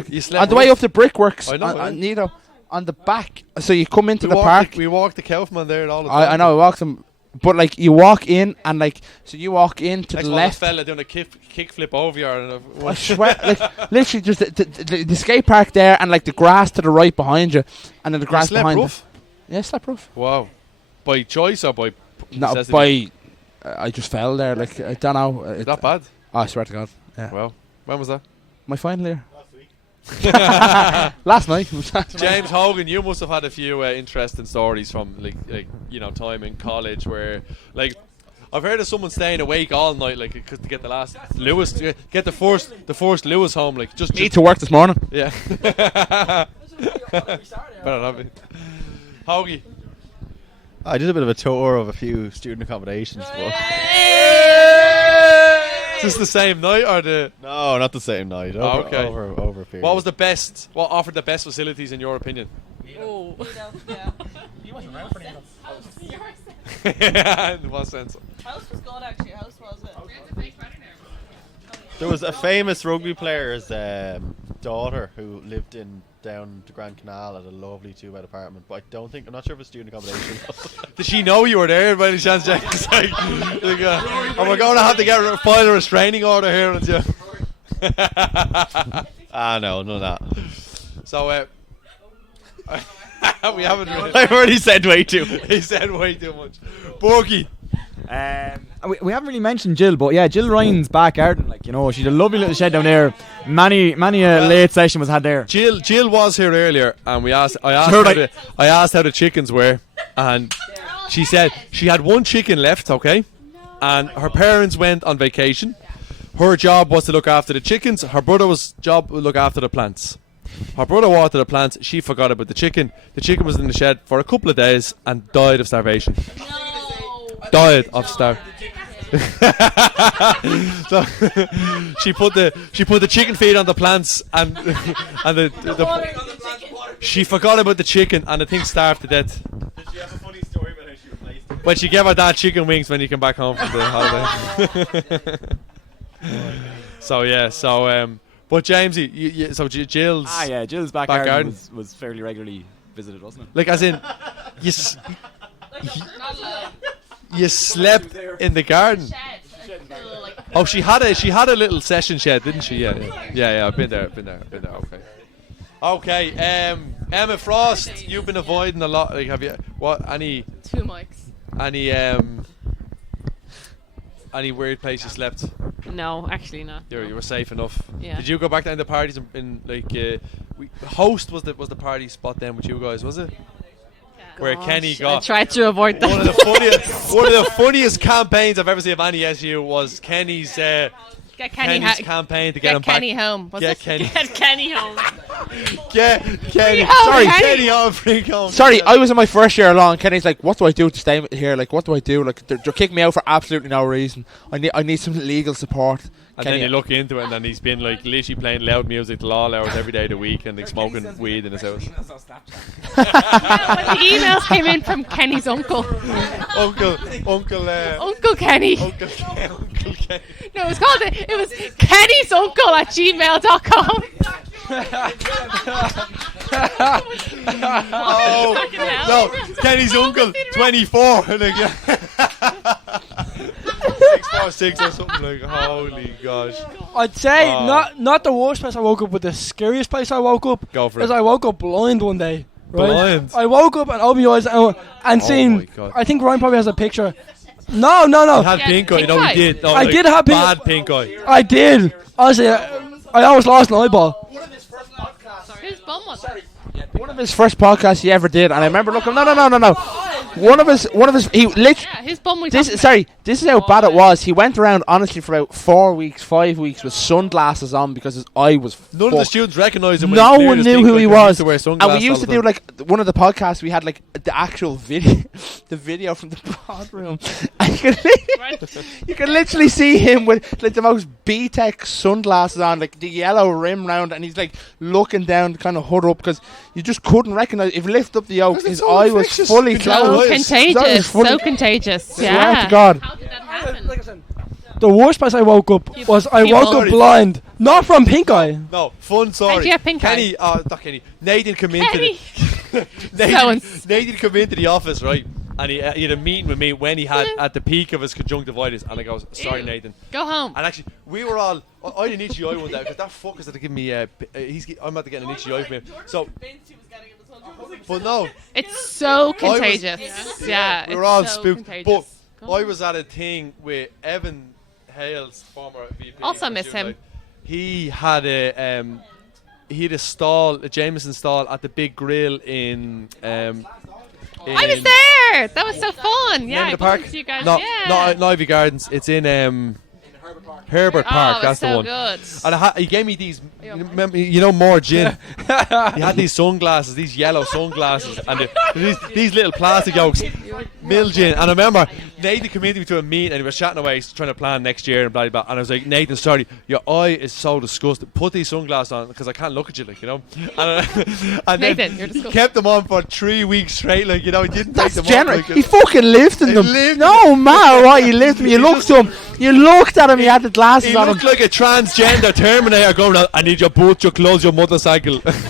up to Brickworks? I know. Nido, on the back. So you come into the walk park. We walk the Kaufman there all the time. I know. I walked them. But like you walk in and like so you walk in to the left. Fella doing a kick flip over you. I swear, like literally just the skate park there and like the grass to the right behind you, and then the grass behind. Rough? Yeah, slept rough. Wow, by choice or by necessity? I just fell there. Like I don't know. Is that bad? I swear to God. Yeah. Well, when was that? My final year. Last night. James Hogan, you must have had a few interesting stories from like you know, time in college where like I've heard of someone staying awake all night like to get the last Lewis, get the first Lewis home, like just me to work this morning. Yeah. Better not be. Hoagie. I did a bit of a tour of a few student accommodations. Is this the same night or the? No, not the same night. Over, okay. Over a period. What was the best? What offered the best facilities in your opinion? Oh. He wasn't around for Nido. In what sense? House was good actually. House was it. There was a famous rugby player's daughter who lived down the Grand Canal at a lovely 2-bed apartment, but I'm not sure if it's student accommodation. Did she know you were there by any chance, Jack? Like, and we're going to have to file a restraining order here on you. No, none of that. So, we haven't really. I've already said way too. He said way too much. Borky. We haven't really mentioned Jill, but yeah, Jill Ryan's back garden, like, you know, she's a lovely little shed down there. Many a late session was had there. Jill was here earlier, and I asked how the chickens were, and she said she had one chicken left, okay, and her parents went on vacation. Her job was to look after the chickens. Her brother's job was to look after the plants. Her brother watered the plants. She forgot about the chicken. The chicken was in the shed for a couple of days and died of starvation. Died of starvation. So she put the chicken feed on the plants and she forgot about the chicken and the thing starved to death. Did she have a funny story about how she replaced it? But she gave her dad chicken wings when he came back home from the holiday. But Jamesy, so Jill's Jill's back garden was fairly regularly visited, wasn't it? Like as in you slept in the garden. Oh, she had a little session shed, didn't she? Yeah. I've been there. Okay. Emma Frost, you've been avoiding a lot. Like, have you any 2 mics? Any weird place you slept? No, actually not. You were safe enough. Yeah. Did you go back down to parties in like Host was the party spot then with you guys, was it? Where Kenny got. I tried to avoid that. One of the funniest campaigns I've ever seen of any SU was Kenny's Kenny's campaign to get him Kenny back. home. Get Kenny. Get Kenny home. Get Kenny. Sorry, Kenny home. Bring home. Sorry, I was in my first year along. Kenny's like, "What do I do to stay here? Like, what do I do? Like, they're kicking me out for absolutely no reason. I need some legal support." And then you look into it, and then he's been like literally playing loud music till all hours every day of the week, and like smoking weed in his house. When the emails came in from Kenny's uncle. Uncle Kenny. Uncle Kenny. No, it was Kenny's uncle at gmail.com. No, Kenny's uncle, 24. 646 or something like. Holy gosh! I'd say not the worst place I woke up, but the scariest place I woke up. Go for it. Is I woke up blind one day. Right? Blind. I woke up and opened my eyes and seen. My God. I think Ryan probably has a picture. No. You had pink eye. pink No, eye. he did. No, I did have pink. bad pink eye. I did. Honestly, I almost lost an eyeball. Whose bum was it? One of his first podcasts he ever did, and I remember looking. No. One of his. He literally. Yeah, his bum was. This is how bad it was. He went around honestly for about 4 weeks, 5 weeks with sunglasses on because his eye was. None of the students recognised him. No one knew who he was. To wear And sunglasses we used to all the do like one of the podcasts. We had like the actual video, the video from the pod room. And you can literally see him with like the most B-Tech sunglasses on, like the yellow rim round, and he's like looking down, kind of hood up because you just couldn't recognise. If you lift up the oak, his eye was fully closed. Contagious, so contagious. Swear Yeah. to God. How did that happen? The worst place I woke up was I woke up blind, not from pink eye. No, fun story. How'd you have pink Kenny, not Kenny. Nathan come into the Nathan come into the office, right? And he had a meeting with me when he had at the peak of his conjunctivitis, and I goes, "Sorry, Nathan, go home." And actually, we were all. I had an itchy eye one day because that fucker's had to give me. I'm about to get an itchy eye from him. So, but no, it's so contagious. Yeah, we were it's all so spooked. contagious. But I was at a thing with Evan Hale's former VP. Also miss him. He had a stall, a Jameson stall at the Big Grill in. I was there. That was so fun. Yeah, I the park. bumped you guys. No, Yeah. not Ivy Gardens. It's in Herbert Park. Oh, That's it's the so one. good. And he gave me these. You know more gin. He had these sunglasses, these yellow sunglasses, and these little plastic yolks, mill gin. And I remember Nathan came into me to a meet, and he was chatting away, trying to plan next year and blah blah. And I was like, Nathan, sorry, your eye is so disgusting. Put these sunglasses on because I can't look at you, like, you know. And Nathan, then you're disgusting. kept them on for 3 weeks straight, like, you know. He didn't take That's them generous. off. Like, He fucking lived in them. No matter what, he lived them. You looked to him. You looked at him. He had the glasses He on him. looked like a transgender Terminator going out. I need your boot, your clothes, your motorcycle. Yeah,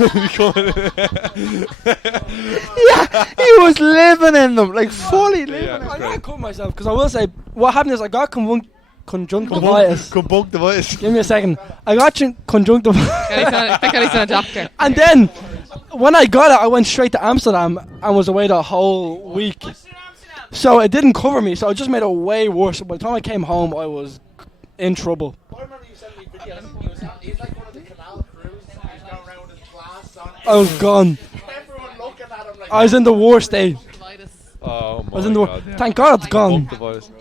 he was living in them, like fully living in them. I gotta cut myself because I will say what happened is I got conjunctivitis. Conjunctivitis. Give me a second. I got conjunctivitis. Thank God he's not a doctor. And then when I got it, I went straight to Amsterdam and was away the whole week. So it didn't cover me. So it just made it way worse. By the time I came home, I was in trouble. I remember you sent me videos. He's like one of the canal crews. He's going around with his glass on. I was gone. Everyone looking at him like. I was in the worst state. Oh my I was in the God. Yeah. Thank God it's gone. Conjunctivitis.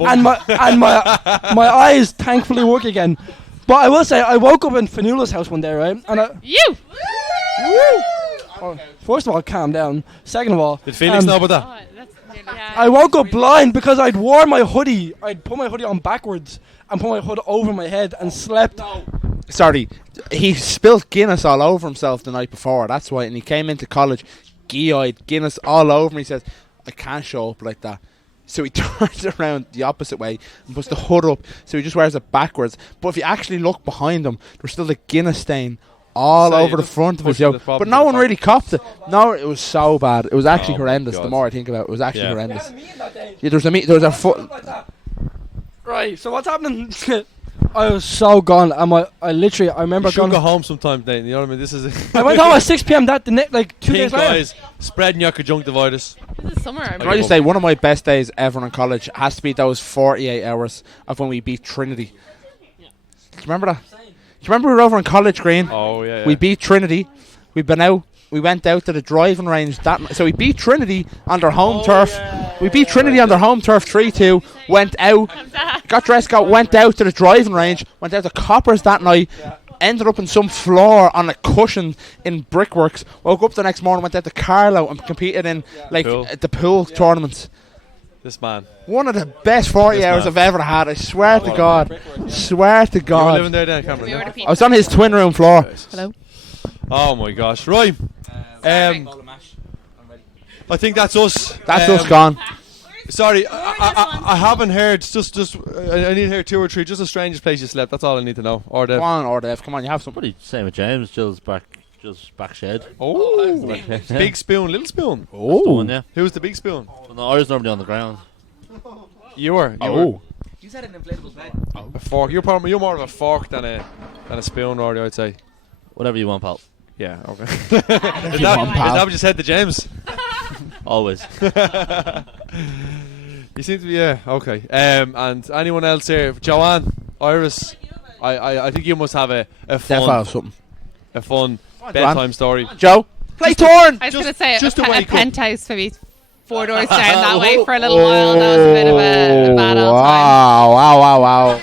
And my eyes thankfully work again. But I will say I woke up in Fanula's house one day, right? And first of all, calm down. Second of all, Did Felix know about that? I woke up blind because I'd worn my hoodie. I'd put my hoodie on backwards and put my hood over my head and slept. Sorry, he spilled Guinness all over himself the night before. That's why. And he came into college, gee-eyed, Guinness all over him. He says, "I can't show up like that." So he turns around the opposite way and puts the hood up. So he just wears it backwards. But if you actually look behind him, there's still the Guinness stain all over the front of his yoke. But no one really copped it. No, it was so bad. It was actually horrendous. The more I think about it, it was actually horrendous. Yeah, there was a foot. Right. So what's happening? I was so gone. I remember You should going. go home sometime, Nathan. You know what I mean? This is. I went home at 6 p.m. like 2 days Pink later. eyes, spreading your conjunctivitis. This is summer. Can I just say, one of my best days ever in college has to be those 48 hours of when we beat Trinity. Do you remember that? Do you remember we were over in College Green? Oh, yeah. We beat Trinity. We went out to the driving range that night. So we beat Trinity on their home turf. We beat Trinity on their home turf 3-2. Went out, got dressed, went out to the driving range. Went out to Coppers that night. Ended up in some floor on a cushion in Brickworks. Woke up the next morning, went out to Carlo and competed in the pool tournaments. This man. One of the best 40 hours I've ever had. I swear to God. Swear to God. You were living there then, Cameron? I was on his twin room floor. Hello. Oh my gosh. Right. I think that's us. That's us gone. Sorry, I haven't heard. I need to hear 2 or 3. Just the strangest place you slept. That's all I need to know. R.Dev. Come on, R.Dev. Come on, you have somebody. Same with James. Jill's back shed. Oh, big spoon, little spoon. Oh, yeah. Who's the big spoon? Well, no, I was normally on the ground. You were. You said an inflatable bed. A fork. You're more of a fork than a spoon, already, I'd say. Whatever you want, pal. Yeah. Okay. Is that what you said to James? Always. You seem to be, yeah, okay. And anyone else here? Joanne, Iris, I think you must have a fun, a fun bedtime story. Joe, play Torn. I was going to say just a to wake up. penthouse maybe 4 doors down that way for a little while. That was a bit of a bad old time. Wow.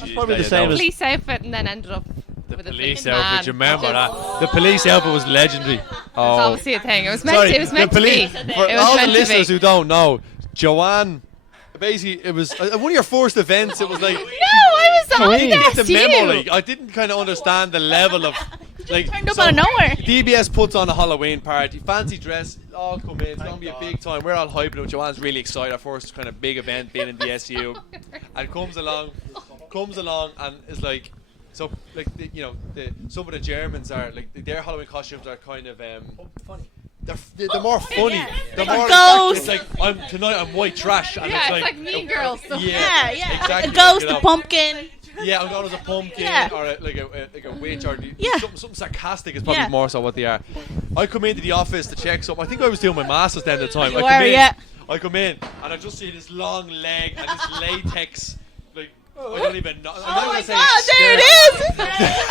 That's probably the same as Police outfit and then ended up The with police a big outfit, man. you remember that? The police outfit was legendary. It's obviously a thing. It was meant, Sorry, it was meant the to be. police, It for was all the meant to listeners be. who don't know, Joanne, basically, it was one of your first events. It was like, No, I was I didn't get next the to memo. you. Like, I didn't kind of understand the level of. Like, turned up out of nowhere. DBS puts on a Halloween party, fancy dress, all come in. It's gonna be a big time. We're all hyping up. Joanne's really excited. Our first kind of big event being in the SU, and comes along, and is like. So, like, some of the Germans are like their Halloween costumes are kind of funny. They're more funny. Yeah. They're Like more ghosts. it's like tonight I'm white trash, and Yeah, it's like Mean Girls. So Yeah, exactly. A ghost, you know. a pumpkin. Yeah, I'm going as a pumpkin Yeah. or like a witch or Yeah. something sarcastic is probably Yeah. more so what they are. I come into the office to check something. I think I was doing my masters then at the time. You I were, come in, yeah. I come in and I just see this long leg and this latex. Like I don't even know. Oh my god, there it is!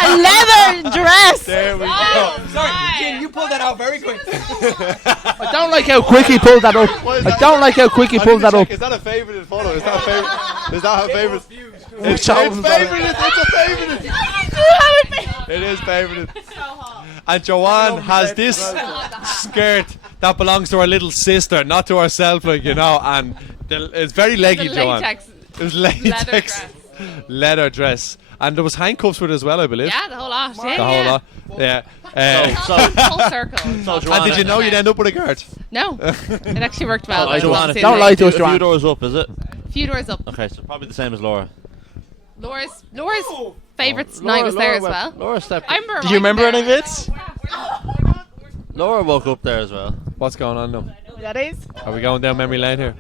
A leather dress! There we go. Sorry, Jin, you pulled that out very quick. I don't like how quick he pulled that up. I don't like how quick he pulled that up. Is that a favourite photo? Is that a favourite? Is that a favourite? It's favourite. It's a favourite. It is favourite. And Joanne has this skirt that belongs to her little sister, not to herself, like and it's very leggy, Joanne. latex. It was latex leather dress, and there was handcuffs with it as well, I believe. Yeah, the whole lot. The whole lot. Yeah. Full circle. And did you know you'd end up with a guard? No, it actually worked well. Oh, Joanne, Don't lie to us, a Joanne. few doors up, is it? Few doors up. Okay, so probably the same as Laura. Laura's favourite night was there as well. Laura stepped. I remember. Do you remember any of it? Laura woke up there as well. What's going on now? That is? Are we going down memory lane here?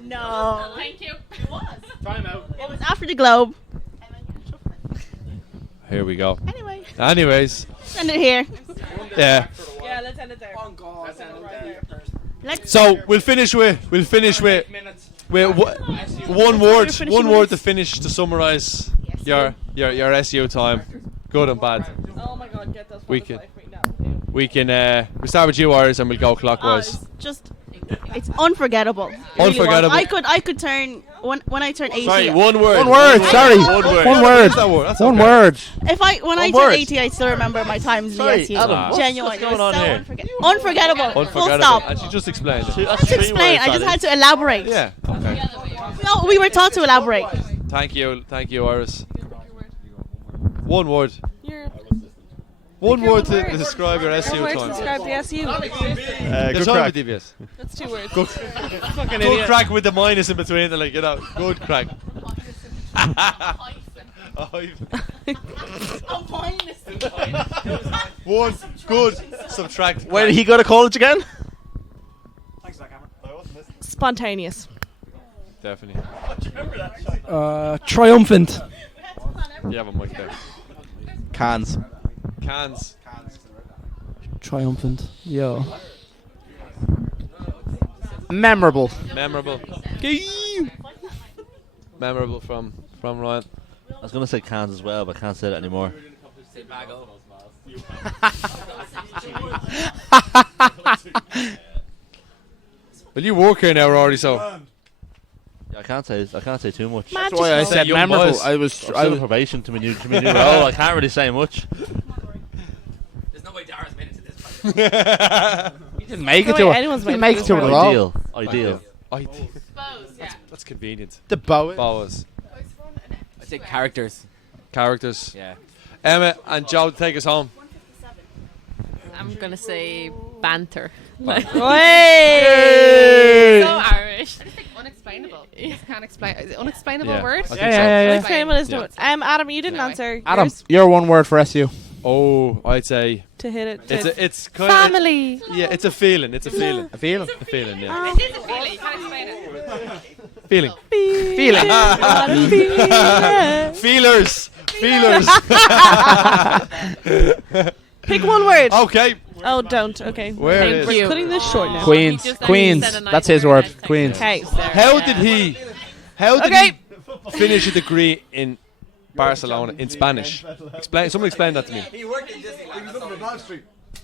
No. Thank you. It was after the Globe. Here we go. Anyway. Anyways. Send it here. Yeah. Yeah, let's end it there. Oh god. So we'll finish with one word to finish to summarise your SU time, good and bad. Oh my god, get those We photos can we start with you, Iris, and we'll go clockwise. It's unforgettable. It really was. Unforgettable. I could turn when I turn 80. Sorry, one word. One word, sorry. One word. One word. That's that word. That's One okay. word. When I turn 80, I still remember my times in the Sorry, SU. Adam, what's Genuinely, going it was on so here? unforgettable. Full Unforgettable. stop. And she just explained it. That's Just three explain. words, I just that had is. to elaborate. Yeah. Okay. No, we were taught to elaborate. Thank you, Iris. One word. One word to describe your SU One word to time. describe the SU. Good crack. with DBS. That's 2 words. Good crack with the minus in between. Good crack. One good subtract. Where did he go to college again? Spontaneous. Definitely. Triumphant. You have a mic there. Cans. Cans. Triumphant. Yo. Memorable. Memorable from Ryan. I was going to say cans as well, but I can't say that anymore. Well, you work here now already, so. Yeah, I can't say too much. That's why I said memorable. I was still on probation to my new role. I can't really say much. There's no way Dara's made it to this point. He didn't make it No to way it. anyone's He didn't made make it it to to it it. at all. Ideal. That's convenient. The bow. Boas. I say characters. Characters. Yeah. Emma and Joe, take us home. I'm gonna say banter. Banter. So Irish. Unexplainable. Just can't explain. Is it unexplainable Yeah, word? I think Yeah. Unexplainable is Yeah. no. Adam, you didn't answer. Adam, Yours your one word for SU. Oh, I'd say to hit it. it's kind Family. yeah, it's a feeling. It's a feeling. A feeling. A feeling, yeah. It is a feeling. You can't explain it. Feeling. Feeling. Feelers. Pick one word. Okay, Oh, don't. Okay. Where Thank is- you. Cutting this short now. Queens. Just- Queens. said a nice That's his word. word. Queens. Okay. How did he? How did Okay. he finish a degree in Barcelona in Spanish? Explain. Someone explain that to me. He worked in Disney.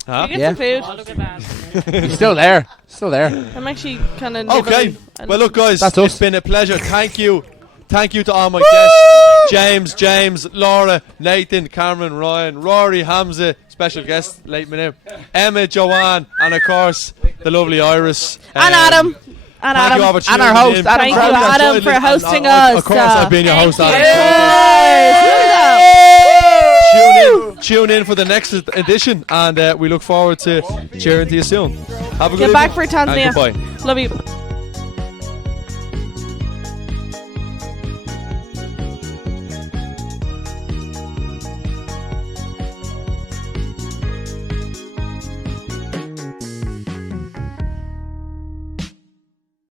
Huh? Get Yeah. some food. Oh, look at that. He's still there. Still there. I'm actually kind of. Okay. Well, look, guys, That's it's us. been a pleasure. Thank you. Thank you to all my guests. James, Laura, Nathan, Cameron, Ryan, Rory, Hamza, special guest, late minute, Emma, Joanne, and of course, the lovely Iris. And Adam. And Thank you all Adam. for And our tuning host, in. Adam Thank you, Crowley. Adam, for hosting Of us. course, I've been your Thank host, you. Adam. Tune in for the next edition, and we look forward to cheering to you soon. Have a good Get back evening, for Tanzania. and goodbye. Love you.